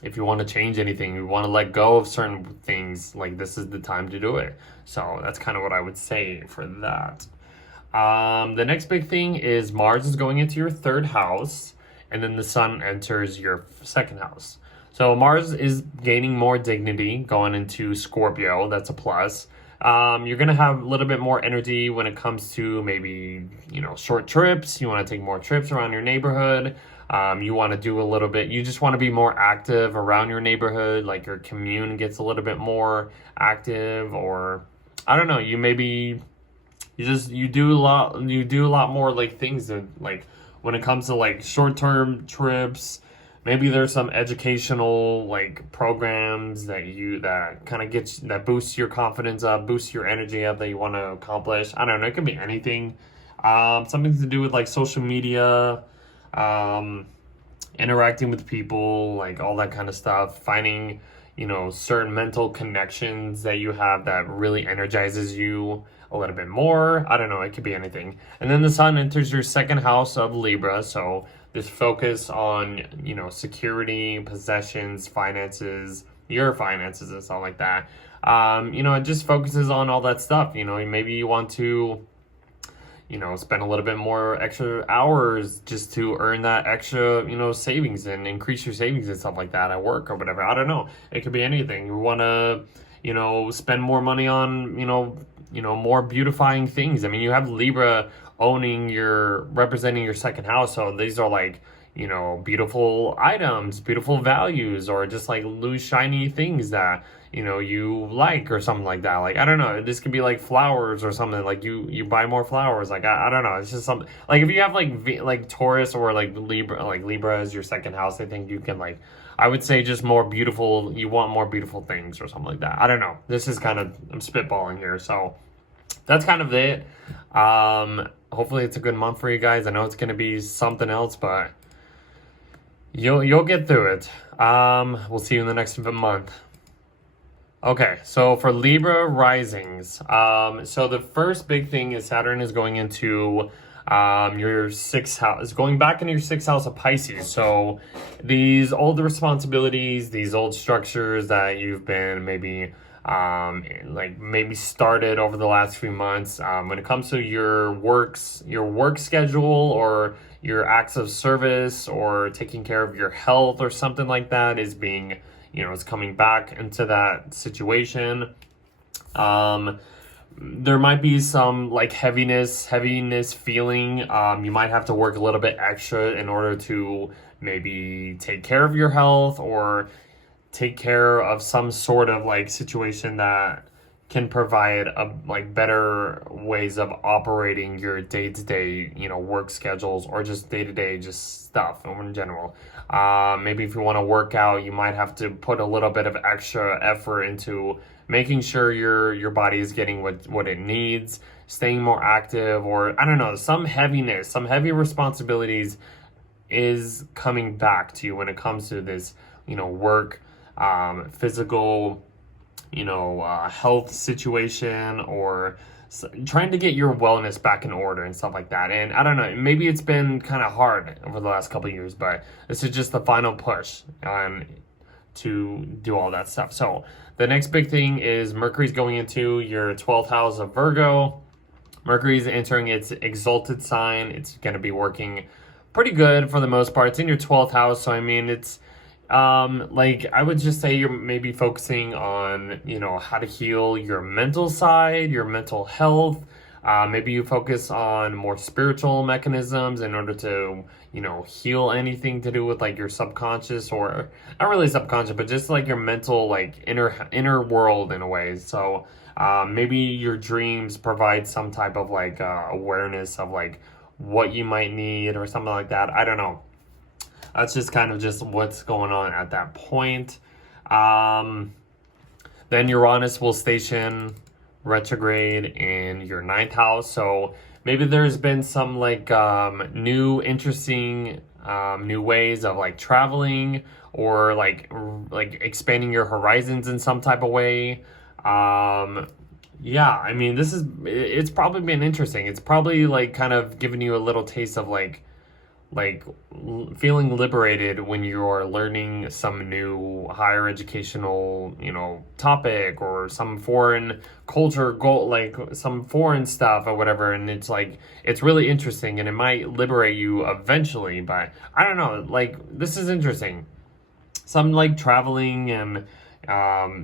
if you want to change anything, you want to let go of certain things, like, this is the time to do it. So that's kind of what I would say for that. The next big thing is Mars is going into your third house, and then the sun enters your second house. So Mars is gaining more dignity going into Scorpio. That's a plus. You're going to have a little bit more energy when it comes to maybe, you know, short trips. You want to take more trips around your neighborhood. You want to do a little bit, you just want to be more active around your neighborhood. Like, your commune gets a little bit more active, or I don't know, you do a lot more, like, things that, like, when it comes to, like, short-term trips. Maybe there's some educational, like, programs that kind of that boosts your confidence up, boosts your energy up, that you want to accomplish. I don't know. It could be anything. Something to do with, like, social media, interacting with people, like, all that kind of stuff. Finding, you know, certain mental connections that you have that really energizes you a little bit more. I don't know. It could be anything. And then the sun enters your second house of Libra. So this focus on, you know, security, possessions, finances, your finances and stuff like that. You know, it just focuses on all that stuff. You know, maybe you want to, you know, spend a little bit more extra hours just to earn that extra, you know, savings and increase your savings and stuff like that at work or whatever. I don't know. It could be anything. You want to, you know, spend more money on, you know, more beautifying things. I mean, you have Libra representing your second house. So these are, like, you know, beautiful items, beautiful values, or just, like, loose, shiny things that, you know, you like, or something like that. Like, I don't know, this could be like flowers or something. Like, you buy more flowers. Like, I don't know, it's just something, like, if you have, like Taurus or like Libra as your second house, I think you can, like, I would say just more beautiful, you want more beautiful things or something like that. I don't know, this is kind of, I'm spitballing here. So that's kind of it. Hopefully it's a good month for you guys. I know it's going to be something else, but you'll get through it. We'll see you in the next month. Okay, so for Libra risings, so the first big thing is Saturn is going into your sixth house, going back into your sixth house of Pisces. So these old responsibilities, these old structures that you've been maybe started over the last few months, when it comes to your work schedule, or your acts of service, or taking care of your health or something like that, is being, you know, it's coming back into that situation. There might be some, like, heaviness feeling. You might have to work a little bit extra in order to maybe take care of your health, or take care of some sort of, like, situation that can provide better ways of operating your day-to-day, you know, work schedules, or just day-to-day just stuff in general. Maybe if you want to work out, you might have to put a little bit of extra effort into making sure your body is getting what it needs, staying more active, or I don't know, some heavy responsibilities is coming back to you when it comes to this, you know, work, physical, you know, health situation, or trying to get your wellness back in order and stuff like that. And I don't know, maybe it's been kind of hard over the last couple of years, but this is just the final push to do all that stuff. So the next big thing is Mercury's going into your 12th house of Virgo. Mercury's entering its exalted sign. It's going to be working pretty good for the most part. It's in your 12th house, so I mean, it's like, I would just say you're maybe focusing on, you know, how to heal your mental side, your mental health, Maybe you focus on more spiritual mechanisms in order to, you know, heal anything to do with like your subconscious, or not really subconscious, but just like your mental, like inner world in a way. So maybe your dreams provide some type of like awareness of like what you might need or something like that. I don't know. That's just kind of just what's going on at that point. Then Uranus will station retrograde in your ninth house. So maybe there's been some like new interesting new ways of like traveling, or like expanding your horizons in some type of way. Yeah, I mean, it's probably been interesting. It's probably like kind of giving you a little taste of feeling liberated when you're learning some new higher educational, you know, topic, or some foreign culture, like some foreign stuff or whatever. And it's like, it's really interesting, and it might liberate you eventually. But I don't know, like, this is interesting. Some like traveling and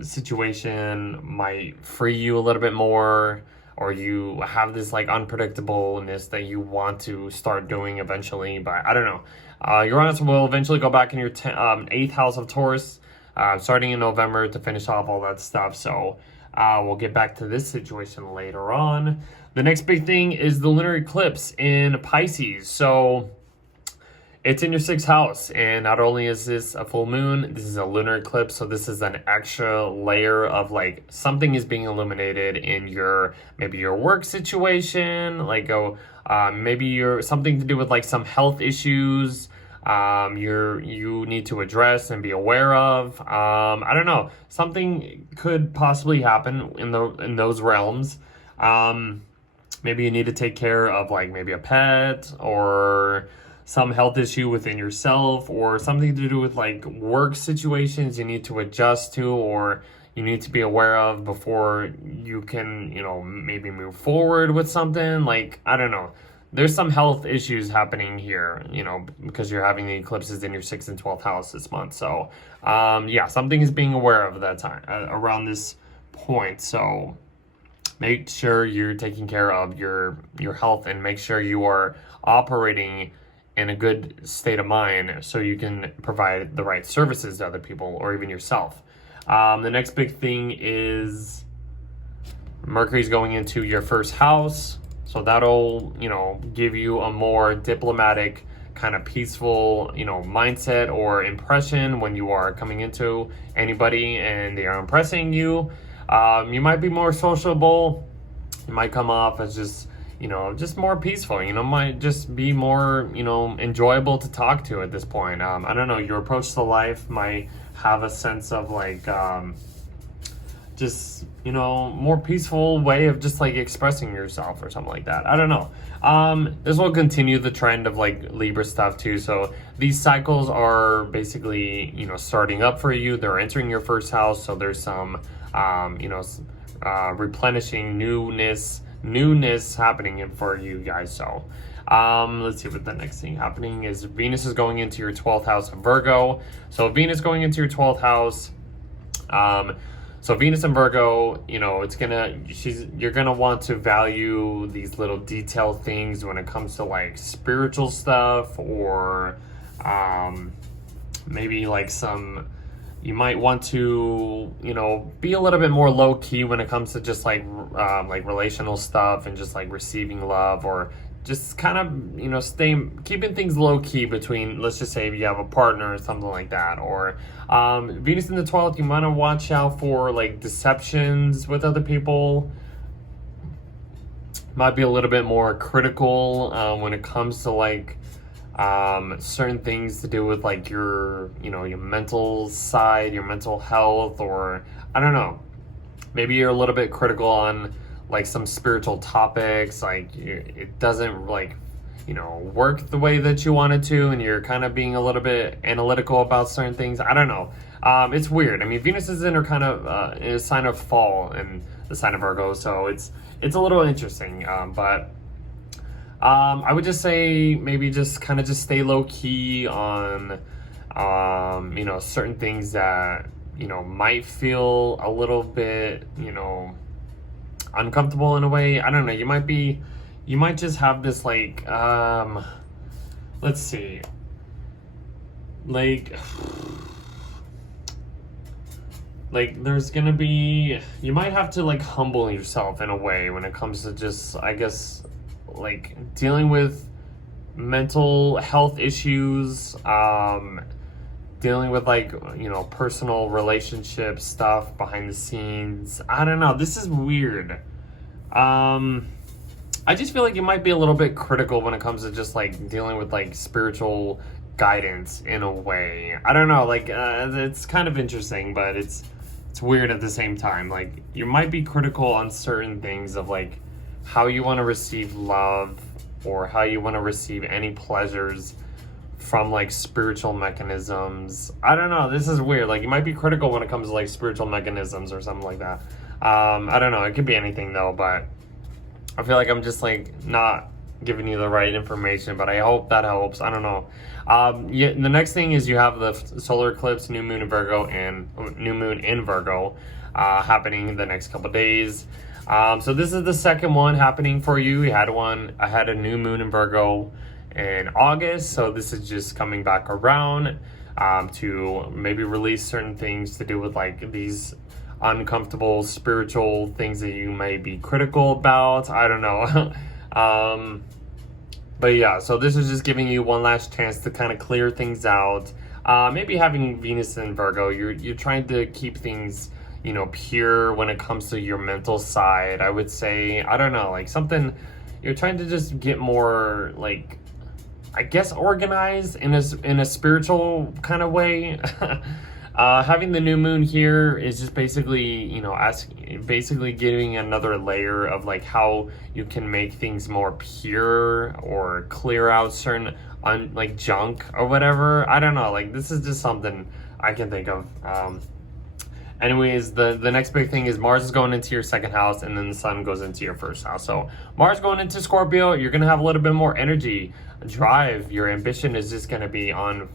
situation might free you a little bit more, or you have this like unpredictableness that you want to start doing eventually. But I don't know. Uranus will eventually go back in your 8th house of Taurus, starting in November, to finish off all that stuff. So we'll get back to this situation later on. The next big thing is the lunar eclipse in Pisces. So it's in your 6th house, and not only is this a full moon, this is a lunar eclipse, so this is an extra layer of like something is being illuminated in your, maybe your work situation, like maybe you're something to do with like some health issues you need to address and be aware of. I don't know, something could possibly happen in those realms. Maybe you need to take care of like maybe a pet, or some health issue within yourself, or something to do with like work situations you need to adjust to, or you need to be aware of before you can, you know, maybe move forward with something. Like, I don't know. There's some health issues happening here, you know, because you're having the eclipses in your 6th and 12th house this month. So, yeah, something is being aware of that time, around this point. So make sure you're taking care of your health, and make sure you are operating in a good state of mind so you can provide the right services to other people, or even yourself. The next big thing is Mercury's going into your 1st house. So that'll, you know, give you a more diplomatic, kind of peaceful, you know, mindset or impression when you are coming into anybody and they are impressing you. You might be more sociable. You might come off as just, you know, just more peaceful, you know, might just be more, you know, enjoyable to talk to at this point. I don't know, your approach to life might have a sense of like, just, you know, more peaceful way of just like expressing yourself or something like that. I don't know. This will continue the trend of like Libra stuff too. So these cycles are basically, you know, starting up for you. They're entering your 1st house. So there's some, you know, replenishing newness happening for you guys. So let's see what the next thing happening is. Venus is going into your 12th house of Virgo. So Venus going into your 12th house, so Venus and Virgo, you know, you're gonna want to value these little detailed things when it comes to like spiritual stuff, or maybe like you might want to, you know, be a little bit more low key when it comes to just like relational stuff, and just like receiving love, or just kind of, you know, keeping things low key between, let's just say if you have a partner or something like that. Or Venus in the 12th, you want to watch out for like deceptions with other people. Might be a little bit more critical when it comes to like certain things to do with like your, you know, your mental side, your mental health, or I don't know, maybe you're a little bit critical on like some spiritual topics, like it doesn't like, you know, work the way that you want it to, and you're kind of being a little bit analytical about certain things. I don't know. It's weird. I mean, Venus is in her kind of in a sign of fall in the sign of Virgo, so it's a little interesting. But I would just say maybe just kind of just stay low key on you know, certain things that, you know, might feel a little bit, you know, uncomfortable in a way. I don't know, you might just have this like, let's see, like there's gonna be, you might have to like humble yourself in a way when it comes to just, I guess, like dealing with mental health issues, dealing with like, you know, personal relationship stuff behind the scenes. I don't know, this is weird. I just feel like you might be a little bit critical when it comes to just like dealing with like spiritual guidance in a way. I don't know, like it's kind of interesting, but it's weird at the same time. Like you might be critical on certain things of like how you want to receive love or how you want to receive any pleasures from like spiritual mechanisms. I don't know, this is weird. Like you might be critical when it comes to like spiritual mechanisms or something like that. I don't know, it could be anything though, but I feel like I'm just like not giving you the right information, but I hope that helps. I don't know. Yeah, the next thing is you have the solar eclipse, new moon in Virgo, happening the next couple days. So this is the second one happening for you. I had a new moon in Virgo in August, so this is just coming back around to maybe release certain things to do with like these uncomfortable spiritual things that you may be critical about. I don't know. But yeah, so this is just giving you one last chance to kind of clear things out. Maybe having Venus in Virgo, you're trying to keep things, you know, pure when it comes to your mental side. I would say, I don't know, like something, you're trying to just get more like, I guess, organized in a spiritual kind of way. Having the new moon here is just basically, you know, basically giving another layer of like how you can make things more pure or clear out certain like junk or whatever. I don't know, like this is just something I can think of. Anyways, the next big thing is Mars is going into your second house, and then the Sun goes into your first house. So Mars going into Scorpio, you're gonna have a little bit more energy, drive. Your ambition is just gonna be on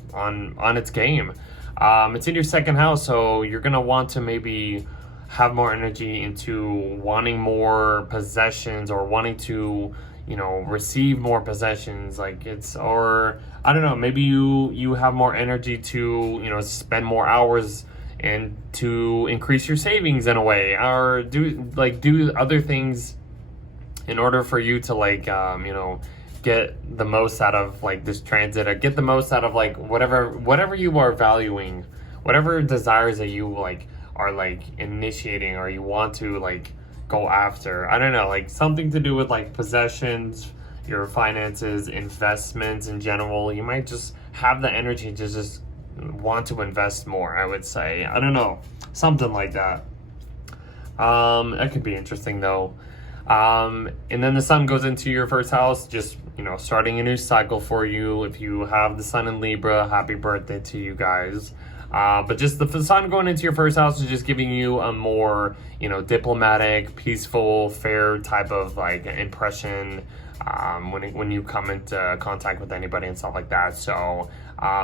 its game. It's in your second house, so you're gonna want to maybe have more energy into wanting more possessions or wanting to, you know, receive more possessions. Like it's, or I don't know, maybe you have more energy to, you know, spend more hours and to increase your savings in a way, or do other things in order for you to like, you know, get the most out of like this transit, or get the most out of like whatever you are valuing, whatever desires that you like are like initiating or you want to like go after. I don't know, like something to do with like possessions, your finances, investments in general. You might just have the energy to just want to invest more, I would say. I don't know, something like that. That could be interesting though. And then the Sun goes into your first house, just, you know, starting a new cycle for you. If you have the Sun in Libra, happy birthday to you guys. But just the Sun going into your first house is just giving you a more, you know, diplomatic, peaceful, fair type of like impression when you come into contact with anybody and stuff like that. So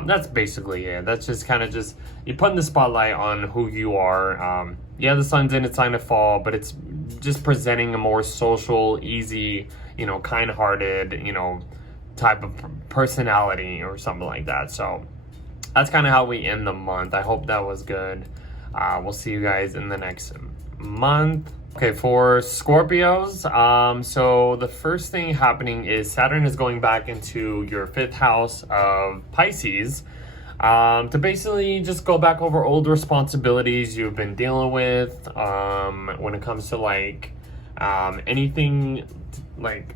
that's basically it. That's just kind of just, you're putting the spotlight on who you are. Yeah, the Sun's in its sign of fall, but it's just presenting a more social, easy, you know, kind-hearted, you know, type of personality or something like that. So that's kind of how we end the month. I hope that was good. We'll see you guys in the next month. Okay, for Scorpios, so the first thing happening is Saturn is going back into your fifth house of Pisces, to basically just go back over old responsibilities you've been dealing with, when it comes to like anything like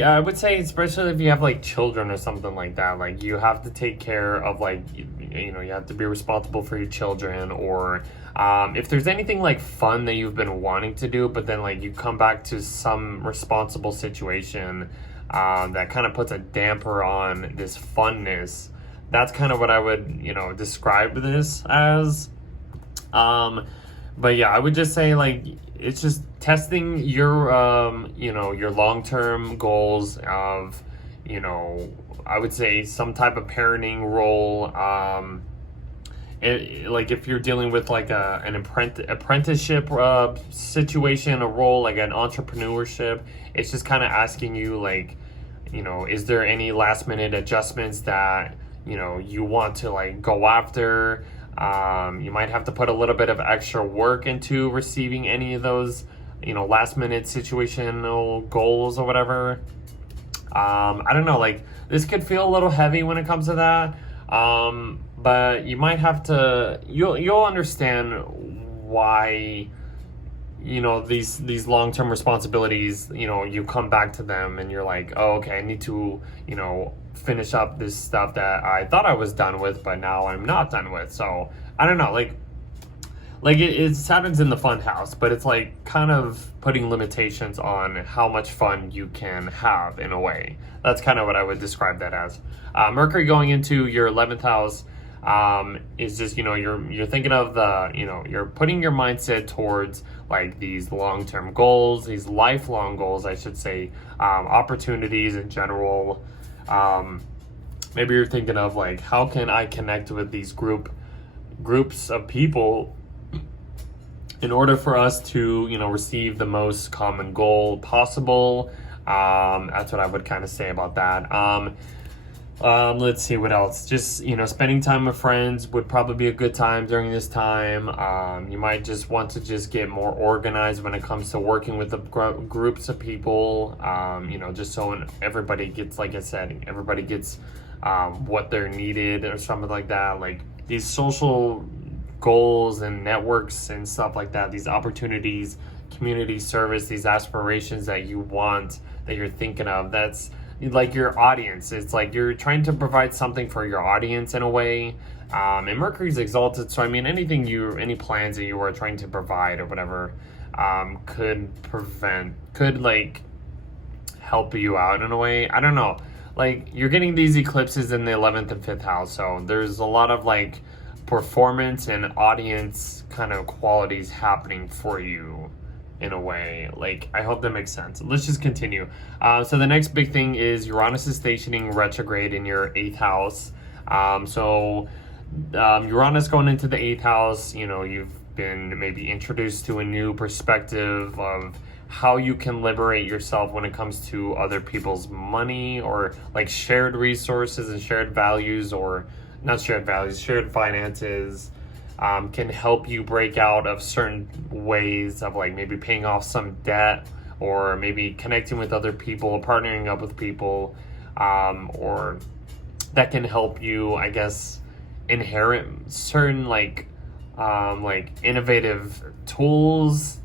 I would say, especially if you have like children or something like that, like you have to take care of like, you know, you have to be responsible for your children, or if there's anything like fun that you've been wanting to do, but then like you come back to some responsible situation that kind of puts a damper on this funness. That's kind of what I would, you know, describe this as. But yeah, I would just say like, it's just testing your, you know, your long-term goals of, you know, I would say some type of parenting role, like if you're dealing with like an apprenticeship situation, a role like an entrepreneurship, it's just kind of asking you like, you know, is there any last minute adjustments that, you know, you want to like go after? You might have to put a little bit of extra work into receiving any of those, you know, last minute situational goals or whatever. I don't know, like this could feel a little heavy when it comes to that. But you might have to, you'll understand why, you know, these long-term responsibilities, you know, you come back to them and you're like, oh, okay, I need to, you know, finish up this stuff that I thought I was done with, but now I'm not done with. So I don't know, like it's Saturn's in the fun house, but it's like kind of putting limitations on how much fun you can have in a way. That's kind of what I would describe that as. Mercury going into your 11th house is just, you know, you're thinking of the, you know, you're putting your mindset towards like these long-term goals, these lifelong goals, I should say, opportunities in general. Maybe you're thinking of like, how can I connect with these groups of people in order for us to, you know, receive the most common goal possible. That's what I would kind of say about that. Let's see what else. Just, you know, spending time with friends would probably be a good time during this time. You might just want to just get more organized when it comes to working with the groups of people, you know, just so everybody gets, like I said, everybody gets what they're needed or something like that. Like these social goals and networks and stuff like that, these opportunities, community service, these aspirations that you want, that you're thinking of, that's like your audience. It's like you're trying to provide something for your audience in a way. And Mercury's exalted, so I mean any plans that you are trying to provide or whatever could like help you out in a way. I don't know, like you're getting these eclipses in the 11th and 5th house, so there's a lot of like performance and audience kind of qualities happening for you in a way. Like, I hope that makes sense. Let's just continue. So the next big thing is Uranus is stationing retrograde in your 8th house. Uranus going into the 8th house, you know, you've been maybe introduced to a new perspective of how you can liberate yourself when it comes to other people's money, or like shared resources and shared values, or not shared values, shared finances, can help you break out of certain ways of like maybe paying off some debt, or maybe connecting with other people, partnering up with people, or that can help you, I guess, inherit certain like innovative tools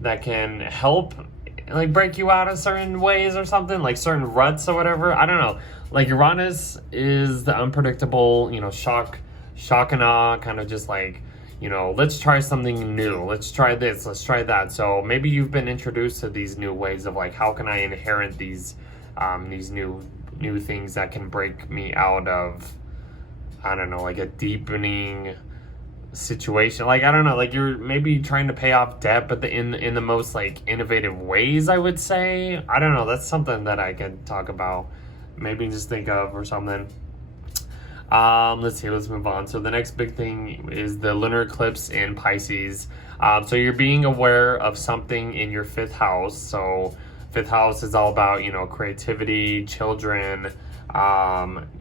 that can help like break you out of certain ways or something, like certain ruts or whatever. I don't know. Like Uranus is the unpredictable, you know, shock and awe, kind of just like, you know, let's try something new. Let's try this. Let's try that. So maybe you've been introduced to these new ways of like, how can I inherit these new things that can break me out of, I don't know, like a deepening situation. Like, I don't know, like you're maybe trying to pay off debt, but in the most like innovative ways, I would say. I don't know. That's something that I could talk about. Maybe just think of or something. Let's move on. So the next big thing is the lunar eclipse in Pisces. So you're being aware of something in your 5th house. So 5th house is all about, you know, creativity, children,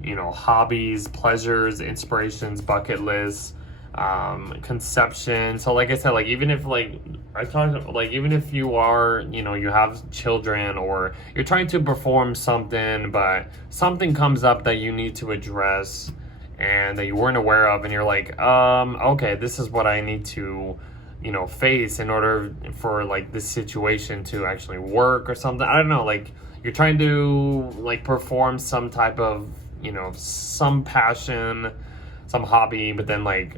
you know, hobbies, pleasures, inspirations, bucket lists, conception. So like I said, like even if even if you are, you know, you have children, or you're trying to perform something, but something comes up that you need to address and that you weren't aware of, and you're like, okay, this is what I need to, you know, face in order for like this situation to actually work or something. I don't know, like you're trying to like perform some type of, you know, some passion, some hobby, but then like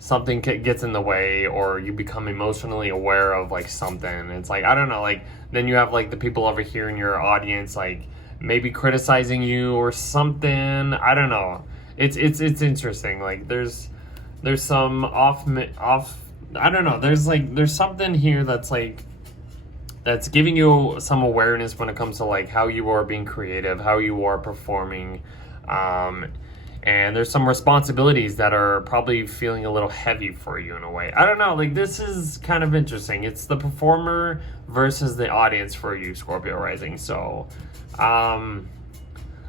something gets in the way, or you become emotionally aware of like something. It's like, I don't know, like then you have like the people over here in your audience like maybe criticizing you or something. I don't know. It's interesting. Like there's some off. I don't know. There's something here that's giving you some awareness when it comes to like how you are being creative, how you are performing. and there's some responsibilities that are probably feeling a little heavy for you in a way. I don't know, like this is kind of interesting. It's the performer versus the audience for you, Scorpio rising. So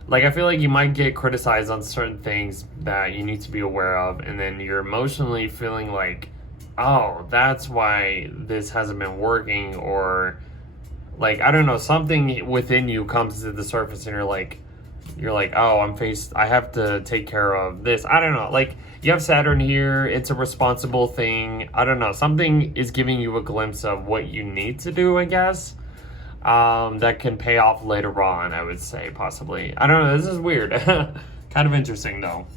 like I feel like you might get criticized on certain things that you need to be aware of, and then you're emotionally feeling like, oh, that's why this hasn't been working, or like I don't know, something within you comes to the surface and you're like, oh, I have to take care of this. I don't know, like you have Saturn here, it's a responsible thing. I don't know, something is giving you a glimpse of what you need to do, I guess. That can pay off later on, I would say, possibly. I don't know, this is weird. Kind of interesting though.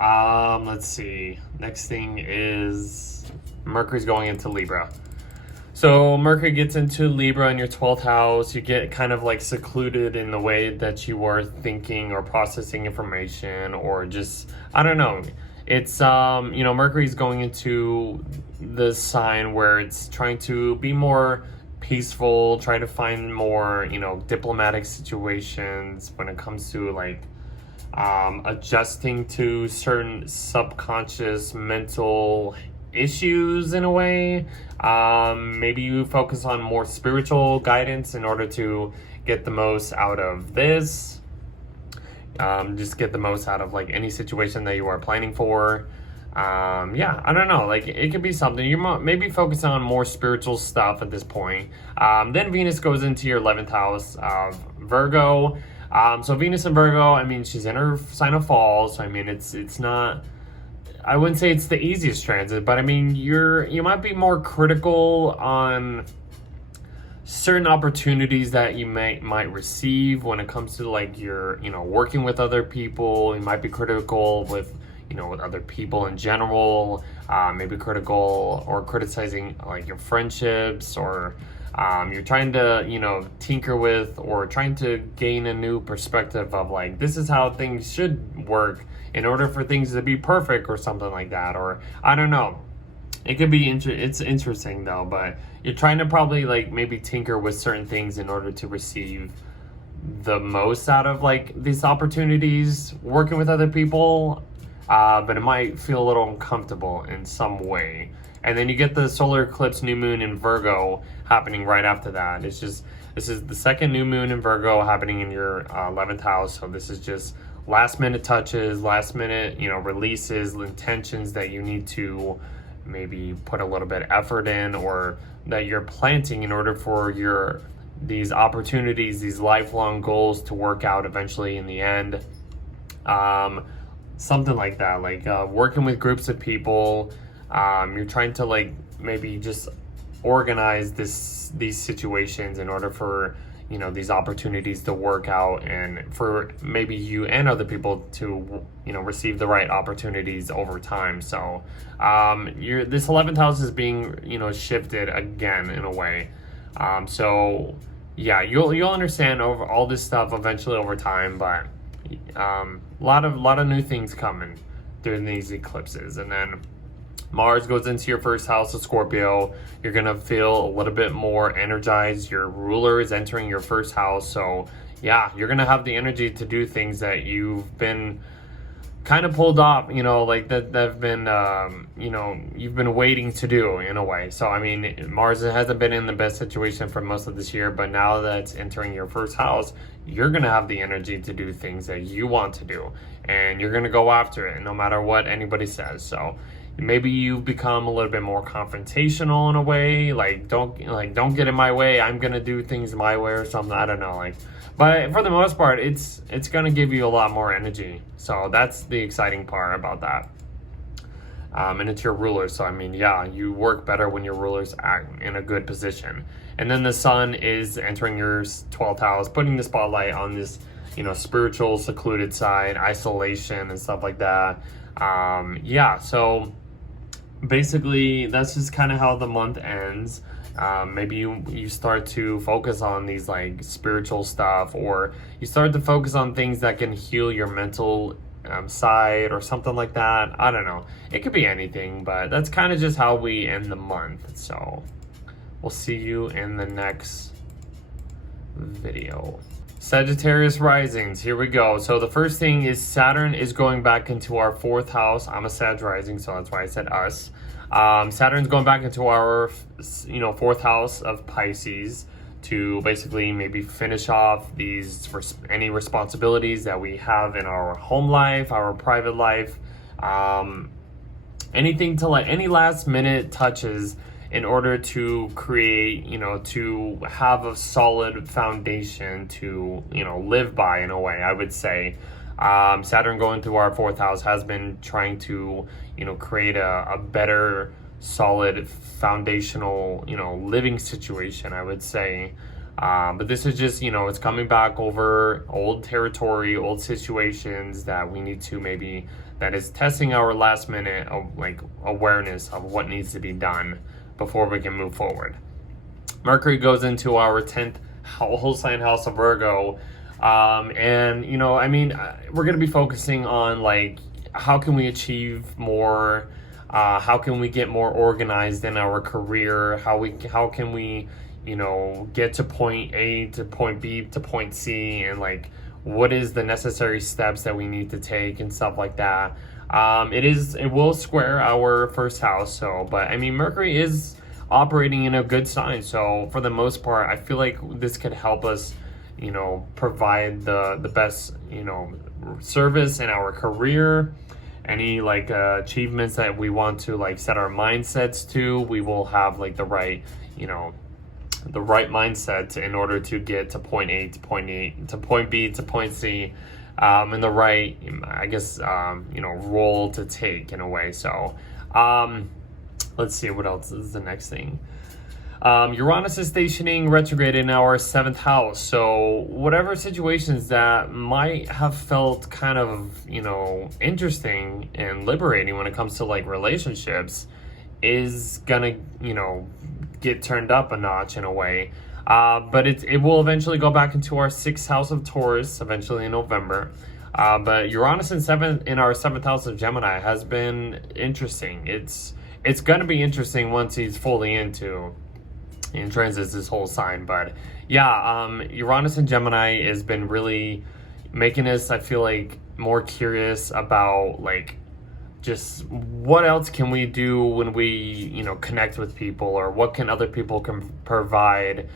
Let's see. Next thing is Mercury's going into Libra. So Mercury gets into Libra in your 12th house. You get kind of like secluded in the way that you are thinking or processing information, or just, I don't know. It's, you know, Mercury's going into the sign where it's trying to be more peaceful, try to find more, you know, diplomatic situations when it comes to like adjusting to certain subconscious mental issues in a way. Maybe you focus on more spiritual guidance in order to get the most out of this. Just get the most out of like any situation that you are planning for. Yeah, I don't know, like it could be something you maybe focus on more spiritual stuff at this point. Then Venus goes into your 11th house of Virgo. So Venus in Virgo, I mean, she's in her sign of fall, so I mean it's not, I wouldn't say it's the easiest transit, but I mean you might be more critical on certain opportunities that you might receive when it comes to like your, you know, working with other people. You might be critical with, you know, with other people in general, maybe critical or criticizing like your friendships, or you're trying to, you know, tinker with or trying to gain a new perspective of like, this is how things should work in order for things to be perfect or something like that. Or I don't know. It could be, it's interesting though, but you're trying to probably like maybe tinker with certain things in order to receive the most out of like these opportunities working with other people. But it might feel a little uncomfortable in some way. And then you get the solar eclipse new moon in Virgo happening right after that. It's just, this is the second new moon in Virgo happening in your 11th house. So this is just last minute touches, last minute, you know, releases, intentions that you need to maybe put a little bit of effort in, or that you're planting in order for these opportunities, these lifelong goals to work out eventually in the end. Something like that, like working with groups of people. You're trying to like maybe just organize these situations in order for, you know, these opportunities to work out, and for maybe you and other people to, you know, receive the right opportunities over time. So this 11th house is being, you know, shifted again in a way. So yeah, you'll understand over all this stuff eventually over time, but a lot of new things coming during these eclipses. And then Mars goes into your first house of Scorpio. You're gonna feel a little bit more energized. Your ruler is entering your first house, so yeah, you're gonna have the energy to do things that you've been kind of pulled off, you know, like that have been you know, you've been waiting to do in a way. So I mean, Mars hasn't been in the best situation for most of this year, but now that it's entering your first house, you're gonna have the energy to do things that you want to do, and you're gonna go after it no matter what anybody says. So maybe you've become a little bit more confrontational in a way, like don't get in my way, I'm gonna do things my way or something. I don't know, like, but for the most part, it's gonna give you a lot more energy. So that's the exciting part about that. And it's your ruler, so I mean, yeah, you work better when your ruler's in a good position. And then the sun is entering your 12th house, putting the spotlight on this, you know, spiritual secluded side, isolation and stuff like that. Yeah, so basically that's just kind of how the month ends. Maybe you start to focus on these like spiritual stuff, or you start to focus on things that can heal your mental side or something like that. I don't know, it could be anything, but that's kind of just how we end the month. So we'll see you in the next video. Sagittarius risings, here we go. So the first thing is Saturn is going back into our 4th house. I'm a Sag rising, so that's why I said us. Saturn's going back into our, 4th house of Pisces to basically maybe finish off any responsibilities that we have in our home life, our private life, anything to any last minute touches in order to create, to have a solid foundation to, live by in a way, I would say. Saturn going through our 4th house has been trying to, create a better, solid, foundational, living situation, I would say. But this is just, it's coming back over old territory, old situations that we need to that is testing our last minute of awareness of what needs to be done before we can move forward. Mercury goes into our 10th whole sign house of Virgo. And, we're going to be focusing on how can we achieve more? How can we get more organized in our career? How can we, get to point A to point B to point C, and what is the necessary steps that we need to take and stuff like that. It will square our 1st house. But Mercury is operating in a good sign. So for the most part, I feel like this could help us, provide the best, service in our career. Any achievements that we want to set our mindsets to, we will have the right, the right mindset in order to get to point A to point A to point B to point C, and the right, I guess, role to take in a way. So, let's see what else is the next thing. Uranus is stationing retrograde in our 7th house. So whatever situations that might have felt kind of, interesting and liberating when it comes to relationships is gonna, get turned up a notch in a way. But it will eventually go back into our 6th house of Taurus eventually in November. But Uranus in our 7th house of Gemini has been interesting. It's gonna be interesting once he's fully in transits this whole sign. But yeah, Uranus in Gemini has been really making us, I feel more curious about just what else can we do when we connect with people, or what can other people can provide.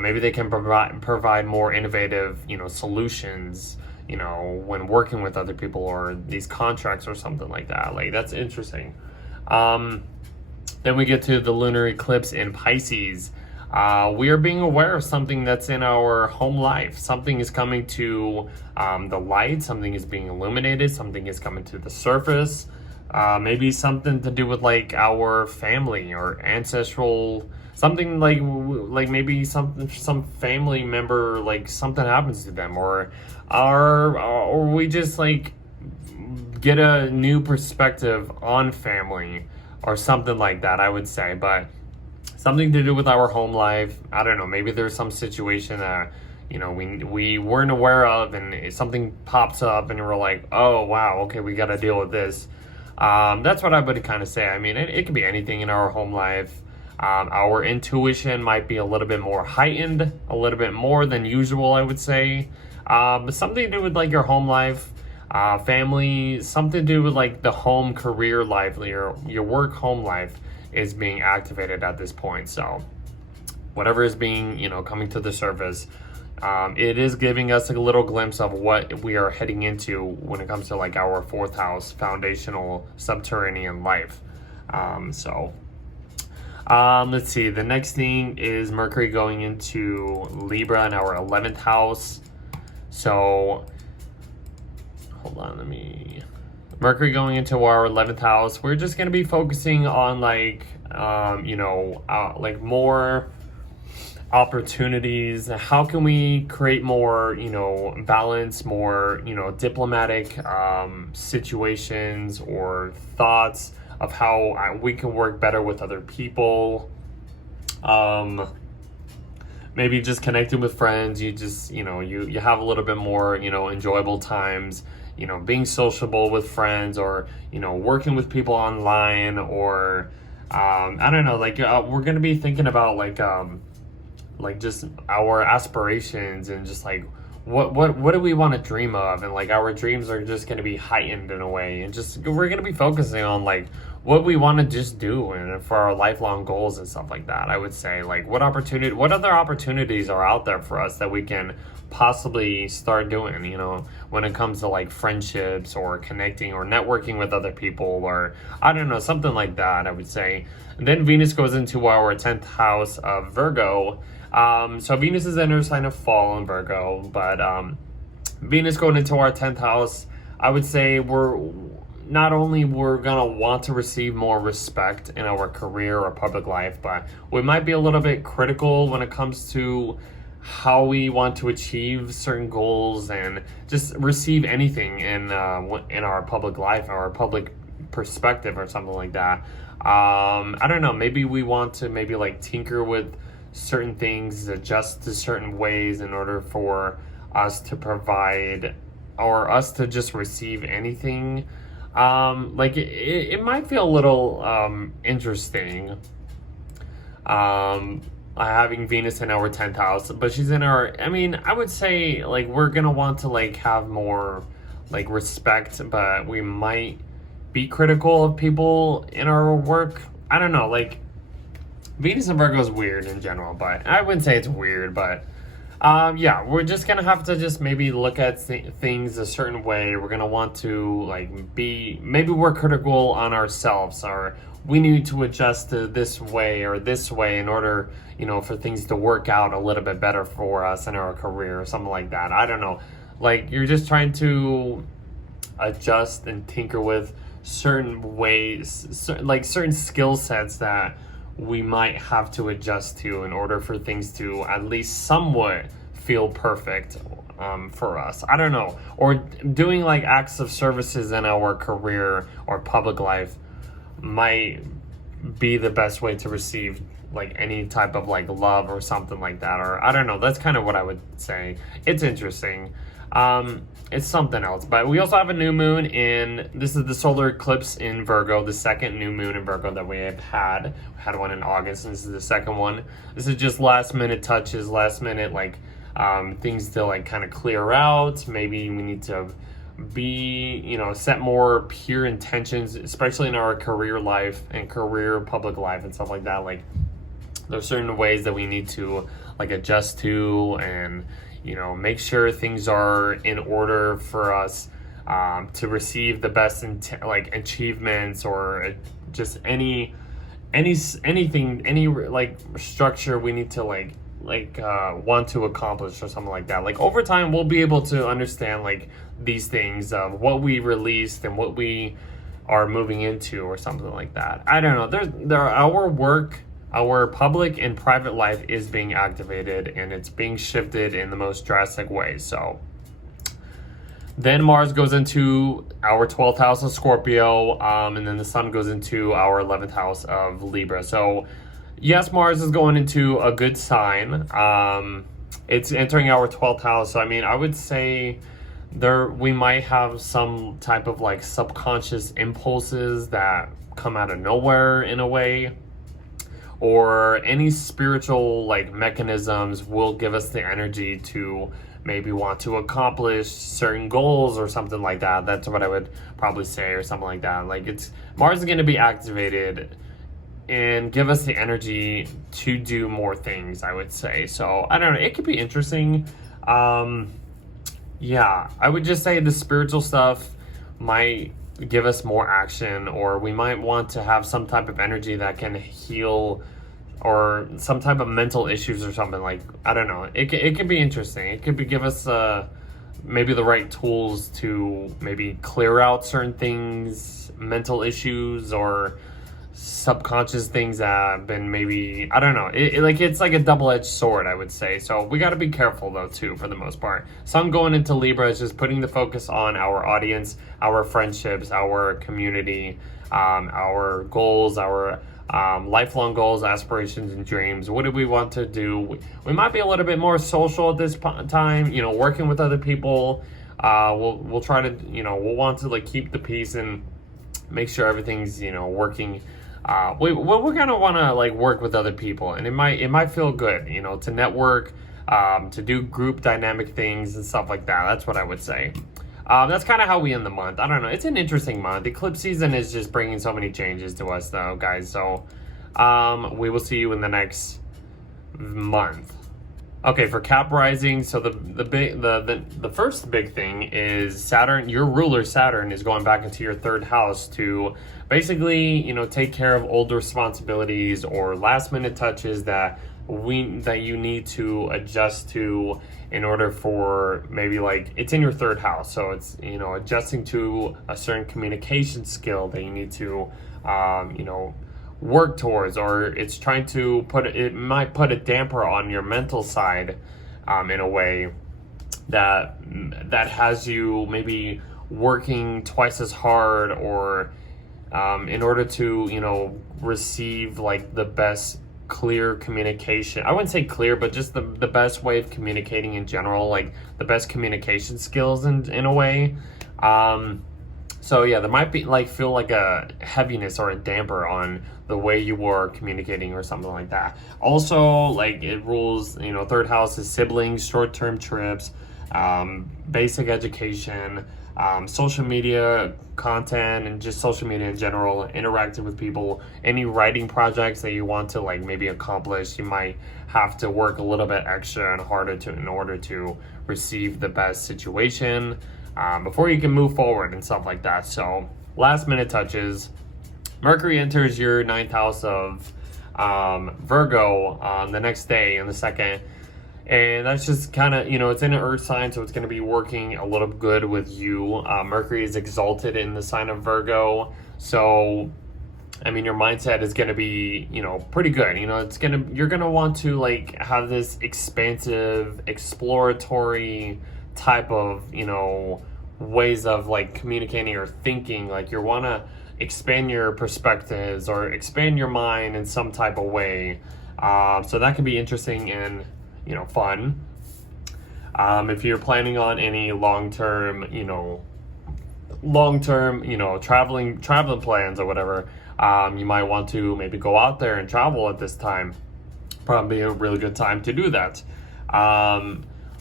Maybe they can provide more innovative solutions when working with other people, or these contracts or something like that. That's interesting. Then we get to the lunar eclipse in Pisces. We are being aware of something that's in our home life. Something is coming to the light, something is being illuminated, something is coming to the surface. Maybe something to do with our family or ancestral, something maybe some family member, something happens to them, or we just get a new perspective on family or something like that, I would say. But something to do with our home life. I don't know, maybe there's some situation that we weren't aware of, and something pops up and we're like, oh wow, okay, we got to deal with this. That's what I would kind of say. It could be anything in our home life. Our intuition might be a little bit more heightened, a little bit more than usual, I would say. But something to do with your home life, family, something to do with the home career life, your work home life is being activated at this point. So whatever is being, coming to the surface, it is giving us a little glimpse of what we are heading into when it comes to our 4th house foundational subterranean life. Let's see, the next thing is Mercury going into Libra in our 11th house. So hold on, Mercury going into our 11th house. We're just going to be focusing on more opportunities. How can we create more, balance, more, diplomatic situations or thoughts of how we can work better with other people. Maybe just connecting with friends. You just, you have a little bit more, enjoyable times, being sociable with friends, or, working with people online, or, I don't know, we're going to be thinking about just our aspirations, and just what do we want to dream of, and like our dreams are just going to be heightened in a way, and just we're going to be focusing on like what we want to just do and for our lifelong goals and stuff like that. I would say like what other opportunities are out there for us that we can possibly start doing, you know, when it comes to like friendships or connecting or networking with other people, or I don't know, something like that, I would say. And then Venus goes into our 10th house of Virgo. So Venus is in her sign of fall in Virgo, but Venus going into our 10th house, I would say we're gonna want to receive more respect in our career or public life, but we might be a little bit critical when it comes to how we want to achieve certain goals and just receive anything in our public life or our public perspective or something like that. I don't know, maybe we want to maybe like tinker with certain things, adjust to certain ways in order for us to provide or us to just receive anything. Like it might feel a little interesting having Venus in our 10th house, but she's in our, I mean, I would say like we're gonna want to like have more like respect, but we might be critical of people in our work. I don't know, like Venus and Virgo is weird in general, but I wouldn't say it's weird, but yeah, we're just gonna have to just maybe look at things a certain way. We're gonna want to like maybe we're critical on ourselves, or we need to adjust to this way or this way in order, you know, for things to work out a little bit better for us in our career or something like that. I don't know, like you're just trying to adjust and tinker with certain ways, like certain skill sets that we might have to adjust to in order for things to at least somewhat feel perfect for us. I don't know. Or doing like acts of services in our career or public life might be the best way to receive like any type of like love or something like that. Or I don't know. That's kind of what I would say. It's interesting. It's something else. But we also have a new moon this is the solar eclipse in Virgo, the second new moon in Virgo that we have had. We had one in August, and this is the second one. This is just last minute touches, last minute like things to like kind of clear out. Maybe we need to set more pure intentions, especially in our career life and career public life and stuff like that. Like there's certain ways that we need to like adjust to and make sure things are in order for us to receive the best achievements or just anything, any like structure we need to want to accomplish or something like that. Like over time, we'll be able to understand like these things of what we released and what we are moving into or something like that. I don't know. Our work, our public and private life is being activated, and it's being shifted in the most drastic way. So then Mars goes into our 12th house of Scorpio, and then the Sun goes into our 11th house of Libra. So yes, Mars is going into a good sign. It's entering our 12th house. So I mean, I would say we might have some type of like subconscious impulses that come out of nowhere in a way, or any spiritual like mechanisms will give us the energy to maybe want to accomplish certain goals or something like that. That's what I would probably say, or something like that. Like Mars is going to be activated and give us the energy to do more things, I would say. So I don't know, it could be interesting. Yeah, I would just say the spiritual stuff might give us more action, or we might want to have some type of energy that can heal, or some type of mental issues or something. Like I don't know, it could be interesting. It could give us maybe the right tools to maybe clear out certain things, mental issues or subconscious things that have been maybe, I don't know, it's like a double-edged sword, I would say. So we got to be careful though too, for the most part. Sun going into Libra is just putting the focus on our audience, our friendships, our community, our goals, our lifelong goals, aspirations, and dreams. What do we want to do? We might be a little bit more social at this time, working with other people. We'll try to, we'll want to like keep the peace and make sure everything's, working. We're gonna want to like work with other people, and it might feel good, to network, to do group dynamic things and stuff like that. That's what I would say. That's kind of how we end the month. I don't know. It's an interesting month. Eclipse season is just bringing so many changes to us, though, guys. So we will see you in the next month. Okay, for Cap rising, so the first big thing is Saturn. Your ruler Saturn is going back into your third house to basically, you know, take care of old responsibilities or last minute touches that you need to adjust to in order for maybe, like, it's in your third house, so it's, you know, adjusting to a certain communication skill that you need to you know, work towards, or it's trying to it might put a damper on your mental side in a way that has you maybe working twice as hard, or in order to, you know, receive like the best clear communication. I wouldn't say clear, but just the best way of communicating in general, like the best communication skills in a way. So yeah, there might be feel like a heaviness or a damper on the way you are communicating or something like that. Also, like, it rules, you know, third house is siblings, short-term trips, basic education, social media content, and just social media in general, interacting with people, any writing projects that you want to, like, maybe accomplish. You might have to work a little bit extra and harder in order to receive the best situation before you can move forward and stuff like that. So last minute touches. Mercury enters your ninth house of Virgo on the next day, on the 2nd. And that's just kind of, you know, it's in an earth sign, so it's going to be working a little good with you. Mercury is exalted in the sign of Virgo. So, I mean, your mindset is going to be, you know, pretty good. You know, you're going to want to, like, have this expansive, exploratory type of, you know, ways of, like, communicating or thinking. Like, you want to expand your perspectives or expand your mind in some type of way. So that can be interesting and, you know, fun. If you're planning on any long-term, you know, traveling plans or whatever, you might want to maybe go out there and travel at this time. Probably a really good time to do that.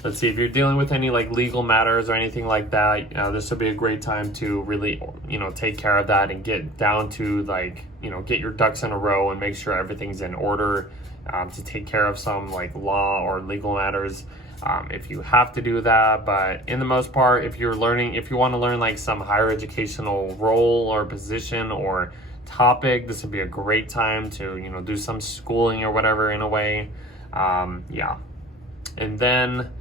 Let's see, if you're dealing with any, like, legal matters or anything like that, this would be a great time to really, you know, take care of that and get down to, like, you know, get your ducks in a row and make sure everything's in order, to take care of some, like, law or legal matters, if you have to do that. But in the most part, if you want to learn, like, some higher educational role or position or topic, this would be a great time to, you know, do some schooling or whatever in a way. Yeah. And then,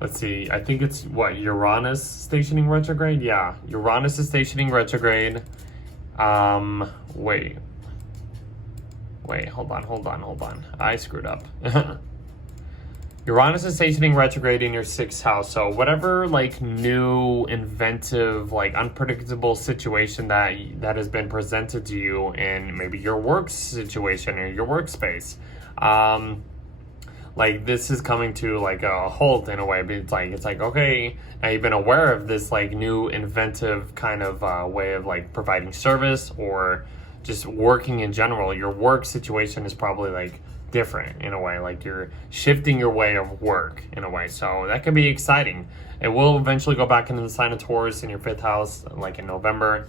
let's see, I think it's Uranus stationing retrograde? Yeah, Uranus is stationing retrograde. Wait, hold on. I screwed up. Uranus is stationing retrograde in your 6th house. So whatever, like, new, inventive, like, unpredictable situation that has been presented to you in maybe your work situation or your workspace, like, this is coming to, like, a halt in a way. But it's like, okay, now you've been aware of this, like, new inventive kind of way of, like, providing service or just working in general. Your work situation is probably, like, different in a way. Like, you're shifting your way of work in a way. So that could be exciting. It will eventually go back into the sign of Taurus in your 5th house, like, in November.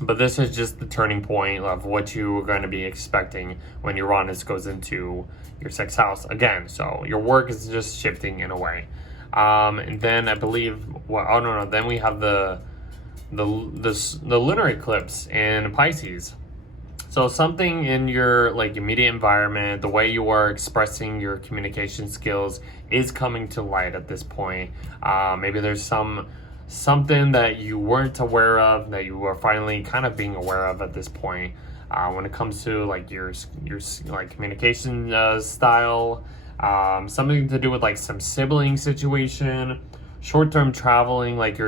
But this is just the turning point of what you are going to be expecting when Uranus goes into your 6th house again. So your work is just shifting in a way. And then I believe, then we have the lunar eclipse in Pisces. So something in your, like, immediate environment, the way you are expressing your communication skills is coming to light at this point. Maybe there's something that you weren't aware of that you are finally kind of being aware of at this point, when it comes to, like, your like, communication style, something to do with, like, some sibling situation, short-term traveling, like,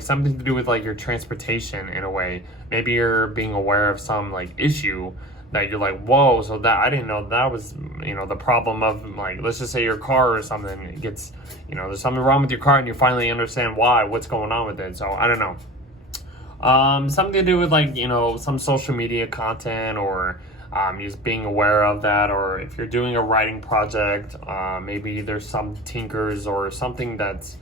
something to do with, like, your transportation in a way. Maybe you're being aware of some, like, issue that you're like, whoa, so that, I didn't know that was, you know, the problem of, like, let's just say your car or something, it gets, you know, there's something wrong with your car and you finally understand what's going on with it. So I don't know. Something to do with, like, you know, some social media content or just being aware of that. Or if you're doing a writing project, maybe there's some tinkers or something that's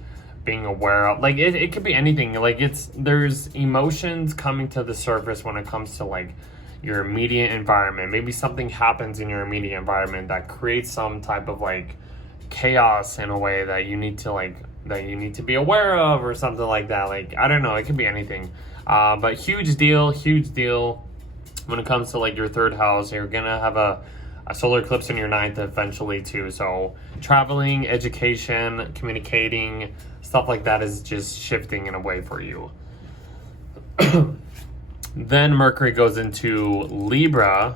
being aware of. Like it could be anything. Like there's emotions coming to the surface when it comes to like your immediate environment. Maybe something happens in your immediate environment that creates some type of like chaos in a way that you need to be aware of, or something like that. Like, I don't know, it could be anything. But huge deal when it comes to like your third house. You're gonna have a solar eclipse in your ninth eventually too. So traveling, education, communicating, stuff like that is just shifting in a way for you. Then Mercury goes into Libra.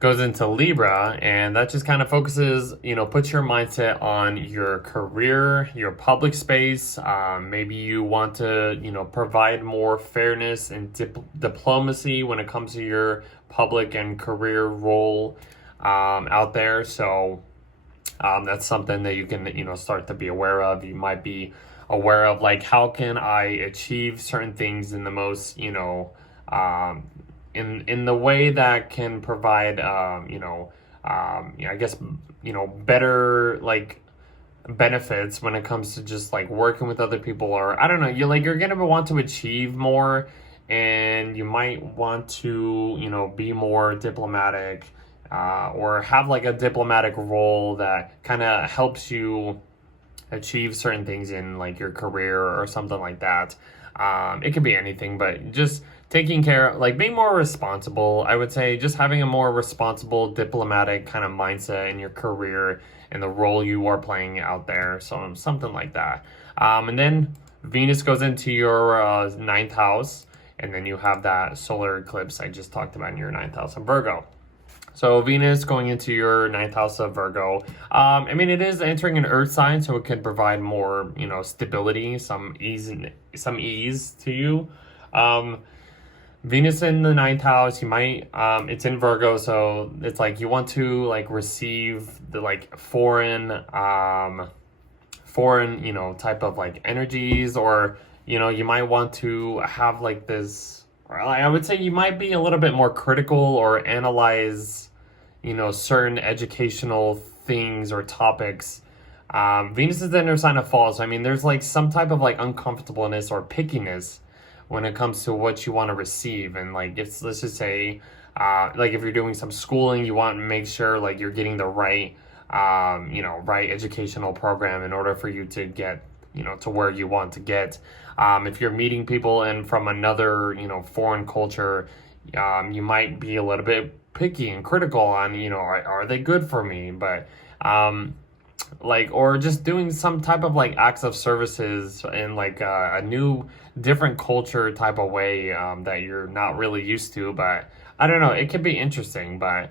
Goes into Libra, and that just kind of focuses, puts your mindset on your career, your public space. Maybe you want to, provide more fairness and diplomacy when it comes to your public and career role out there. So that's something that you can, start to be aware of. You might be aware of like, how can I achieve certain things in the most, in the way that can provide, I guess, better like benefits when it comes to just like working with other people. Or I don't know, you're gonna want to achieve more, and you might want to, be more diplomatic, or have like a diplomatic role that kind of helps you achieve certain things in like your career or something like that. It could be anything, but just taking care, like being more responsible, I would say, just having a more responsible diplomatic kind of mindset in your career and the role you are playing out there. So something like that. And then Venus goes into your ninth house, and then you have that solar eclipse I just talked about in your ninth house of Virgo. So Venus going into your ninth house of Virgo. It is entering an earth sign, so it could provide more, stability, some ease to you. Venus in the ninth house, you might, it's in Virgo, so it's like you want to like receive the like foreign, type of like energies, or, you might want to have like this, I would say you might be a little bit more critical or analyze, certain educational things or topics. Venus is the inner sign of fall, so there's like some type of like uncomfortableness or pickiness when it comes to what you want to receive. And like, let's just say, like if you're doing some schooling, you want to make sure like you're getting the right, right educational program in order for you to get, to where you want to get. If you're meeting people and from another, foreign culture, you might be a little bit picky and critical on, are they good for me? But, or just doing some type of like acts of services in like a new, different culture type of way that you're not really used to. But I don't know, it could be interesting. But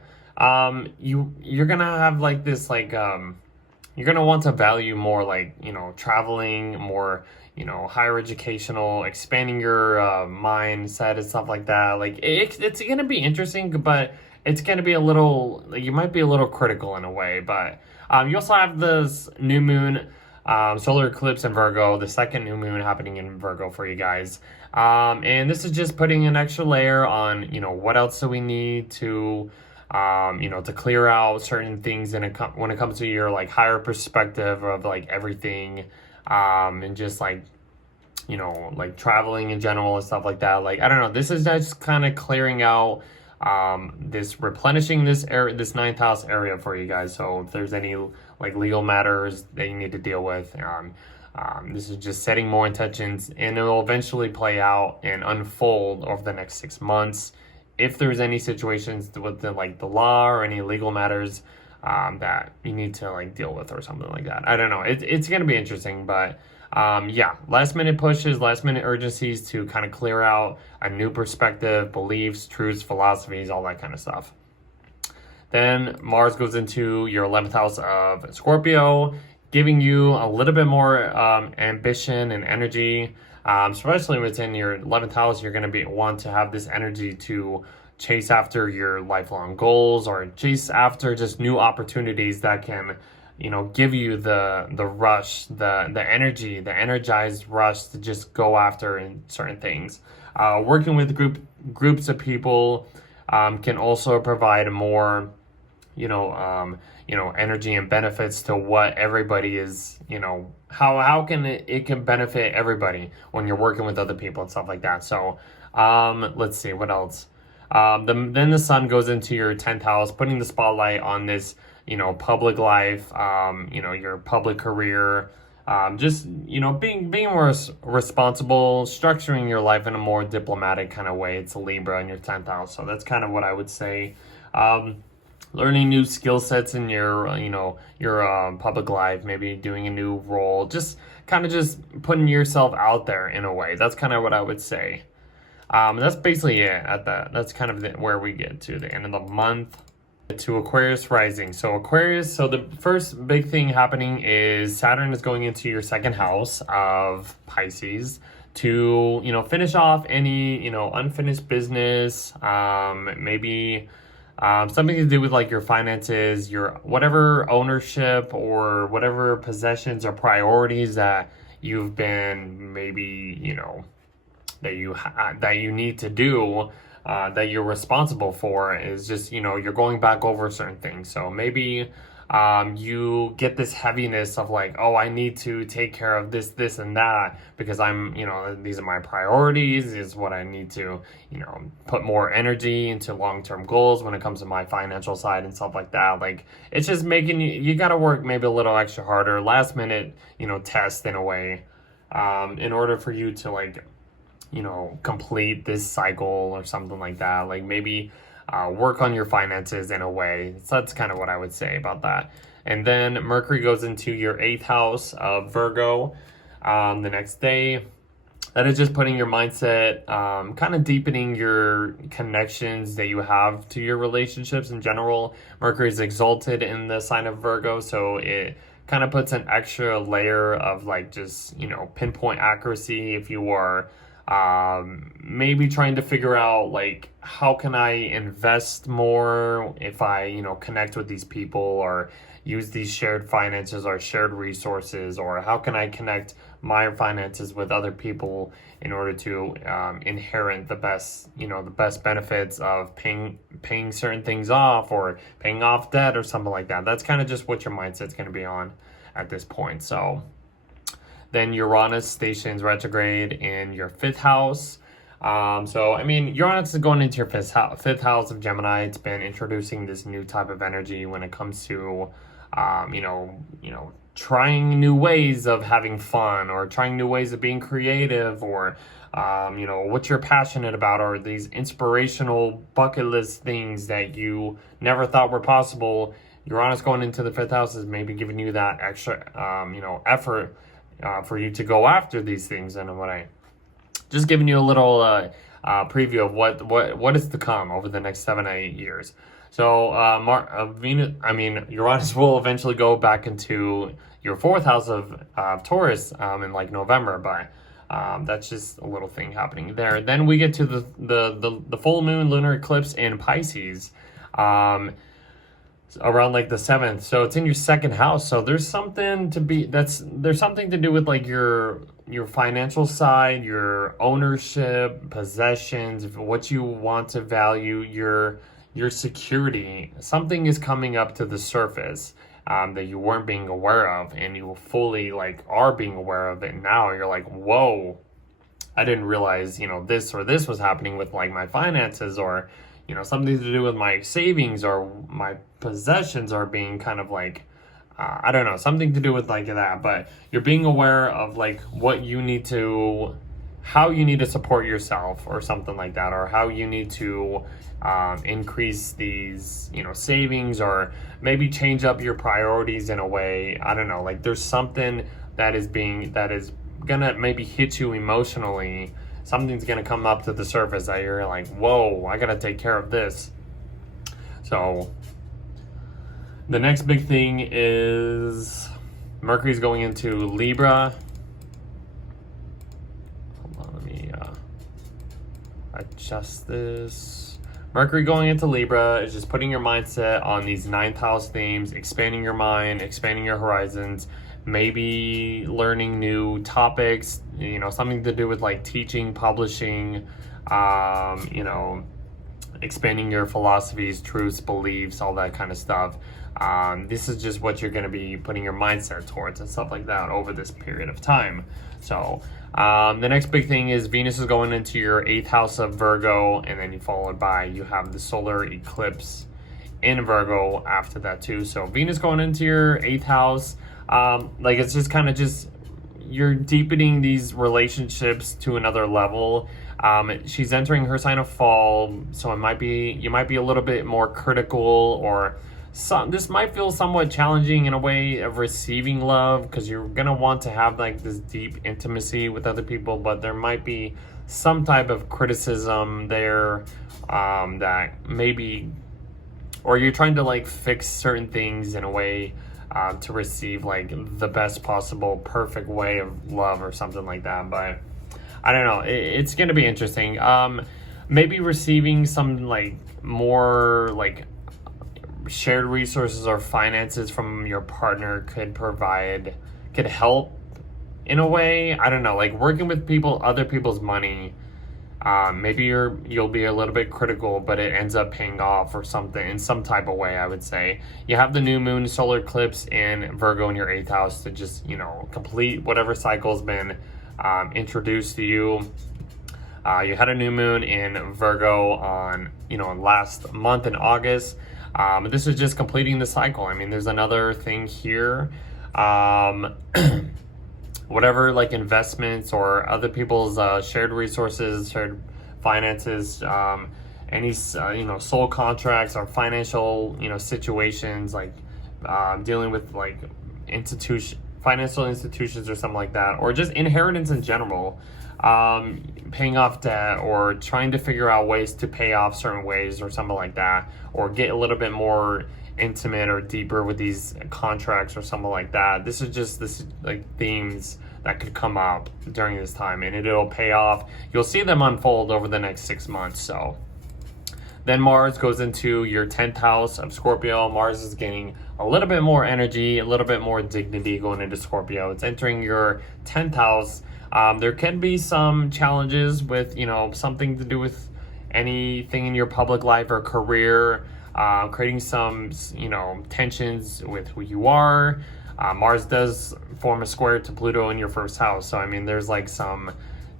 you're gonna have like this like you're gonna want to value more like traveling more, higher educational, expanding your mindset and stuff like that. Like it's gonna be interesting, but it's gonna be a little, you might be a little critical in a way. But you also have this new moon, solar eclipse in Virgo, the second new moon happening in Virgo for you guys. And this is just putting an extra layer on, what else do we need to, to clear out certain things when it comes to your like higher perspective of like everything, and just like, like traveling in general and stuff like that. Like, I don't know, this is just kind of clearing out, this replenishing this area, this ninth house area for you guys. So if there's any like legal matters that you need to deal with, this is just setting more intentions, and it will eventually play out and unfold over the next 6 months. If there's any situations with the law or any legal matters that you need to like deal with or something like that. I don't know. It's going to be interesting, but last minute pushes, last minute urgencies to kind of clear out a new perspective, beliefs, truths, philosophies, all that kind of stuff. Then Mars goes into your 11th house of Scorpio, giving you a little bit more ambition and energy. Especially within your 11th house, you're going to want to have this energy to chase after your lifelong goals, or chase after just new opportunities that can, give you the rush, the energy, the energized rush to just go after in certain things. Working with groups of people can also provide more, energy and benefits to what everybody is, how can it can benefit everybody when you're working with other people and stuff like that. So let's see what else. Then the sun goes into your 10th house, putting the spotlight on this, public life, your public career, being more responsible, structuring your life in a more diplomatic kind of way. It's a Libra in your 10th house. So that's kind of what I would say. Learning new skill sets in your public life, maybe doing a new role, just putting yourself out there in a way. That's kind of what I would say. That's basically it that's kind of where we get to the end of the month. To Aquarius rising. So Aquarius, so the first big thing happening is Saturn is going into your second house of Pisces to, finish off any, unfinished business, maybe something to do with like your finances, your whatever ownership or whatever possessions or priorities that you've been maybe, that you need to do, that you're responsible for, is just, you're going back over certain things. So maybe you get this heaviness of like, oh, I need to take care of this and that because I'm, these are my priorities, this is what I need to, put more energy into long-term goals when it comes to my financial side and stuff like that. Like, it's just making you got to work maybe a little extra harder, last minute, test in a way, in order for you to like, complete this cycle or something like that. Like maybe work on your finances in a way. So that's kind of what I would say about that. And then Mercury goes into your 8th house of Virgo the next day. That is just putting your mindset, kind of deepening your connections that you have to your relationships in general. Mercury is exalted in the sign of Virgo, so it kind of puts an extra layer of like just, pinpoint accuracy if you are maybe trying to figure out like how can I invest more if I connect with these people or use these shared finances or shared resources, or how can I connect my finances with other people in order to inherit the best benefits of paying certain things off or paying off debt or something like that. That's kind of just what your mindset's going to be on at this point. So then Uranus stations retrograde in your 5th house. Uranus is going into your fifth house of Gemini. It's been introducing this new type of energy when it comes to, trying new ways of having fun, or trying new ways of being creative, or, what you're passionate about, or these inspirational bucket list things that you never thought were possible. Uranus going into the 5th house is maybe giving you that extra, effort for you to go after these things. And what I just giving you a little preview of what is to come over the next 7 to 8 years. So Uranus will eventually go back into your 4th house of Taurus in like November, but that's just a little thing happening there. Then we get to the full moon lunar eclipse in Pisces. Around like the 7th, so it's in your 2nd house. So there's something to do with like your financial side, your ownership, possessions, what you want to value, your security. Something is coming up to the surface that you weren't being aware of, and you fully like are being aware of it now. You're like, whoa, I didn't realize this or this was happening with like my finances, or something to do with my savings, or my possessions are being kind of like, I don't know, something to do with like that. But you're being aware of like how you need to support yourself or something like that, or how you need to increase these, savings, or maybe change up your priorities in a way. I don't know, like there's something that is gonna maybe hit you emotionally. Something's going to come up to the surface that you're like, whoa, I got to take care of this. So the next big thing is Mercury's going into Libra. Hold on, let me adjust this. Mercury going into Libra is just putting your mindset on these 9th house themes, expanding your mind, expanding your horizons, maybe learning new topics, you know, something to do with like teaching, publishing, you know, expanding your philosophies, truths, beliefs, all that kind of stuff. This is just what you're going to be putting your mindset towards and stuff like that over this period of time. So the next big thing is Venus is going into your 8th house of Virgo, and then you have the solar eclipse in Virgo after that too. So Venus going into your 8th house, like it's just kind of just you're deepening these relationships to another level. She's entering her sign of fall, so you might be a little bit more critical, or this might feel somewhat challenging in a way of receiving love, because you're gonna want to have like this deep intimacy with other people, but there might be some type of criticism there, that maybe, or you're trying to like fix certain things in a way to receive like the best possible perfect way of love or something like that. But I don't know, it's gonna be interesting. Maybe receiving some like more like shared resources or finances from your partner could help in a way. I don't know, like working with other people's money. Maybe you'll be a little bit critical, but it ends up paying off or something in some type of way, I would say. You have the new moon solar eclipse in Virgo in your 8th house to just, you know, complete whatever cycle's been introduced to you. You had a new moon in Virgo on, you know, last month in August. This is just completing the cycle. I mean, there's another thing here. Whatever like investments or other people's shared resources, shared finances, any you know, soul contracts or financial, you know, situations, like dealing with like financial institutions or something like that, or just inheritance in general, paying off debt or trying to figure out ways to pay off certain ways or something like that, or get a little bit more intimate or deeper with these contracts or something like that. This is like themes that could come up during this time, and it'll pay off. You'll see them unfold over the next 6 months. So then Mars goes into your 10th house of Scorpio. Mars is getting a little bit more energy, a little bit more dignity going into Scorpio. It's entering your 10th house. There can be some challenges with, you know, something to do with anything in your public life or career, creating some, you know, tensions with who you are. Mars does form a square to Pluto in your 1st house. So, I mean, there's like some,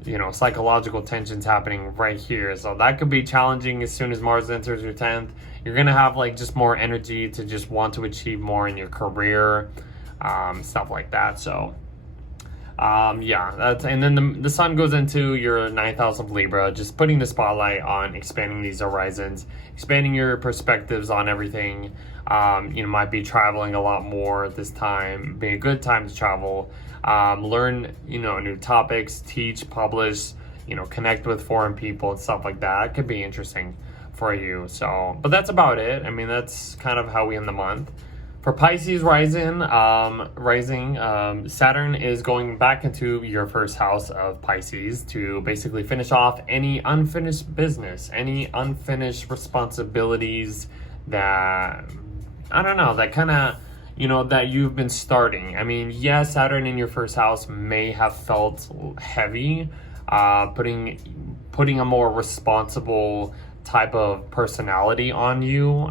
you know, psychological tensions happening right here. So that could be challenging as soon as Mars enters your 10th. You're going to have like just more energy to just want to achieve more in your career, stuff like that. So, yeah, and then the sun goes into your 9th house of Libra, just putting the spotlight on expanding these horizons, expanding your perspectives on everything. You know, might be traveling a lot more at this time, be a good time to travel, learn, you know, new topics, teach, publish, you know, connect with foreign people and stuff like that. It could be interesting for you. So, but that's about it. I mean, that's kind of how we end the month. For Pisces rising, Saturn is going back into your 1st house of Pisces to basically finish off any unfinished business, any unfinished responsibilities that, I don't know, that kind of, you know, that you've been starting. I mean, yeah, Saturn in your 1st house may have felt heavy, putting a more responsible type of personality on you.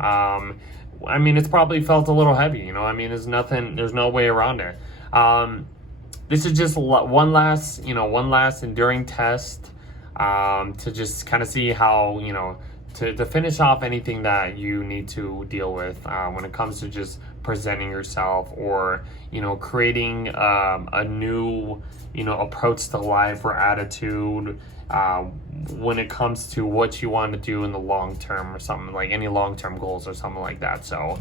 I mean, it's probably felt a little heavy, you know. I mean, there's no way around it. This is just one last enduring test, to just kind of see how, you know, to finish off anything that you need to deal with when it comes to just presenting yourself, or, you know, creating a new, you know, approach to life or attitude when it comes to what you want to do in the long term, or something like any long-term goals or something like that. So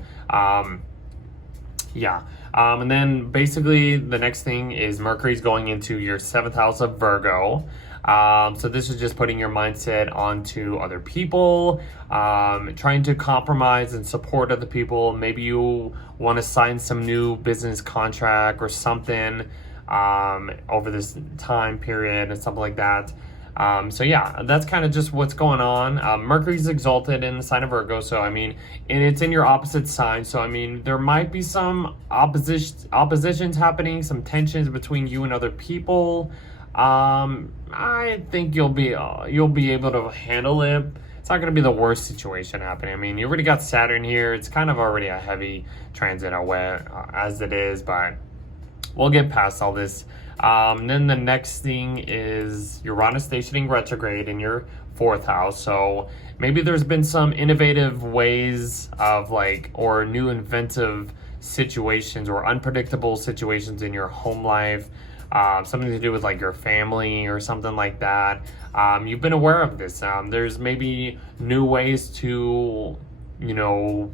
yeah, and then basically the next thing is Mercury's going into your 7th house of Virgo. So this is just putting your mindset onto other people, trying to compromise and support other people. Maybe you want to sign some new business contract or something over this time period and something like that. So yeah, that's kind of just what's going on. Mercury's exalted in the sign of Virgo, so I mean, and it's in your opposite sign, so I mean, there might be some oppositions happening, some tensions between you and other people. I think you'll be able to handle it. It's not going to be the worst situation happening. I mean, you already got Saturn here. It's kind of already a heavy transit away as it is, but we'll get past all this. Then the next thing is Uranus stationing retrograde in your fourth house. So maybe there's been some innovative ways of like, or new inventive situations or unpredictable situations in your home life. Something to do with like your family or something like that. You've been aware of this. There's maybe new ways to, you know,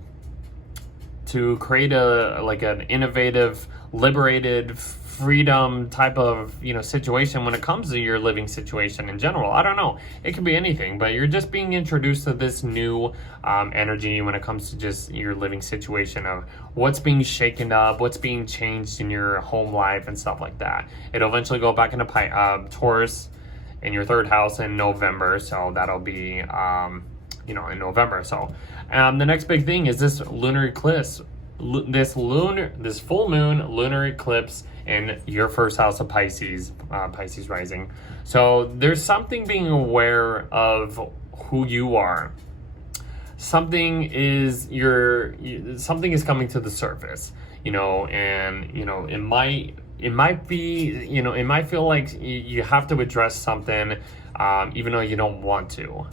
to create an innovative, liberated, freedom type of, you know, situation when it comes to your living situation in general. I don't know. It could be anything, but you're just being introduced to this new energy when it comes to just your living situation of what's being shaken up, what's being changed in your home life and stuff like that. It'll eventually go back into Taurus in your third house in November. So that'll be, you know, in November. So the next big thing is this lunar eclipse, this full moon lunar eclipse in your first house of Pisces, Pisces rising. So there's something being aware of who you are. Something is coming to the surface, you know, and you know it might be, you know, it might feel like you have to address something, even though you don't want to.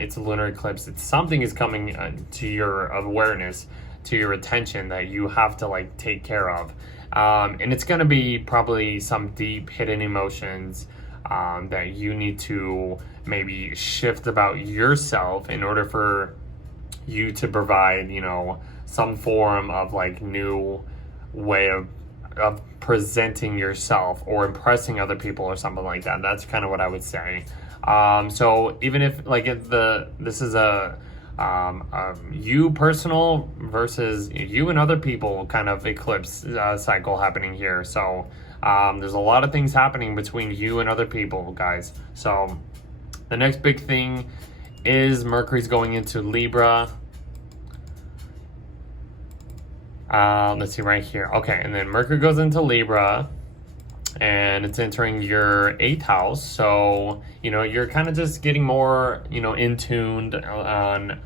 It's a lunar eclipse. It's something is coming to your awareness, to your attention that you have to like take care of. And it's going to be probably some deep hidden emotions that you need to maybe shift about yourself in order for you to provide, you know, some form of like new way of presenting yourself or impressing other people or something like that. That's kind of what I would say. So even if like this is a you personal versus you and other people kind of eclipse cycle happening here. So there's a lot of things happening between you and other people, guys. So the next big thing is Mercury's going into Libra. Let's see right here. Okay, and then Mercury goes into Libra and it's entering your 8th house. So, you know, you're kind of just getting more, you know, in tuned on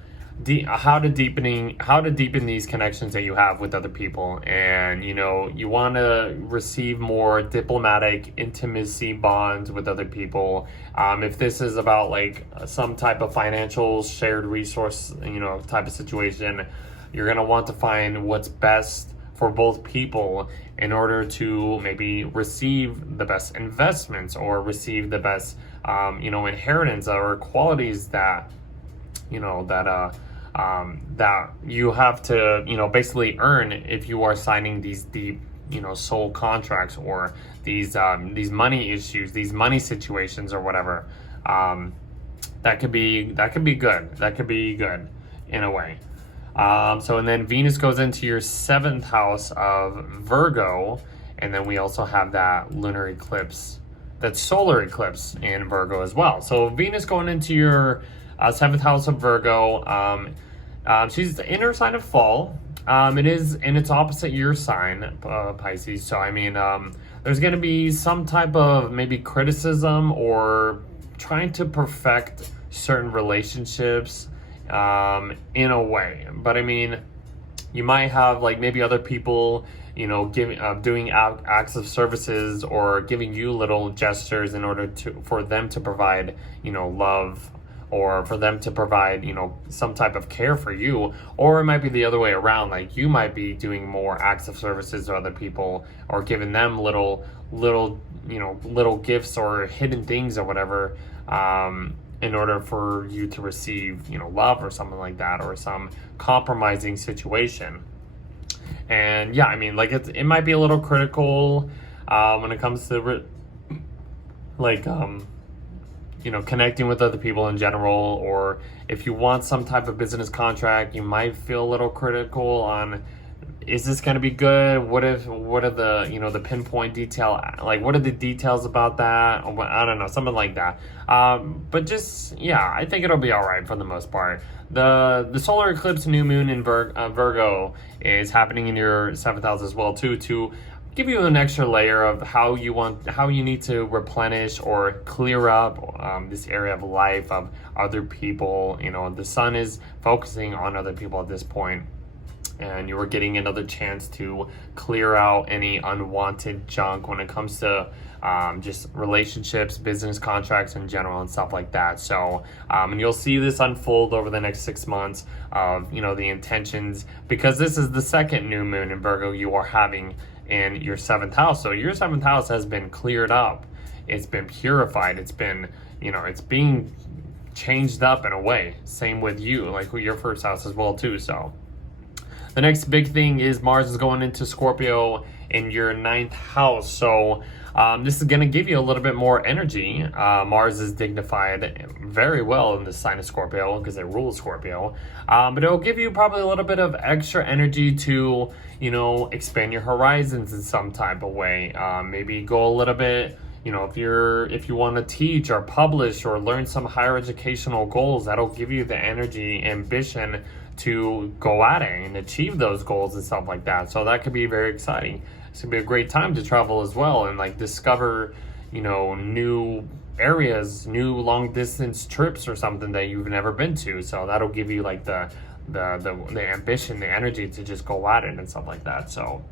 how to deepen these connections that you have with other people. And, you know, you want to receive more diplomatic intimacy bonds with other people. If this is about like some type of financial shared resource, you know, type of situation, you're going to want to find what's best for both people in order to maybe receive the best investments or receive the best, you know, inheritance or qualities that, you know, that you have to, you know, basically earn if you are signing these deep, you know, soul contracts or these money issues, these money situations or whatever. That could be good. That could be good in a way. So, and then Venus goes into your 7th house of Virgo, and then we also have that lunar eclipse, that solar eclipse in Virgo as well. So Venus going into your 7th house of Virgo. She's in her sign of fall. It is in its opposite your sign, Pisces. So, I mean, there's going to be some type of maybe criticism or trying to perfect certain relationships in a way. But I mean, you might have like maybe other people, you know, doing acts of services or giving you little gestures in order for them to provide, you know, love, or for them to provide, you know, some type of care for you. Or it might be the other way around, like you might be doing more acts of services to other people or giving them little, you know, little gifts or hidden things or whatever, in order for you to receive, you know, love or something like that, or some compromising situation. And yeah, I mean, like it might be a little critical when it comes to like you know, connecting with other people in general, or if you want some type of business contract, you might feel a little critical on is this going to be good? What are the, the pinpoint detail, like what are the details about that? I don't know, something like that. But just, yeah, I think it'll be all right for the most part. The solar eclipse new moon in Virgo is happening in your 7th house as well too, to give you an extra layer of how you need to replenish or clear up this area of life of other people. The sun is focusing on other people at this point, and you are getting another chance to clear out any unwanted junk when it comes to just relationships, business contracts in general, and stuff like that. So, and you'll see this unfold over the next 6 months of, the intentions, because this is the second new moon in Virgo you are having in your 7th house. So your 7th house has been cleared up. It's been purified. It's been, it's being changed up in a way. Same with you, like your 1st house as well too. So the next big thing is Mars is going into Scorpio in your 9th house. So this is going to give you a little bit more energy. Mars is dignified very well in the sign of Scorpio because it rules Scorpio. But it'll give you probably a little bit of extra energy to, expand your horizons in some type of way. Maybe go a little bit, if you want to teach or publish or learn some higher educational goals, that'll give you the energy, ambition to go at it and achieve those goals and stuff like that. So that could be very exciting. It's gonna be a great time to travel as well and like discover, new areas, new long distance trips or something that you've never been to. So that'll give you like the ambition, the energy to just go at it and stuff like that. So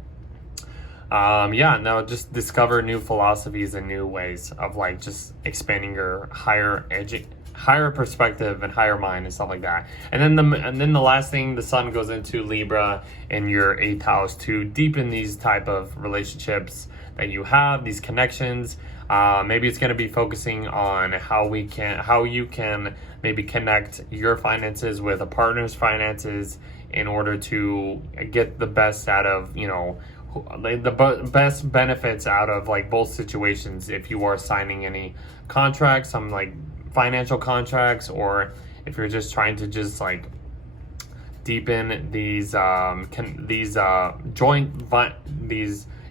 no, just discover new philosophies and new ways of like just expanding your higher perspective and higher mind and stuff like that. And then the last thing, the sun goes into Libra in your 8th house to deepen these type of relationships that you have, these connections. Maybe it's going to be focusing on how you can maybe connect your finances with a partner's finances in order to get the best out of, the best benefits out of like both situations. If you are signing any contracts, some like financial contracts, or if you're just trying to just like deepen these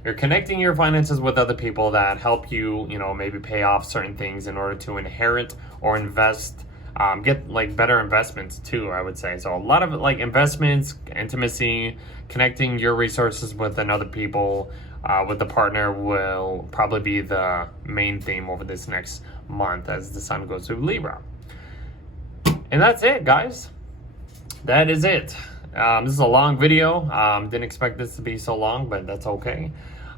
you're connecting your finances with other people that help you, maybe pay off certain things in order to inherit or invest, get like better investments too, I would say. So a lot of like investments, intimacy, connecting your resources with another people, with the partner will probably be the main theme over this next month as the sun goes through Libra. And that's it, guys. That is it. This is a long video. Didn't expect this to be so long, but that's okay.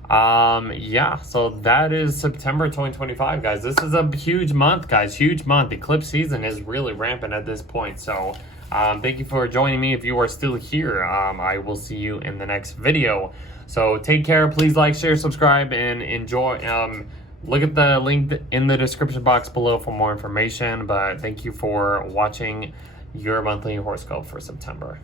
So that is September 2025, guys. This is a huge month, guys. Huge month. Eclipse season is really rampant at this point. So thank you for joining me. If you are still here, I will see you in the next video. So take care. Please like, share, subscribe, and enjoy. Look at the link in the description box below for more information. But thank you for watching your monthly horoscope for September.